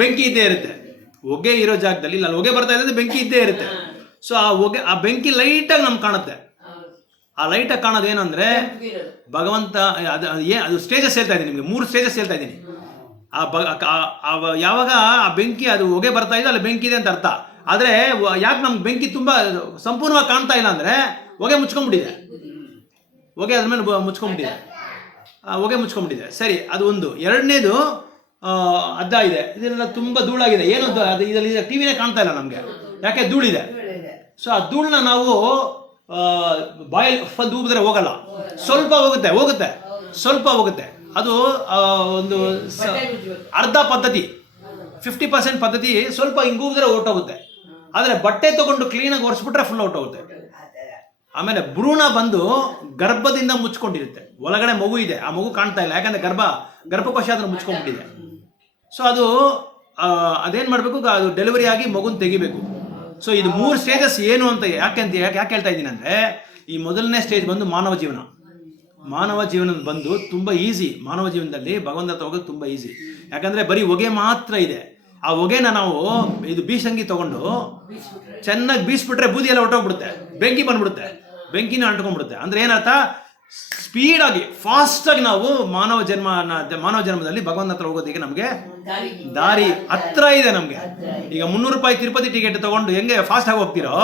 ಬೆಂಕಿ ಇದ್ದೇ ಇರುತ್ತೆ. ಹೊಗೆ ಇರೋ ಜಾಗದಲ್ಲಿ ಇಲ್ಲ, ಹೊಗೆ ಬರ್ತಾ ಇದೆ, ಬೆಂಕಿ ಇದ್ದೇ ಇರುತ್ತೆ. ಸೊ ಆ ಬೆಂಕಿ ಲೈಟಾಗಿ ನಮ್ಗೆ ಕಾಣುತ್ತೆ. ಆ ಲೈಟಾಗಿ ಕಾಣೋದು ಏನಂದ್ರೆ ಭಗವಂತ. ಅದು ಸ್ಟೇಜಸ್ ಹೇಳ್ತಾ ಇದ್ದೀನಿ ನಿಮ್ಗೆ, 3 ಸ್ಟೇಜಸ್ ಹೇಳ್ತಾ ಇದ್ದೀನಿ. ಯಾವಾಗ ಆ ಬೆಂಕಿ ಅದು ಹೊಗೆ ಬರ್ತಾ ಇದೆ, ಅಲ್ಲಿ ಬೆಂಕಿ ಇದೆ ಅಂತ ಅರ್ಥ. ಆದ್ರೆ ಯಾಕೆ ನಮ್ಗೆ ಬೆಂಕಿ ತುಂಬಾ ಸಂಪೂರ್ಣವಾಗಿ ಕಾಣ್ತಾ ಇಲ್ಲ ಅಂದ್ರೆ, ಹೊಗೆ ಮುಚ್ಕೊಂಡ್ಬಿಟ್ಟಿದೆ, ಹೊಗೆ ಅದ್ರ ಮೇಲೆ ಮುಚ್ಕೊಂಡ್ಬಿಟ್ಟಿದೆ. ಸರಿ, ಅದು ಒಂದು. ಎರಡನೇದು ಅದ್ದ ಇದೆ, ಇದೆಲ್ಲ ತುಂಬಾ ಧೂಳಾಗಿದೆ. ಏನು ಅದು, ಇದರಲ್ಲಿ ಟಿವಿನೇ ಕಾಣ್ತಾ ಇಲ್ಲ ನಮ್ಗೆ, ಯಾಕೆ ಧೂಳಿದೆ. ಸೊ ಆ ಧೂಳನ್ನ ನಾವು ಬಾಯಲ್ಲಿ ಒಂದು ಊಬಿದ್ರೆ ಹೋಗಲ್ಲ, ಸ್ವಲ್ಪ ಹೋಗುತ್ತೆ. ಅದು ಒಂದು ಅರ್ಧ ಪದ್ಧತಿ, 50% ಪದ್ಧತಿ. ಸ್ವಲ್ಪ ಹಿಂಗ್ ಊಬಿದ್ರೆ ಹೊರಟೋಗುತ್ತೆ. ಆದ್ರೆ ಬಟ್ಟೆ ತಗೊಂಡು ಕ್ಲೀನಾಗಿ ಒರೆಸ್ಬಿಟ್ರೆ ಫುಲ್ ಹೊರಟೋಗುತ್ತೆ. ಆಮೇಲೆ ಭ್ರೂಣ ಬಂದು ಗರ್ಭದಿಂದ ಮುಚ್ಕೊಂಡಿರುತ್ತೆ, ಒಳಗಡೆ ಮಗು ಇದೆ, ಆ ಮಗು ಕಾಣ್ತಾ ಇಲ್ಲ, ಯಾಕಂದ್ರೆ ಗರ್ಭಕೋಶ ಅದನ್ನು ಮುಚ್ಕೊಂಡ್ಬಿಟ್ಟಿದೆ. ಸೊ ಅದು ಅದೇನ್ ಮಾಡ್ಬೇಕು, ಅದು ಡೆಲಿವರಿ ಆಗಿ ಮಗುನ್ ತೆಗಿಬೇಕು. ಸೊ ಇದು 3 ಸ್ಟೇಜಸ್ ಏನು ಅಂತ ಯಾಕೆ ಹೇಳ್ತಾ ಇದ್ದೀನಿ ಅಂದ್ರೆ, ಈ ಮೊದಲನೇ ಸ್ಟೇಜ್ ಬಂದು ಮಾನವ ಜೀವನ ಬಂದು ತುಂಬಾ ಈಸಿ. ಮಾನವ ಜೀವನದಲ್ಲಿ ಭಗವಂತ ಹತ್ರ ಹೋಗೋದು ತುಂಬಾ ಈಸಿ. ಯಾಕಂದ್ರೆ ಬರೀ ಹೊಗೆ ಮಾತ್ರ ಇದೆ. ಆ ಹೊಗೆನ ನಾವು ಇದು ಬೀಸಂಗಿ ತಗೊಂಡು ಚೆನ್ನಾಗಿ ಬೀಸ್ಬಿಟ್ರೆ ಬೂದಿ ಎಲ್ಲ ಹೊಟ್ಟೋಗ್ಬಿಡುತ್ತೆ, ಬೆಂಕಿ ಬಂದ್ಬಿಡುತ್ತೆ, ಬೆಂಕಿನ ಅಂಟ್ಕೊಂಡ್ಬಿಡುತ್ತೆ. ಅಂದ್ರೆ ಏನರ್ಥ, ಸ್ಪೀಡ್ ಆಗಿ ಫಾಸ್ಟ್ ಆಗಿ ನಾವು ಮಾನವ ಜನ್ಮದಲ್ಲಿ ಭಗವಂತ ಹತ್ರ ಹೋಗೋದಕ್ಕೆ ನಮ್ಗೆ ದಾರಿ ಹತ್ರ ಇದೆ. ನಮ್ಗೆ ಈಗ 300 ರೂಪಾಯಿ ತಿರುಪತಿ ಟಿಕೆಟ್ ತಗೊಂಡು ಹೆಂಗೆ ಫಾಸ್ಟ್ ಆಗಿ ಹೋಗ್ತಿರೋ,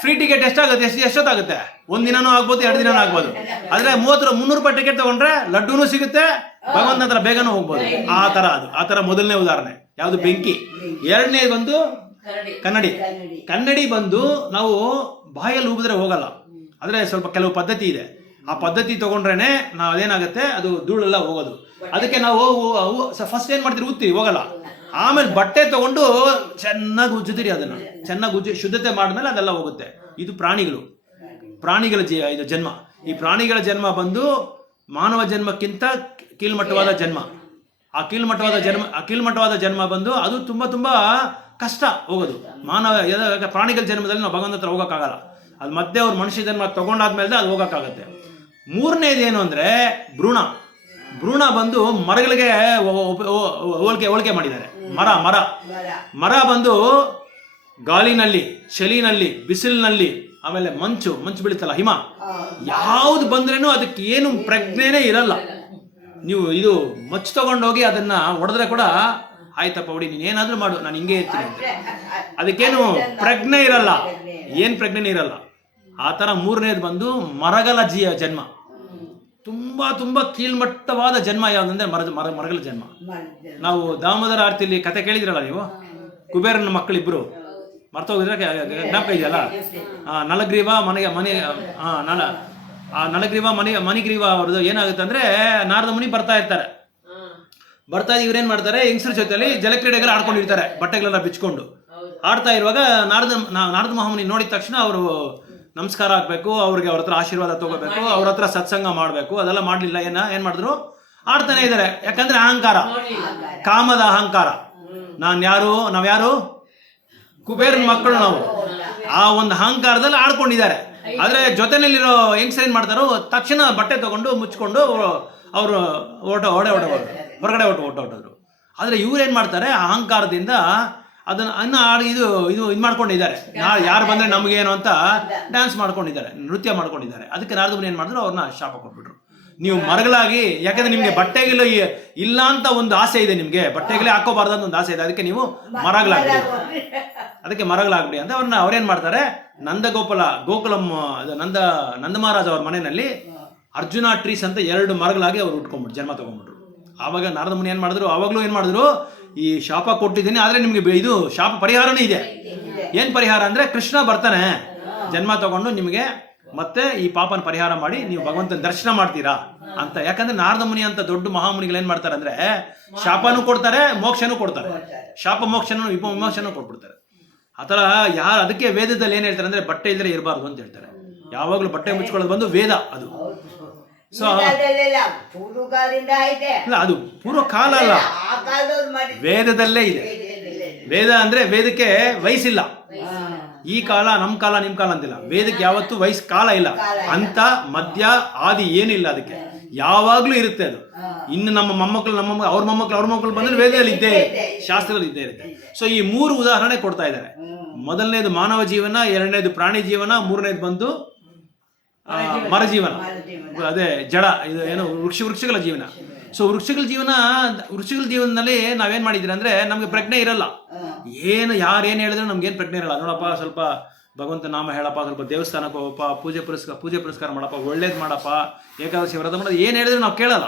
ಫ್ರೀ ಟಿಕೆಟ್ ಎಷ್ಟೊತ್ತಾಗುತ್ತೆ, 1 ದಿನನೂ ಆಗ್ಬೋದು, 2 ದಿನನೂ ಆಗ್ಬೋದು. ಆದ್ರೆ 300 ರೂಪಾಯಿ ಟಿಕೆಟ್ ತಗೊಂಡ್ರೆ ಲಡ್ಡೂನು ಸಿಗುತ್ತೆ, ಭಗವಂತ ಹತ್ರ ಬೇಗನೂ ಹೋಗ್ಬೋದು. ಆ ತರ ಮೊದಲನೇ ಉದಾಹರಣೆ ಯಾವುದು, ಬೆಂಕಿ. ಎರಡನೇ ಬಂದು ಕನ್ನಡಿ ಬಂದು ನಾವು ಬಾಯಲ್ಲಿ ಊಬಿದ್ರೆ ಹೋಗಲ್ಲ, ಆದ್ರೆ ಸ್ವಲ್ಪ ಕೆಲವು ಪದ್ಧತಿ ಇದೆ. ಆ ಪದ್ಧತಿ ತಗೊಂಡ್ರೇನೆ ನಾವು ಅದೇನಾಗುತ್ತೆ, ಅದು ಧೂಳೆಲ್ಲ ಹೋಗೋದು. ಅದಕ್ಕೆ ನಾವು ಫಸ್ಟ್ ಏನ್ ಮಾಡ್ತೀವಿ, ಊದ್ತೀವಿ, ಹೋಗಲ್ಲ. ಆಮೇಲೆ ಬಟ್ಟೆ ತಗೊಂಡು ಚೆನ್ನಾಗಿ ಉಜ್ಜುತ್ತೀರಿ, ಅದನ್ನ ಚೆನ್ನಾಗಿ ಉಜ್ಜಿ ಶುದ್ಧತೆ ಮಾಡಿದ್ಮೇಲೆ ಅದೆಲ್ಲ ಹೋಗುತ್ತೆ. ಇದು ಪ್ರಾಣಿಗಳ ಇದು ಜನ್ಮ. ಈ ಪ್ರಾಣಿಗಳ ಜನ್ಮ ಬಂದು ಮಾನವ ಜನ್ಮಕ್ಕಿಂತ ಕೀಳ್ಮಟ್ಟವಾದ ಜನ್ಮ. ಆ ಕೀಳ್ಮಟ್ಟವಾದ ಜನ್ಮ ಬಂದು ಅದು ತುಂಬಾ ಕಷ್ಟ ಹೋಗೋದು. ಪ್ರಾಣಿಗಳ ಜನ್ಮದಲ್ಲಿ ನಾವು ಭಗವಂತ ಹತ್ರ ಹೋಗೋಕ್ಕಾಗಲ್ಲ. ಅದು ಮತ್ತೆ ಅವ್ರು ಮನುಷ್ಯ ಜನ್ಮ ತಗೊಂಡಾದ್ಮೇಲೆ ಅದು ಹೋಗೋಕ್ಕಾಗತ್ತೆ. 3ನೇದೇನು ಅಂದ್ರೆ ಭ್ರೂಣ ಬಂದು ಮರಗಳಿಗೆ ಹೋಲಿಕೆ ಮಾಡಿದ್ದಾರೆ. ಮರ ಬಂದು ಗಾಳಿನಲ್ಲಿ, ಚಳಿನಲ್ಲಿ, ಬಿಸಿಲಿನಲ್ಲಿ, ಆಮೇಲೆ ಮಂಚು ಬೀಳುತ್ತಲ್ಲ, ಹಿಮ, ಯಾವ್ದು ಬಂದ್ರೇನು ಅದಕ್ಕೆ ಏನು ಪ್ರಜ್ಞೆನೇ ಇರಲ್ಲ. ನೀವು ಇದು ಮಚ್ಚು ತಗೊಂಡೋಗಿ ಅದನ್ನ ಹೊಡೆದ್ರೆ ಕೂಡ ಆಯ್ತಪ್ಪ ಹೊಡಿ, ನೀನ್ ಏನಾದ್ರೂ ಮಾಡು, ನಾನು ಹಿಂಗೆ ಇರ್ತೀನಿ ಅಂತ. ಅದಕ್ಕೇನು ಪ್ರಜ್ಞೆ ಇರಲ್ಲ, ಏನ್ ಪ್ರಜ್ಞೆನೇ ಇರಲ್ಲ. ಆ ತರ 3ನೇದು ಬಂದು ಮರಗಳ ಜನ್ಮ. ತುಂಬಾ ಕೀಳ್ಮಟ್ಟವಾದ ಜನ್ಮ ಯಾವ್ದಂದ್ರೆ ಮರಗಳ ಜನ್ಮ. ನಾವು ದಾಮೋದರ ಆರ್ತಿಲಿ ಕತೆ ಕೇಳಿದ್ರಲ್ಲ ನೀವು, ಕುಬೇರನ ಮಕ್ಕಳಿಬ್ರು ಮರ್ತೋಗಿದ್ರೆ ಜ್ಞಾಪಕ ಇದೆಯಲ್ಲ, ನಲಗ್ರೀವ ಮನೆ ಆ ನಳಗ್ರೀವ ಮಣಿಗ್ರೀವ ಅವ್ರದ್ದು ಏನಾಗುತ್ತೆ ಅಂದ್ರೆ ನಾರದ ಮುನಿ ಬರ್ತಾ ಇರ್ತಾರೆ. ಬರ್ತಾ ಇವ್ರೇನ್ ಮಾಡ್ತಾರೆ, ಹೆಂಗಸರ ಜೊತೆಲಿ ಜಲಕ್ರೀಡೆಗಳು ಆಡ್ಕೊಂಡಿರ್ತಾರೆ, ಬಟ್ಟೆಗಳೆಲ್ಲ ಬಿಚ್ಕೊಂಡು ಆಡ್ತಾ ಇರುವಾಗ ನಾರದ ಮಹಾಮುನಿ ನೋಡಿದ ತಕ್ಷಣ ಅವರು ನಮಸ್ಕಾರ ಹಾಕ್ಬೇಕು, ಅವ್ರಿಗೆ ಅವ್ರ ಹತ್ರ ಆಶೀರ್ವಾದ ತಗೋಬೇಕು, ಅವ್ರ ಹತ್ರ ಸತ್ಸಂಗ ಮಾಡ್ಬೇಕು, ಅದೆಲ್ಲ ಮಾಡ್ಲಿಲ್ಲ. ಏನ್ ಮಾಡಿದ್ರು, ಆಡ್ತಾನೆ ಇದಾರೆ. ಯಾಕಂದ್ರೆ ಅಹಂಕಾರ, ಕಾಮದ ಅಹಂಕಾರ. ನಾವ್ಯಾರು ಕುಬೇರನ ಮಕ್ಕಳು ನಾವು. ಆ ಒಂದು ಅಹಂಕಾರದಲ್ಲಿ ಆಡ್ಕೊಂಡಿದ್ದಾರೆ. ಆದ್ರೆ ಜೊತೆನಲ್ಲಿರೋ ಹೆಂಗಸರು ಏನ್ ಮಾಡ್ತಾರೋ, ತಕ್ಷಣ ಬಟ್ಟೆ ತಗೊಂಡು ಮುಚ್ಕೊಂಡು ಅವರು ಹೊರಗಡೆ ಹೊಟ್ಟೋದ್ರು. ಆದ್ರೆ ಇವ್ರೇನ್ ಮಾಡ್ತಾರೆ, ಅಹಂಕಾರದಿಂದ ಅದನ್ನ ಇದು ಮಾಡ್ಕೊಂಡಿದ್ದಾರೆ. ಯಾರು ಬಂದ್ರೆ ನಮಗೇನು ಅಂತ ಡ್ಯಾನ್ಸ್ ಮಾಡ್ಕೊಂಡಿದ್ದಾರೆ, ನೃತ್ಯ ಮಾಡ್ಕೊಂಡಿದ್ದಾರೆ. ಅದಕ್ಕೆ ನಾರದ ಮುನಿ ಏನ್ ಮಾಡಿದ್ರು, ಅವ್ರನ್ನ ಶಾಪ ಕೊಟ್ಬಿಟ್ರು. ನೀವು ಮರಗಳಾಗಿ, ಯಾಕಂದ್ರೆ ನಿಮ್ಗೆ ಬಟ್ಟೆಗಳು ಇಲ್ಲ ಅಂತ ಒಂದು ಆಸೆ ಇದೆ, ನಿಮ್ಗೆ ಬಟ್ಟೆಗಳೇ ಹಾಕೋಬಾರ್ದು ಅಂತ ಒಂದು ಆಸೆ ಇದೆ, ಅದಕ್ಕೆ ನೀವು ಮರಗಳಾಗ್ಬಿಡಿ ಅಂತ ಅವ್ರೇನ್ ಮಾಡ್ತಾರೆ, ಗೋಕುಲಂ ನಂದ ಮಹಾರಾಜ್ ಅವ್ರ ಮನೆಯಲ್ಲಿ ಅರ್ಜುನ ಟ್ರೀಸ್ ಅಂತ 2 ಮರಗಳಾಗಿ ಅವ್ರು ಉಟ್ಕೊಂಡ್ಬಿಟ್ಟು ಜನ್ಮ ತಗೊಂಡ್ಬಿಟ್ರು. ಆವಾಗ ನಾರದ ಮುನಿ ಏನ್ ಮಾಡಿದ್ರು, ಅವಾಗ್ಲೂ ಏನ್ ಮಾಡಿದ್ರು, ಈ ಶಾಪ ಕೊಟ್ಟಿದ್ದೀನಿ, ಆದ್ರೆ ನಿಮ್ಗೆ ಇದು ಶಾಪ ಪರಿಹಾರನೇ ಇದೆ. ಏನ್ ಪರಿಹಾರ ಅಂದ್ರೆ, ಕೃಷ್ಣ ಬರ್ತಾನೆ ಜನ್ಮ ತಗೊಂಡು ನಿಮ್ಗೆ ಮತ್ತೆ ಈ ಪಾಪನ ಪರಿಹಾರ ಮಾಡಿ ನೀವು ಭಗವಂತನ ದರ್ಶನ ಮಾಡ್ತೀರಾ ಅಂತ. ಯಾಕಂದ್ರೆ ನಾರದ ಮುನಿ ಅಂತ ದೊಡ್ಡ ಮಹಾಮುನಿಗಳು ಏನ್ ಮಾಡ್ತಾರೆ ಅಂದ್ರೆ, ಶಾಪನೂ ಕೊಡ್ತಾರೆ, ಮೋಕ್ಷನೂ ಕೊಡ್ತಾರೆ. ಶಾಪ ವಿಮೋಕ್ಷನೂ ಕೊಟ್ಬಿಡ್ತಾರೆ. ಆತರ ಅದಕ್ಕೆ ವೇದದಲ್ಲಿ ಏನ್ ಹೇಳ್ತಾರೆ ಅಂದ್ರೆ, ಬಟ್ಟೆ ಇದ್ರೆ ಇರಬಾರ್ದು ಅಂತ ಹೇಳ್ತಾರೆ. ಯಾವಾಗ್ಲೂ ಬಟ್ಟೆ ಮುಚ್ಕೊಳ್ಳೋದು ಬಂದು ವೇದ ಅದು. ಸೊ ಅದು ಪೂರ್ವ ಕಾಲ ಅಲ್ಲ, ವೇದದಲ್ಲೇ ಇದೆ. ವೇದ ಅಂದ್ರೆ ವೇದಕ್ಕೆ ವಯಸ್ಸಿಲ್ಲ. ಈ ಕಾಲ, ನಮ್ ಕಾಲ, ನಿಮ್ ಕಾಲ ಅಂತಿಲ್ಲ. ವೇದಕ್ಕೆ ಯಾವತ್ತೂ ಕಾಲ ಇಲ್ಲ, ಅಂತ ಮಧ್ಯ ಆದಿ ಏನಿಲ್ಲ. ಅದಕ್ಕೆ ಯಾವಾಗ್ಲೂ ಇರುತ್ತೆ ಅದು. ಇನ್ನು ನಮ್ಮ ಮೊಮ್ಮಕ್ಕಳು ಅವ್ರ ಮೊಮ್ಮಕ್ಕಳು ಬಂದ್ರೆ ವೇದದಲ್ಲಿ ಇದ್ದೇ, ಶಾಸ್ತ್ರದಲ್ಲಿ ಇದ್ದೇ ಇರುತ್ತೆ. ಸೊ ಈ 3 ಉದಾಹರಣೆ ಕೊಡ್ತಾ ಇದ್ದಾರೆ. ಮೊದಲನೇದು ಮಾನವ ಜೀವನ, 2ನೇದು ಪ್ರಾಣಿ ಜೀವನ, 3ನೇದು ಬಂದು ಮರ ಜೀವನ, ಅದೇ ಜಡ, ಇದು ಏನು ವೃಕ್ಷಗಳ ಜೀವನ. ಸೊ ವೃಕ್ಷಗಳ ಜೀವನದಲ್ಲಿ ನಾವೇನ್ ಮಾಡಿದ್ರಿ ಅಂದ್ರೆ, ನಮ್ಗೆ ಪ್ರಜ್ಞೆ ಇರಲ್ಲ. ಯಾರೇನು ಹೇಳಿದ್ರೆ ನಮ್ಗೇನು ಪ್ರಜ್ಞೆ ಇರಲ್ಲ. ನೋಡಪ್ಪ, ಸ್ವಲ್ಪ ಭಗವಂತ ನಾಮ ಹೇಳಪ್ಪ, ಸ್ವಲ್ಪ ದೇವಸ್ಥಾನಕ್ಕೆ ಹೋಗಪ್ಪ, ಪೂಜೆ ಪುರಸ್ಕಾರ ಮಾಡಪ್ಪ, ಒಳ್ಳೇದು ಮಾಡಪ್ಪ, ಏಕಾದಶಿ ವ್ರತ ಮಾಡೋದು, ಏನು ಹೇಳಿದ್ರೆ ನಾವು ಕೇಳಲ್ಲ.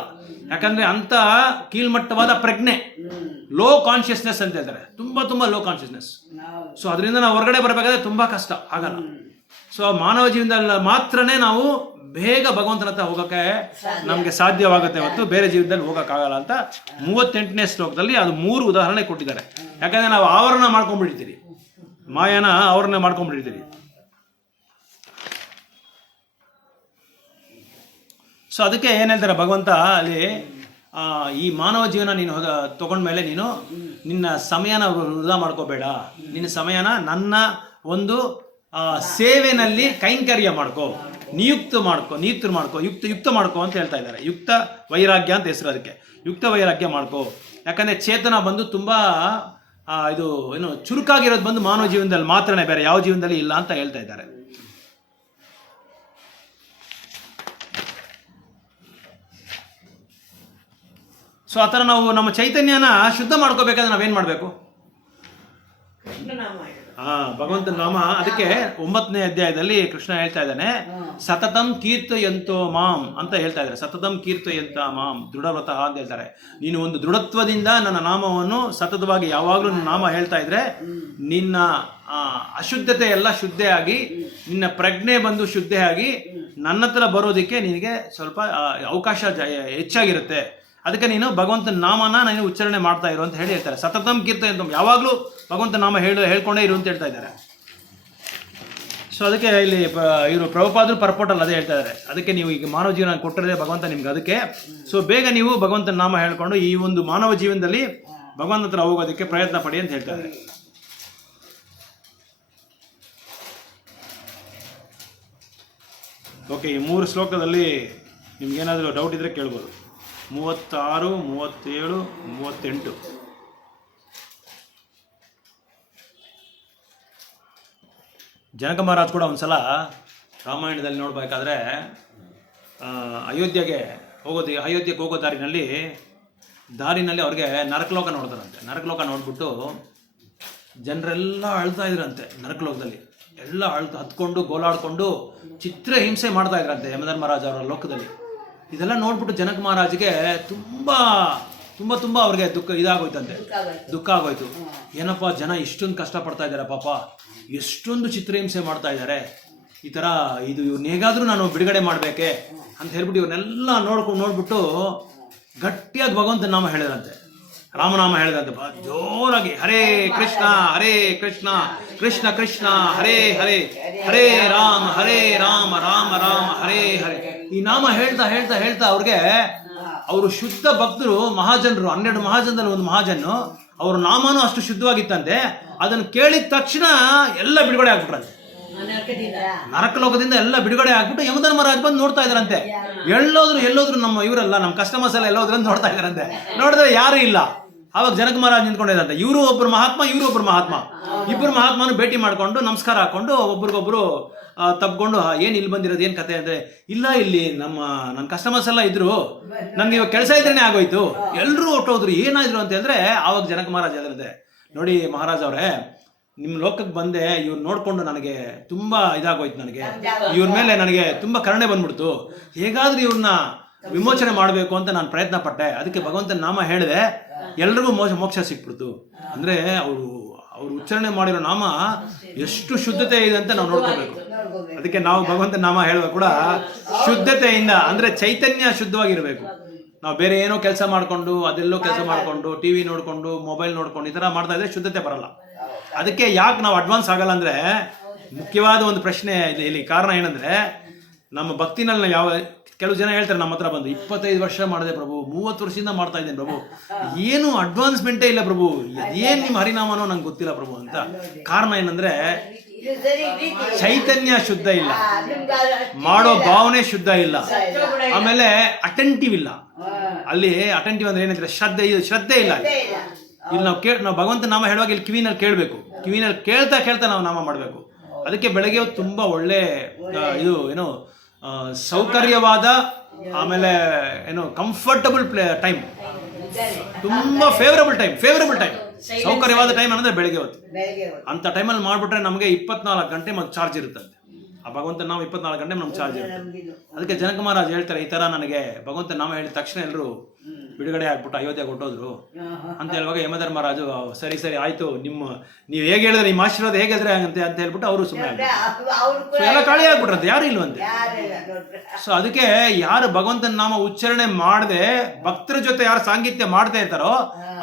ಯಾಕಂದ್ರೆ ಅಂತ ಕೀಳ್ಮಟ್ಟವಾದ ಪ್ರಜ್ಞೆ, ಲೋ ಕಾನ್ಶಿಯಸ್ನೆಸ್ ಅಂತ ಹೇಳ್ತಾರೆ. ತುಂಬಾ ಲೋ ಕಾನ್ಶಿಯಸ್ನೆಸ್. ಸೊ ಅದರಿಂದ ನಾವು ಹೊರಗಡೆ ಬರಬೇಕಾದ್ರೆ ತುಂಬಾ ಕಷ್ಟ, ಆಗಲ್ಲ. ಸೊ ಮಾನವ ಜೀವನದಲ್ಲಿ ಮಾತ್ರನೇ ನಾವು ಬೇಗ ಭಗವಂತನ ಹತ್ರ ಹೋಗೋಕ್ಕೆ ನಮ್ಗೆ ಸಾಧ್ಯವಾಗುತ್ತೆ, ಹೊತ್ತು ಬೇರೆ ಜೀವನದಲ್ಲಿ ಹೋಗೋಕ್ಕಾಗಲ್ಲ ಅಂತ 38ನೇ ಶ್ಲೋಕದಲ್ಲಿ ಅದು 3 ಉದಾಹರಣೆ ಕೊಟ್ಟಿದ್ದಾರೆ. ಯಾಕಂದ್ರೆ ನಾವು ಆವರಣ ಮಾಡ್ಕೊಂಡ್ಬಿಟ್ಟಿರ್ತೀರಿ, ಮಾಯನ ಆವರಣ ಮಾಡ್ಕೊಂಡ್ಬಿಟ್ಟಿರ್ತೀರಿ. ಸೊ ಅದಕ್ಕೆ ಏನ್ ಹೇಳ್ತಾರೆ ಭಗವಂತ ಅಲ್ಲಿ, ಈ ಮಾನವ ಜೀವನ ನೀನು ತಗೊಂಡ್ಮೇಲೆ ನೀನು ನಿನ್ನ ಸಮಯನ ವೃಧಾ ಮಾಡ್ಕೋಬೇಡ. ನಿನ್ನ ಸಮಯನ ನನ್ನ ಒಂದು ಸೇವೆನಲ್ಲಿ ಕೈಂಕರ್ಯ ಮಾಡ್ಕೋ, ಯುಕ್ತ ಮಾಡ್ಕೋ ಅಂತ ಹೇಳ್ತಾ ಇದ್ದಾರೆ. ಯುಕ್ತ ವೈರಾಗ್ಯ ಅಂತ ಹೆಸರು ಅದಕ್ಕೆ. ಯುಕ್ತ ವೈರಾಗ್ಯ ಮಾಡ್ಕೋ. ಯಾಕಂದ್ರೆ ಚೇತನ ಬಂದು ತುಂಬಾ ಇದು ಏನು ಚುರುಕಾಗಿರೋದು ಬಂದು ಮಾನವ ಜೀವನದಲ್ಲಿ ಮಾತ್ರನೇ, ಬೇರೆ ಯಾವ ಜೀವನದಲ್ಲಿ ಇಲ್ಲ ಅಂತ ಹೇಳ್ತಾ ಇದ್ದಾರೆ. ಸೊ ಆತರ ನಾವು ನಮ್ಮ ಚೈತನ್ಯನ ಶುದ್ಧ ಮಾಡ್ಕೋಬೇಕಾದ್ರೆ ನಾವೇನ್ ಮಾಡ್ಬೇಕು? ಭಗವಂತನ ನಾಮ. ಅದಕ್ಕೆ 9ನೇ ಅಧ್ಯಾಯದಲ್ಲಿ ಕೃಷ್ಣ ಹೇಳ್ತಾ ಇದ್ದಾನೆ, ಸತತಂ ಕೀರ್ತಯಂತೋ ಮಾಂ ಅಂತ ಹೇಳ್ತಾ ಇದ್ದಾರೆ. ಸತತಂ ಕೀರ್ತಯಂತ ಮಾಂ ದೃಢವ್ರತ ಅಂತ ಹೇಳ್ತಾರೆ. ನೀನು ಒಂದು ದೃಢತ್ವದಿಂದ ನನ್ನ ನಾಮವನ್ನು ಸತತವಾಗಿ ಯಾವಾಗಲೂ ನಾಮ ಹೇಳ್ತಾ ಇದ್ರೆ, ನಿನ್ನ ಅಶುದ್ಧತೆ ಎಲ್ಲ ಶುದ್ಧೆ ಆಗಿ, ನಿನ್ನ ಪ್ರಜ್ಞೆ ಬಂದು ಶುದ್ಧೆ ಆಗಿ, ನನ್ನ ಹತ್ರ ಬರೋದಕ್ಕೆ ನಿನಗೆ ಸ್ವಲ್ಪ ಅವಕಾಶ ಹೆಚ್ಚಾಗಿರುತ್ತೆ. ಅದಕ್ಕೆ ನೀನು ಭಗವಂತನ ನಾಮನ ನೀನು ಉಚ್ಚಾರಣೆ ಮಾಡ್ತಾ ಇರು ಅಂತ ಹೇಳ್ತಾರೆ. ಸತತಂ ಕೀರ್ತಯಂತಂ, ಯಾವಾಗಲೂ ಭಗವಂತ ನಾಮ ಹೇಳ್ಕೊಂಡೇ ಇರು ಅಂತ ಹೇಳ್ತಾ ಇದ್ದಾರೆ. ಸೊ ಅದಕ್ಕೆ ಇಲ್ಲಿ ಇವರು ಪ್ರಭುಪಾದರು ಪರ್ಪೋಟಲ್ ಅದೇ ಹೇಳ್ತಾ ಇದ್ದಾರೆ. ಅದಕ್ಕೆ ನೀವು ಈಗ ಮಾನವ ಜೀವನ ಕೊಟ್ಟಿರೋದೇ ಭಗವಂತ ನಿಮ್ಗೆ. ಅದಕ್ಕೆ ಸೊ ಬೇಗ ನೀವು ಭಗವಂತನ ನಾಮ ಹೇಳ್ಕೊಂಡು ಈ ಒಂದು ಮಾನವ ಜೀವನದಲ್ಲಿ ಭಗವಂತ ಹತ್ರ ಹೋಗೋದಕ್ಕೆ ಪ್ರಯತ್ನ ಪಡಿ ಅಂತ ಹೇಳ್ತಾರೆ. ಓಕೆ, ಈ 3 ಶ್ಲೋಕದಲ್ಲಿ ನಿಮ್ಗೇನಾದರೂ ಡೌಟ್ ಇದ್ರೆ ಕೇಳ್ಬೋದು. 36, 37, 38. ಜನಕ ಮಹಾರಾಜ್ ಕೂಡ ಒಂದ್ಸಲ ರಾಮಾಯಣದಲ್ಲಿ ನೋಡ್ಬೇಕಾದ್ರೆ ಅಯೋಧ್ಯೆಗೆ ಹೋಗೋ ದಾರಿನಲ್ಲಿ ಅವ್ರಿಗೆ ನರಕಲೋಕ ನೋಡ್ತಾರಂತೆ. ನರಕಲೋಕ ನೋಡ್ಬಿಟ್ಟು ಜನರೆಲ್ಲ ಅಳ್ತಾ ಇದ್ರಂತೆ. ನರಕಲೋಕದಲ್ಲಿ ಎಲ್ಲ ಹತ್ಕೊಂಡು ಗೋಲಾಡ್ಕೊಂಡು ಚಿತ್ರ ಹಿಂಸೆ ಮಾಡ್ತಾ ಇದ್ರಂತೆ ಯಮಧರ್ಮರಾಜ್ ಅವರ ಲೋಕದಲ್ಲಿ. ಇದೆಲ್ಲ ನೋಡ್ಬಿಟ್ಟು ಜನಕ ಮಹಾರಾಜ್ಗೆ ತುಂಬ ಅವ್ರಿಗೆ ದುಃಖ ಆಗೋಯ್ತು. ಏನಪ್ಪ ಜನ ಇಷ್ಟೊಂದು ಕಷ್ಟಪಡ್ತಾ ಇದ್ದಾರೆ, ಪಾಪ ಎಷ್ಟೊಂದು ಚಿತ್ರಹಿಂಸೆ ಮಾಡ್ತಾ ಇದ್ದಾರೆ, ಈ ಥರ ಇದು ಇವ್ರನ್ನ ಹೇಗಾದರೂ ನಾನು ಬಿಡುಗಡೆ ಮಾಡಬೇಕೆ ಅಂತ ಹೇಳ್ಬಿಟ್ಟು ಇವ್ರನ್ನೆಲ್ಲ ನೋಡ್ಬಿಟ್ಟು ಗಟ್ಟಿಯಾಗಿ ಭಗವಂತನ ನಾಮ ಹೇಳಿದಂತೆ, ರಾಮನಾಮ ಹೇಳಿದಂತೆ ಜೋರಾಗಿ, ಹರೇ ಕೃಷ್ಣ ಕೃಷ್ಣ ಕೃಷ್ಣ ಹರೇ ಹರೇ, ಹರೇ ರಾಮ ರಾಮ ರಾಮ ಹರೇ ಹರೇ. ಈ ನಾಮ ಹೇಳ್ತಾ ಹೇಳ್ತಾ ಹೇಳ್ತಾ ಅವ್ರಿಗೆ, ಅವರು ಶುದ್ಧ ಭಕ್ತರು, ಮಹಾಜನರು, 12 ಮಹಾಜನದಲ್ಲಿ ಒಂದು ಮಹಾಜನು, ಅವ್ರ ನಾಮನೂ ಅಷ್ಟು ಶುದ್ಧವಾಗಿತ್ತಂತೆ. ಅದನ್ನು ಕೇಳಿದ ತಕ್ಷಣ ಎಲ್ಲ ಬಿಡುಗಡೆ ಆಗ್ಬಿಟ್ರಂತೆ, ನರಕಲೋಕದಿಂದ ಎಲ್ಲ ಬಿಡುಗಡೆ ಆಗ್ಬಿಟ್ಟು ಯಮಧರ್ಮರಾಜ್ ಬಂದು ನೋಡ್ತಾ ಇದಾರಂತೆ. ಎಲ್ಲೋದ್ರು ನಮ್ಮ ಇವರೆಲ್ಲ ನಮ್ಮ ಕಸ್ಟಮರ್ಸ್ ಎಲ್ಲ ಎಲ್ಲೋದ್ರು ಅಂತ ನೋಡ್ತಾ ಇದಾರಂತೆ. ನೋಡಿದ್ರೆ ಯಾರು ಇಲ್ಲ. ಅವಾಗ ಜನಕ ಮಹಾರಾಜ್ ನಿಂತ್ಕೊಂಡಿದ್ದಂತೆ. ಇವರು ಒಬ್ರು ಮಹಾತ್ಮ, ಇಬ್ಬರು ಮಹಾತ್ಮನು ಭೇಟಿ ಮಾಡ್ಕೊಂಡು ನಮಸ್ಕಾರ ಹಾಕೊಂಡು ಒಬ್ರಿಗೊಬ್ರು ತಪ್ಕೊಂಡು, ಏನು ಇಲ್ಲಿ ಬಂದಿರೋದು, ಏನು ಕತೆ ಅಂದ್ರೆ, ಇಲ್ಲ ಇಲ್ಲಿ ನನ್ನ ಕಸ್ಟಮರ್ಸ್ ಎಲ್ಲ ಇದ್ರು, ನಮ್ಗೆ ಇವಾಗ ಕೆಲಸ ಇದ್ರೇನೆ ಆಗೋಯ್ತು, ಎಲ್ಲರೂ ಹೊಟ್ಟೋದ್ರು, ಏನಾದ್ರು ಅಂತ ಹೇಳಿದ್ರೆ ಆವಾಗ ಜನಕ ಮಹಾರಾಜ್ ಹೇಳಿದ್ರೆ, ನೋಡಿ ಮಹಾರಾಜ್ ಅವರೇ, ನಿಮ್ಮ ಲೋಕಕ್ಕೆ ಬಂದೆ, ಇವ್ರು ನೋಡ್ಕೊಂಡು ನನಗೆ ತುಂಬಾ ಇದಾಗೋಯ್ತು, ನನಗೆ ಇವ್ರ ಮೇಲೆ ನನಗೆ ತುಂಬಾ ಕರುಣೆ ಬಂದ್ಬಿಡ್ತು, ಹೇಗಾದ್ರೂ ಇವ್ರನ್ನ ವಿಮೋಚನೆ ಮಾಡಬೇಕು ಅಂತ ನಾನು ಪ್ರಯತ್ನ ಪಟ್ಟೆ, ಅದಕ್ಕೆ ಭಗವಂತನ ನಾಮ ಹೇಳಿದೆ, ಎಲ್ರಿಗೂ ಮೋಕ್ಷ ಸಿಕ್ಬಿಡ್ತು. ಅಂದ್ರೆ ಅವರು ಉಚ್ಚಾರಣೆ ಮಾಡಿರೋ ನಾಮ ಎಷ್ಟು ಶುದ್ಧತೆ ಇದೆ ಅಂತ ನಾವು ನೋಡ್ಕೋಬೇಕು. ಅದಕ್ಕೆ ನಾವು ಭಗವಂತನ ನಾಮ ಹೇಳುವಾಗ ಕೂಡ ಶುದ್ಧತೆಯಿಂದ, ಅಂದ್ರೆ ಚೈತನ್ಯ ಶುದ್ಧವಾಗಿರ್ಬೇಕು. ನಾವು ಬೇರೆ ಏನೋ ಕೆಲಸ ಮಾಡ್ಕೊಂಡು, ಅದೆಲ್ಲೋ ಕೆಲಸ ಮಾಡ್ಕೊಂಡು, ಟಿವಿ ನೋಡ್ಕೊಂಡು, ಮೊಬೈಲ್ ನೋಡ್ಕೊಂಡು ಈ ತರ ಮಾಡ್ತಾ ಇದ್ರೆ ಶುದ್ಧತೆ ಬರಲ್ಲ. ಅದಕ್ಕೆ ಯಾಕೆ ನಾವು ಅಡ್ವಾನ್ಸ್ ಆಗಲ್ಲ ಅಂದ್ರೆ, ಮುಖ್ಯವಾದ ಒಂದು ಪ್ರಶ್ನೆ ಇದೆ ಇಲ್ಲಿ. ಕಾರಣ ಏನಂದ್ರೆ, ನಮ್ಮ ಭಕ್ತಿನಲ್ಲಿ ಕೆಲವು ಜನ ಹೇಳ್ತಾರೆ ನಮ್ಮ ಹತ್ರ ಬಂದು, 25 ವರ್ಷ ಮಾಡಿದೆ ಪ್ರಭು, 30 ವರ್ಷದಿಂದ ಮಾಡ್ತಾ ಇದ್ದೇನೆ ಪ್ರಭು, ಏನು ಅಡ್ವಾನ್ಸ್ಮೆಂಟೇ ಇಲ್ಲ ಪ್ರಭು, ಏನ್ ನಿಮ್ಮ ಹರಿನಾಮನೋ ನಂಗೆ ಗೊತ್ತಿಲ್ಲ ಪ್ರಭು ಅಂತ. ಕಾರಣ ಏನಂದ್ರೆ, ಚೈತನ್ಯ ಶುದ್ಧ ಇಲ್ಲ, ಮಾಡೋ ಭಾವನೆ ಶುದ್ಧ ಇಲ್ಲ, ಆಮೇಲೆ ಅಟೆಂಟಿವ್ ಇಲ್ಲ. ಅಲ್ಲಿ ಅಟೆಂಟಿವ್ ಅಂದ್ರೆ ಏನಂದ್ರೆ ಶ್ರದ್ಧೆ ಇಲ್ಲ. ಇಲ್ಲಿ ನಾವು ಭಗವಂತ ನಾಮ ಹೇಳುವಾಗ ಇಲ್ಲಿ ಕಿವಿನಲ್ಲಿ ಕೇಳಬೇಕು, ಕಿವಿನಲ್ಲಿ ಕೇಳ್ತಾ ನಾವು ನಾಮ ಮಾಡಬೇಕು. ಅದಕ್ಕೆ ಬೆಳಗ್ಗೆ ತುಂಬಾ ಒಳ್ಳೆ ಇದು ಸೌಕರ್ಯವಾದ, ಆಮೇಲೆ ಕಂಫರ್ಟಬಲ್ ಟೈಮ್, ತುಂಬಾ ಫೇವರಬಲ್ ಟೈಮ್. ಸೌಕರ್ಯವಾದ ಟೈಮ್ ಅಂದ್ರೆ ಬೆಳಗ್ಗೆ ಹೊತ್ತು. ಅಂತ ಟೈಮಲ್ಲಿ ಮಾಡ್ಬಿಟ್ರೆ ನಮಗೆ 24 ಗಂಟೆ ಮತ್ತೆ ಚಾರ್ಜ್ ಇರುತ್ತಂತೆ. ಆ ಭಗವಂತ ನಾಮ 24 ಗಂಟೆ ನಮ್ಗೆ ಚಾರ್ಜ್ ಇರುತ್ತೆ. ಅದಕ್ಕೆ ಜನಕ ಮಹಾರಾಜ್ ಹೇಳ್ತಾರೆ, ಈ ತರ ನನಗೆ ಭಗವಂತ ನಾಮ ಹೇಳಿದ ತಕ್ಷಣ ಎಲ್ಲರೂ ಬಿಡುಗಡೆ ಆಗ್ಬಿಟ್ಟು ಅಯೋಧ್ಯೆಗೆ ಹೊಟ್ಟೋದ್ರು ಅಂತ ಹೇಳುವಾಗ ಯಮಧರ್ಮರಾಜು ಸರಿ ಆಯ್ತು, ನೀವು ಹೇಗೆ ಹೇಳಿದ್ರೆ, ನಿಮ್ಮ ಆಶೀರ್ವಾದ ಹೇಗಿದ್ರೆ ಅಂತ ಹೇಳ್ಬಿಟ್ಟು ಅವರು ಸುಮ್ಮನೆ ಎಲ್ಲ ಖಾಲಿ ಆಗ್ಬಿಟ್ರಂತೆ, ಯಾರು ಇಲ್ವಂತೆ. ಸೊ ಅದಕ್ಕೆ ಯಾರು ಭಗವಂತನ ನಾಮ ಉಚ್ಚಾರಣೆ ಮಾಡದೆ ಭಕ್ತರ ಜೊತೆ ಯಾರು ಸಾಂಗತ್ಯ ಮಾಡ್ತಾ ಇರ್ತಾರೋ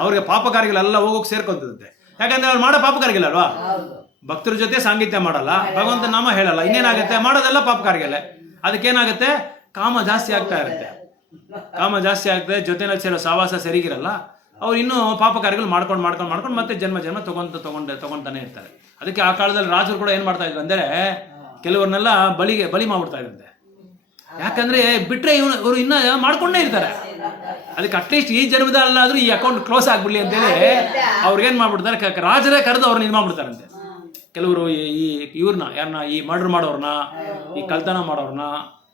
ಅವ್ರಿಗೆ ಪಾಪ ಕಾರ್ಯಗಳೆಲ್ಲ ಹೋಗೋಕೆ ಸೇರ್ಕೊಂತದಂತೆ. ಯಾಕಂದ್ರೆ ಅವ್ರು ಮಾಡೋ ಪಾಪ ಕಾರ್ಯಗಳು ಅಲ್ವಾ, ಭಕ್ತರ ಜೊತೆ ಸಾಂಗತ್ಯ ಮಾಡಲ್ಲ, ಭಗವಂತನ ನಾಮ ಹೇಳಲ್ಲ, ಇನ್ನೇನಾಗುತ್ತೆ, ಮಾಡೋದೆಲ್ಲ ಪಾಪ ಕಾರ್ಯಗಳೇ. ಅದಕ್ಕೇನಾಗುತ್ತೆ, ಕಾಮ ಜಾಸ್ತಿ ಆಗ್ತಾ ಇರುತ್ತೆ, ಜೊತೆನಲ್ಲಿ ಸೇರೋ ಸಹವಾಸ ಸರಿಗಿರಲ್ಲ, ಅವ್ರು ಇನ್ನೂ ಪಾಪ ಕಾರ್ಯಗಳು ಮಾಡ್ಕೊಂಡು ಮತ್ತೆ ಜನ್ಮ ತಗೊಂತಾನೆ ಇರ್ತಾರೆ. ಅದಕ್ಕೆ ಆ ಕಾಲದಲ್ಲಿ ರಾಜರು ಕೂಡ ಏನ್ ಮಾಡ್ತಾ ಇದ್ರು ಅಂದ್ರೆ, ಕೆಲವ್ರನ್ನೆಲ್ಲ ಬಲಿ ಮಾಡ್ಬಿಡ್ತಾ ಇದ್ರಂತೆ. ಯಾಕಂದ್ರೆ ಬಿಟ್ರೆ ಇವರು ಇನ್ನ ಮಾಡ್ಕೊಂಡೇ ಇರ್ತಾರೆ. ಅದಕ್ಕೆ ಅಟ್ಲೀಸ್ಟ್ ಈ ಜನ್ಮದಲ್ಲಾದ್ರೂ ಈ ಅಕೌಂಟ್ ಕ್ಲೋಸ್ ಆಗ್ಬಿಡ್ಲಿ ಅಂತೇಳಿ ಅವ್ರಿಗೇನ್ ಮಾಡ್ಬಿಡ್ತಾರೆ, ರಾಜರೇ ಕರೆದು ಅವ್ರನ್ನ ಇದು ಮಾಡ್ಬಿಡ್ತಾರಂತೆ. ಕೆಲವರು ಇವ್ರನ್ನ ಯಾರನ್ನ, ಈ ಮರ್ಡರ್ ಮಾಡೋರ್ನ, ಈ ಕಳ್ತನ ಮಾಡೋರ್ನ,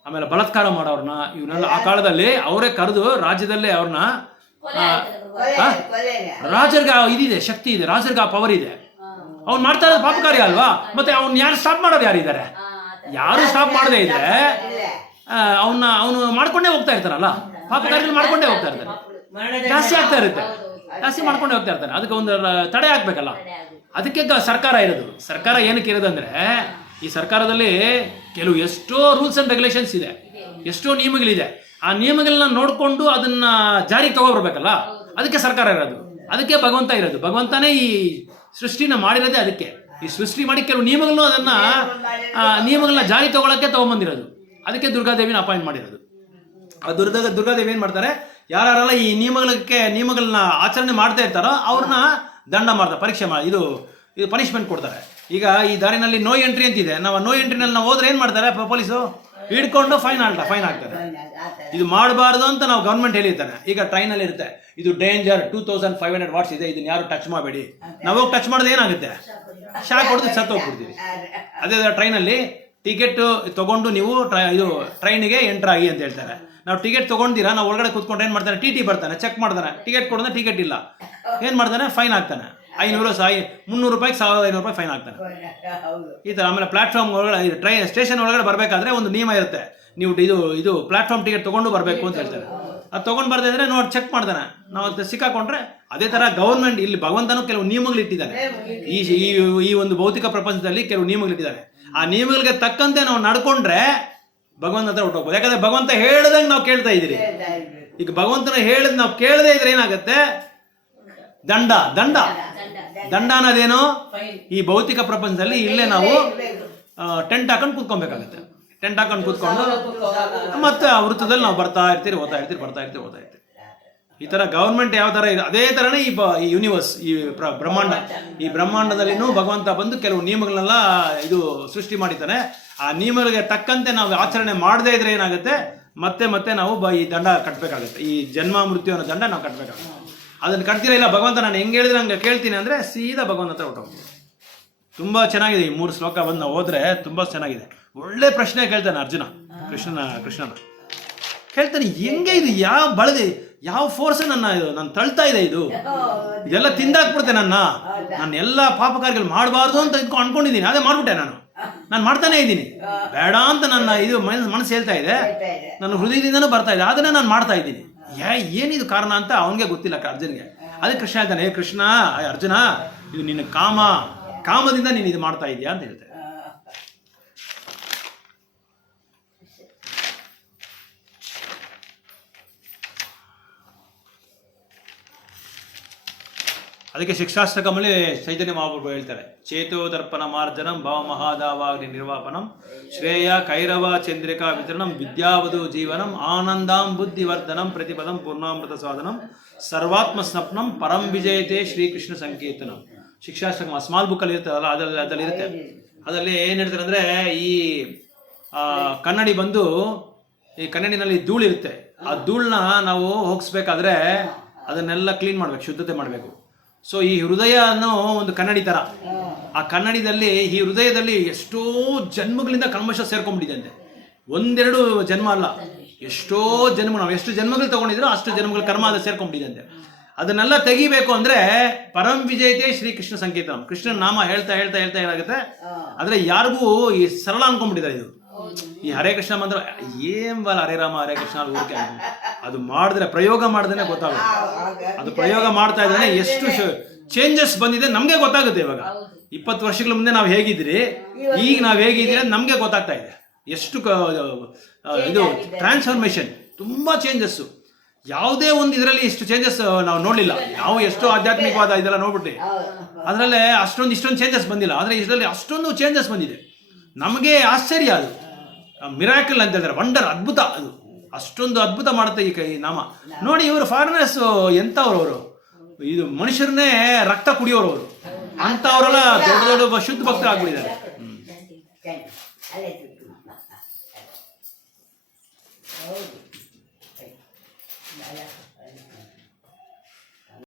ಆಮೇಲೆ ಬಲಾತ್ಕಾರ ಮಾಡೋರ್ನ, ಇವನ್ನೆಲ್ಲ ಆ ಕಾಲದಲ್ಲಿ ಅವರೇ ಕರೆದು ರಾಜ್ಯದಲ್ಲೇ ಅವ್ರನ್ನ, ರಾಜರಿಗೆ ಇದಿದೆ, ಶಕ್ತಿ ಇದೆ, ರಾಜರಿಗೆ ಆ ಪವರ್ ಇದೆ. ಅವ್ನು ಮಾಡ್ತಾ ಇರೋದು ಪಾಪ ಕಾರ್ಯ ಅಲ್ವಾ, ಮತ್ತೆ ಅವ್ನು ಯಾರು ಸ್ಟಾಪ್ ಮಾಡೋರು ಯಾರಿದ್ದಾರೆ? ಯಾರು ಸ್ಟಾಪ್ ಮಾಡದೇ ಇದ್ರೆ ಅವನು ಮಾಡ್ಕೊಂಡೇ ಹೋಗ್ತಾ ಇರ್ತಾರಲ್ಲ, ಪಾಪ ಕಾರ್ಯಗಳು ಮಾಡ್ಕೊಂಡೇ ಹೋಗ್ತಾ ಇರ್ತಾರೆ, ಜಾಸ್ತಿ ಮಾಡ್ಕೊಂಡೇ ಹೋಗ್ತಾ ಇರ್ತಾನೆ. ಅದಕ್ಕೆ ಒಂದು ತಡೆ ಹಾಕ್ಬೇಕಲ್ಲ. ಅದಕ್ಕೆ ಸರ್ಕಾರ ಇರೋದು. ಸರ್ಕಾರ ಏನಕ್ಕೆ ಇರೋದಂದ್ರೆ, ಈ ಸರ್ಕಾರದಲ್ಲಿ ಕೆಲವು ಎಷ್ಟೋ ರೂಲ್ಸ್ ಅಂಡ್ ರೆಗ್ಯುಲೇಷನ್ಸ್ ಇದೆ, ಎಷ್ಟೋ ನಿಯಮಗಳಿದೆ. ಆ ನಿಯಮಗಳನ್ನ ನೋಡ್ಕೊಂಡು ಅದನ್ನ ಜಾರಿಗೆ ತಗೋಬರ್ಬೇಕಲ್ಲ, ಅದಕ್ಕೆ ಸರ್ಕಾರ ಇರೋದು, ಅದಕ್ಕೆ ಭಗವಂತ ಇರೋದು. ಭಗವಂತನೇ ಈ ಸೃಷ್ಟಿನ ಮಾಡಿರೋದೇ ಅದಕ್ಕೆ. ಈ ಸೃಷ್ಟಿ ಮಾಡಿ ಕೆಲವು ನಿಯಮಗಳನ್ನ ಜಾರಿ ತಗೊಳಕ್ಕೆ ತಗೊಂಬಂದಿರೋದು. ಅದಕ್ಕೆ ದುರ್ಗಾದೇವಿನ ಅಪಾಯಿಂಟ್ ಮಾಡಿರೋದು. ಆ ದುರ್ಗಾದೇವಿ ಏನ್ ಮಾಡ್ತಾರೆ, ಯಾರೆಲ್ಲ ಈ ನಿಯಮಗಳನ್ನ ಆಚರಣೆ ಮಾಡ್ತಾ ಇರ್ತಾರೋ ಅವ್ರನ್ನ ದಂಡ ಮಾಡ್ತಾರೆ, ಪರೀಕ್ಷೆ ಮಾಡಿ ಇದು ಪನಿಷ್ಮೆಂಟ್ ಕೊಡ್ತಾರೆ. ಈಗ ಈ ದಾರಿನಲ್ಲಿ ನೋ ಎಂಟ್ರಿ ಅಂತಿದೆ, ನಾವು ನೋ ಎಂಟ್ರಿನಲ್ಲಿ ನಾವು ಹೋದ್ರೆ ಏನ್ ಮಾಡ್ತಾರೆ, ಪೊಲೀಸು ಹಿಡ್ಕೊಂಡು ಫೈನ್ ಹಾಕ್ತಾರೆ. ಇದು ಮಾಡಬಾರ್ದು ಅಂತ ನಾವು ಗವರ್ಮೆಂಟ್ ಹೇಳಿರ್ತಾನೆ. ಈಗ ಟ್ರೈನಲ್ಲಿ ಇರುತ್ತೆ, ಇದು ಡೇಂಜರ್, 2500 ವಾಟ್ಸ್ ಇದೆ, ಇದನ್ನ ಯಾರು ಟಚ್ ಮಾಡಬೇಡಿ. ನಾವು ಟಚ್ ಮಾಡಿದ್ರೆ ಏನಾಗುತ್ತೆ, ಶಾಕ್ ಹೊಡೆದು ಸತ್ತು ಹೋಗ್ಬಿಡ್ತೀವಿ. ಅದೇ ಟ್ರೈನಲ್ಲಿ ಟಿಕೆಟ್ ತಗೊಂಡು ನೀವು ಇದು ಟ್ರೈನಿಗೆ ಎಂಟರ್ ಆಗಿ ಅಂತ ಹೇಳ್ತಾರೆ. ನಾವು ಟಿಕೆಟ್ ತಗೊಂಡಿರಾ, ನಾವು ಒಳಗಡೆ ಕೂತ್ಕೊಂಡು ಏನ್ ಮಾಡ್ತಾನೆ, ಟಿ ಬರ್ತಾನೆ, ಚೆಕ್ ಮಾಡ್ತಾನೆ, ಟಿಕೆಟ್ ಕೊಡೋದ್ರೆ ಟಿಕೆಟ್ ಇಲ್ಲ, ಏನ್ ಮಾಡ್ತಾನೆ, ಫೈನ್ ಹಾಕ್ತಾನೆ. 500 300 ರೂಪಾಯಿಗೆ 1500 ರೂಪಾಯಿ ಫೈನ್ ಹಾಕ್ತಾನೆ. ಈ ತರ. ಆಮೇಲೆ ಪ್ಲಾಟ್ಫಾರ್ಮ್ ಒಳಗಡೆ, ಟ್ರೈನ್ ಸ್ಟೇಷನ್ ಒಳಗಡೆ ಬರ್ಬೇಕಾದ್ರೆ ಒಂದು ನಿಯಮ ಇರುತ್ತೆ, ನೀವು ಇದು ಪ್ಲಾಟ್ಫಾರ್ಮ್ ಟಿಕೆಟ್ ತಗೊಂಡು ಬರ್ಬೇಕು ಅಂತ ಹೇಳ್ತಾರೆ. ಅದು ತಗೊಂಡು ಬರ್ತಾ ಇದ್ರೆ ನೋಡಿ ಚೆಕ್ ಮಾಡ್ತಾನೆ, ನಾವು ಸಿಕ್ಕಾಕೊಂಡ್ರೆ. ಅದೇ ತರ ಗವರ್ಮೆಂಟ್ ಇಲ್ಲಿ ಭಗವಂತನು ಕೆಲವು ನಿಯಮಗಳು ಇಟ್ಟಿದ್ದಾನೆ. ಈ ಒಂದು ಭೌತಿಕ ಪ್ರಪಂಚದಲ್ಲಿ ಕೆಲವು ನಿಯಮಗಳು ಇಟ್ಟಿದ್ದಾನೆ. ಆ ನಿಯಮಗಳಿಗೆ ತಕ್ಕಂತೆ ನಾವು ನಡ್ಕೊಂಡ್ರೆ ಭಗವಂತ ಹತ್ರ ಹೊರಟೋಗ್ಬೋದು. ಯಾಕಂದ್ರೆ ಭಗವಂತ ಹೇಳ್ದಂಗೆ ನಾವು ಕೇಳ್ತಾ ಇದ್ದೀರಿ. ಈಗ ಭಗವಂತನ ಹೇಳಿದ್ ನಾವು ಕೇಳದೇ ಇದ್ರೆ ಏನಾಗುತ್ತೆ? ದಂಡ ದಂಡ ದಂಡ ಅನ್ನೋದೇನು? ಈ ಭೌತಿಕ ಪ್ರಪಂಚದಲ್ಲಿ ಇಲ್ಲೇ ನಾವು ಟೆಂಟ್ ಹಾಕೊಂಡು ಕೂತ್ಕೊಬೇಕಾಗತ್ತೆ. ಟೆಂಟ್ ಹಾಕೊಂಡು ಕೂತ್ಕೊಂಡು ಮತ್ತೆ ಆ ವೃತ್ತದಲ್ಲಿ ನಾವು ಬರ್ತಾ ಇರ್ತೀರಿ, ಓದ್ತಾ ಇರ್ತೀರಿ, ಬರ್ತಾ ಇರ್ತೀರಿ, ಓದ್ತಾ ಇರ್ತೀರಿ. ಈ ತರ ಗವರ್ಮೆಂಟ್ ಯಾವ ತರ ಇದೆ ಅದೇ ತರನೇ ಈ ಯೂನಿವರ್ಸ್, ಈ ಬ್ರಹ್ಮಾಂಡ. ಈ ಬ್ರಹ್ಮಾಂಡದಲ್ಲಿನೂ ಭಗವಂತ ಬಂದು ಕೆಲವು ನಿಯಮಗಳನ್ನೆಲ್ಲ ಇದು ಸೃಷ್ಟಿ ಮಾಡಿದ್ದಾನೆ. ಆ ನಿಯಮಗಳಿಗೆ ತಕ್ಕಂತೆ ನಾವು ಆಚರಣೆ ಮಾಡದೇ ಇದ್ರೆ ಏನಾಗುತ್ತೆ? ಮತ್ತೆ ಮತ್ತೆ ನಾವು ಈ ದಂಡ ಕಟ್ಟಬೇಕಾಗುತ್ತೆ. ಈ ಜನ್ಮ ಮೃತ್ಯು ಅನ್ನೋ ದಂಡ ನಾವು ಕಟ್ಟಬೇಕಾಗುತ್ತೆ. ಅದನ್ನು ಕಟ್ತೀರಾ ಇಲ್ಲ ಭಗವಂತ ನಾನು ಹೆಂಗೆ ಹೇಳಿದ್ರೆ ಹಂಗೆ ಕೇಳ್ತೀನಿ ಅಂದರೆ ಸೀದಾ ಭಗವಂತ ಹತ್ರ ಹೊರಟೋಗ್ತೀವಿ. ತುಂಬ ಚೆನ್ನಾಗಿದೆ ಈ 3 ಶ್ಲೋಕ ಬಂದು ನಾವು ಹೋದ್ರೆ ತುಂಬ ಚೆನ್ನಾಗಿದೆ. ಒಳ್ಳೆ ಪ್ರಶ್ನೆ ಕೇಳ್ತಾನೆ ಅರ್ಜುನ ಕೃಷ್ಣನ ಕೇಳ್ತಾನೆ, ಹೆಂಗೆ ಇದು ಯಾವ ಬಳದೆ ಯಾವ ಫೋರ್ಸ್ ನನ್ನ ತಳ್ತಾ ಇದೆ, ಇದೆಲ್ಲ ತಿಂದಾಕ್ಬಿಡುತ್ತೆ ನಾನು ಎಲ್ಲ ಪಾಪ ಕಾರ್ಯಗಳು ಮಾಡಬಾರ್ದು ಅಂತ ಅನ್ಕೊಂಡಿದ್ದೀನಿ. ಅದೇ ಮಾಡ್ಬಿಟ್ಟೆ ನಾನು ಮಾಡ್ತಾನೆ ಇದ್ದೀನಿ. ಬೇಡ ಅಂತ ನನ್ನ ಇದು ಮನಸ್ಸು ಹೇಳ್ತಾ ಇದೆ, ನನ್ನ ಹೃದಯದಿಂದನೂ ಬರ್ತಾ ಇದೆ, ಅದನ್ನೇ ನಾನು ಮಾಡ್ತಾ ಇದ್ದೀನಿ. ಏನಿದು ಕಾರಣ ಅಂತ ಅವನಿಗೆ ಗೊತ್ತಿಲ್ಲ ಅರ್ಜುನ್ಗೆ. ಅದಕ್ಕೆ ಕೃಷ್ಣ ಹೇಳ್ತಾನೆ, ಕೃಷ್ಣ ಅರ್ಜುನ ಇದು ನಿನ್ನ ಕಾಮದಿಂದ ನೀನು ಇದು ಮಾಡ್ತಾ ಇದೀಯಾ ಅಂತ ಹೇಳ್ತಾರೆ. ಅದಕ್ಕೆ ಶಿಕ್ಷಾಷ್ಟಕಮಲ್ಲಿ ಚೈತನ್ಯ ಮಹಾಪ್ರಭು ಹೇಳ್ತಾರೆ, ಚೇತೋದರ್ಪಣ ಮಾರ್ಜನಂ ಭವ ಮಹಾದಾವಾಗ್ನಿ ನಿರ್ವಾಪನಂ ಶ್ರೇಯ ಕೈರವ ಚಂದ್ರಿಕಾ ವಿತರಣಂ ವಿದ್ಯಾವಧು ಜೀವನಂ ಆನಂದಾಂ ಬುದ್ಧಿವರ್ಧನಂ ಪ್ರತಿಪದಂ ಪೂರ್ಣಾಮೃತ ಸಾಧನಂ ಸರ್ವಾತ್ಮ ಸ್ನಪ್ನಂ ಪರಂ ವಿಜಯತೆ ಶ್ರೀಕೃಷ್ಣ ಸಂಕೀರ್ತನಂ. ಶಿಕ್ಷಾಷ್ಟಕ ಸ್ಮಾಲ್ ಬುಕ್ಕಲ್ಲಿ ಇರ್ತದಲ್ಲ, ಅದ್ರಲ್ಲಿ ಇರುತ್ತೆ. ಅದರಲ್ಲಿ ಏನು ಹೇಳ್ತಾರೆ ಅಂದರೆ, ಈ ಕನ್ನಡಿ ಬಂದು ಈ ಕನ್ನಡಿನಲ್ಲಿ ಧೂಳಿರುತ್ತೆ. ಆ ಧೂಳನ್ನ ನಾವು ಹೋಗಿಸ್ಬೇಕಾದ್ರೆ ಅದನ್ನೆಲ್ಲ ಕ್ಲೀನ್ ಮಾಡ್ಬೇಕು, ಶುದ್ಧತೆ ಮಾಡಬೇಕು. ಸೊ ಈ ಹೃದಯ ಅನ್ನೋ ಒಂದು ಕನ್ನಡಿ ತರ, ಆ ಕನ್ನಡಿದಲ್ಲಿ ಈ ಹೃದಯದಲ್ಲಿ ಎಷ್ಟೋ ಜನ್ಮಗಳಿಂದ ಕಲ್ಮಶ ಸೇರ್ಕೊಂಡ್ಬಿಟ್ಟಿದೆ ಅಂತೆ. 1-2 ಜನ್ಮ ಅಲ್ಲ, ಎಷ್ಟೋ ಜನ್ಮ, ನಾವು ಎಷ್ಟು ಜನ್ಮಗಳು ತಗೊಂಡಿದ್ರು ಅಷ್ಟು ಜನ್ಮಗಳ ಕರ್ಮ ಅದು ಸೇರ್ಕೊಂಡ್ಬಿಟ್ಟಿದೆ ಅಂತೆ. ಅದನ್ನೆಲ್ಲ ತೆಗಿಬೇಕು ಅಂದ್ರೆ ಪರಂ ವಿಜಯತೆ ಶ್ರೀಕೃಷ್ಣ ಸಂಕೀರ್ತನಂ, ಕೃಷ್ಣನ ನಾಮ ಹೇಳ್ತಾ ಹೇಳ್ತಾ ಹೇಳ್ತಾ ಏನಾಗುತ್ತೆ ಆದ್ರೆ ಯಾರಿಗೂ ಈ ಸರಳ ಅನ್ಕೊಂಡ್ಬಿಟ್ಟಿದ್ದಾರೆ. ಇದು ಈ ಹರೇ ಕೃಷ್ಣ ಮಂತ್ರ ಏನ್ ಬಲ್ಲ, ಹರೇ ರಾಮ ಹರೇ ಕೃಷ್ಣ ಅದು ಮಾಡಿದ್ರೆ ಪ್ರಯೋಗ ಮಾಡಿದ್ರೆ ಗೊತ್ತಾಗುತ್ತೆ. ಅದು ಪ್ರಯೋಗ ಮಾಡ್ತಾ ಇದ್ರೆ ಎಷ್ಟು ಚೇಂಜಸ್ ಬಂದಿದೆ ನಮ್ಗೆ ಗೊತ್ತಾಗುತ್ತೆ. ಇವಾಗ 20 ವರ್ಷಗಳ ಮುಂದೆ ನಾವು ಹೇಗಿದ್ರಿ, ಈಗ ನಾವು ಹೇಗಿದ್ದೀರಿ ಅಂತ ನಮ್ಗೆ ಗೊತ್ತಾಗ್ತಾ ಇದೆ. ಎಷ್ಟು ಇದು ಟ್ರಾನ್ಸ್ಫಾರ್ಮೇಶನ್, ತುಂಬಾ ಚೇಂಜಸ್. ಯಾವುದೇ ಒಂದು ಇದರಲ್ಲಿ ಇಷ್ಟು ಚೇಂಜಸ್ ನಾವು ನೋಡ್ಲಿಲ್ಲ. ನಾವು ಎಷ್ಟೋ ಆಧ್ಯಾತ್ಮಿಕವಾದ ಇದೆಲ್ಲ ನೋಡ್ಬಿಟ್ಟು ಅದರಲ್ಲೇ ಇಷ್ಟೊಂದು ಚೇಂಜಸ್ ಬಂದಿಲ್ಲ. ಆದ್ರೆ ಇದರಲ್ಲಿ ಅಷ್ಟೊಂದು ಚೇಂಜಸ್ ಬಂದಿದೆ. ನಮಗೆ ಆಶ್ಚರ್ಯ, ಅದು ಮಿರಾಕಲ್ ಅಂತ ಹೇಳ್ತಾರೆ, ವಂಡರ್, ಅದ್ಭುತ. ಅದು ಅಷ್ಟೊಂದು ಅದ್ಭುತ ಮಾಡುತ್ತೆ ಈ ನಾಮ. ನೋಡಿ, ಇವರು ಫಾರಿನರ್ಸ್ ಎಂತವ್ರು, ಇದು ಮನುಷ್ಯರನ್ನೇ ರಕ್ತ ಕುಡಿಯೋರು ಅವರು. ಅಂತವರೆಲ್ಲ ದೊಡ್ಡ ದೊಡ್ಡ ಶುದ್ಧ ಭಕ್ತರು ಆಗ್ಬಿಟ್ಟಿದ್ದಾರೆ. ಹೌದು.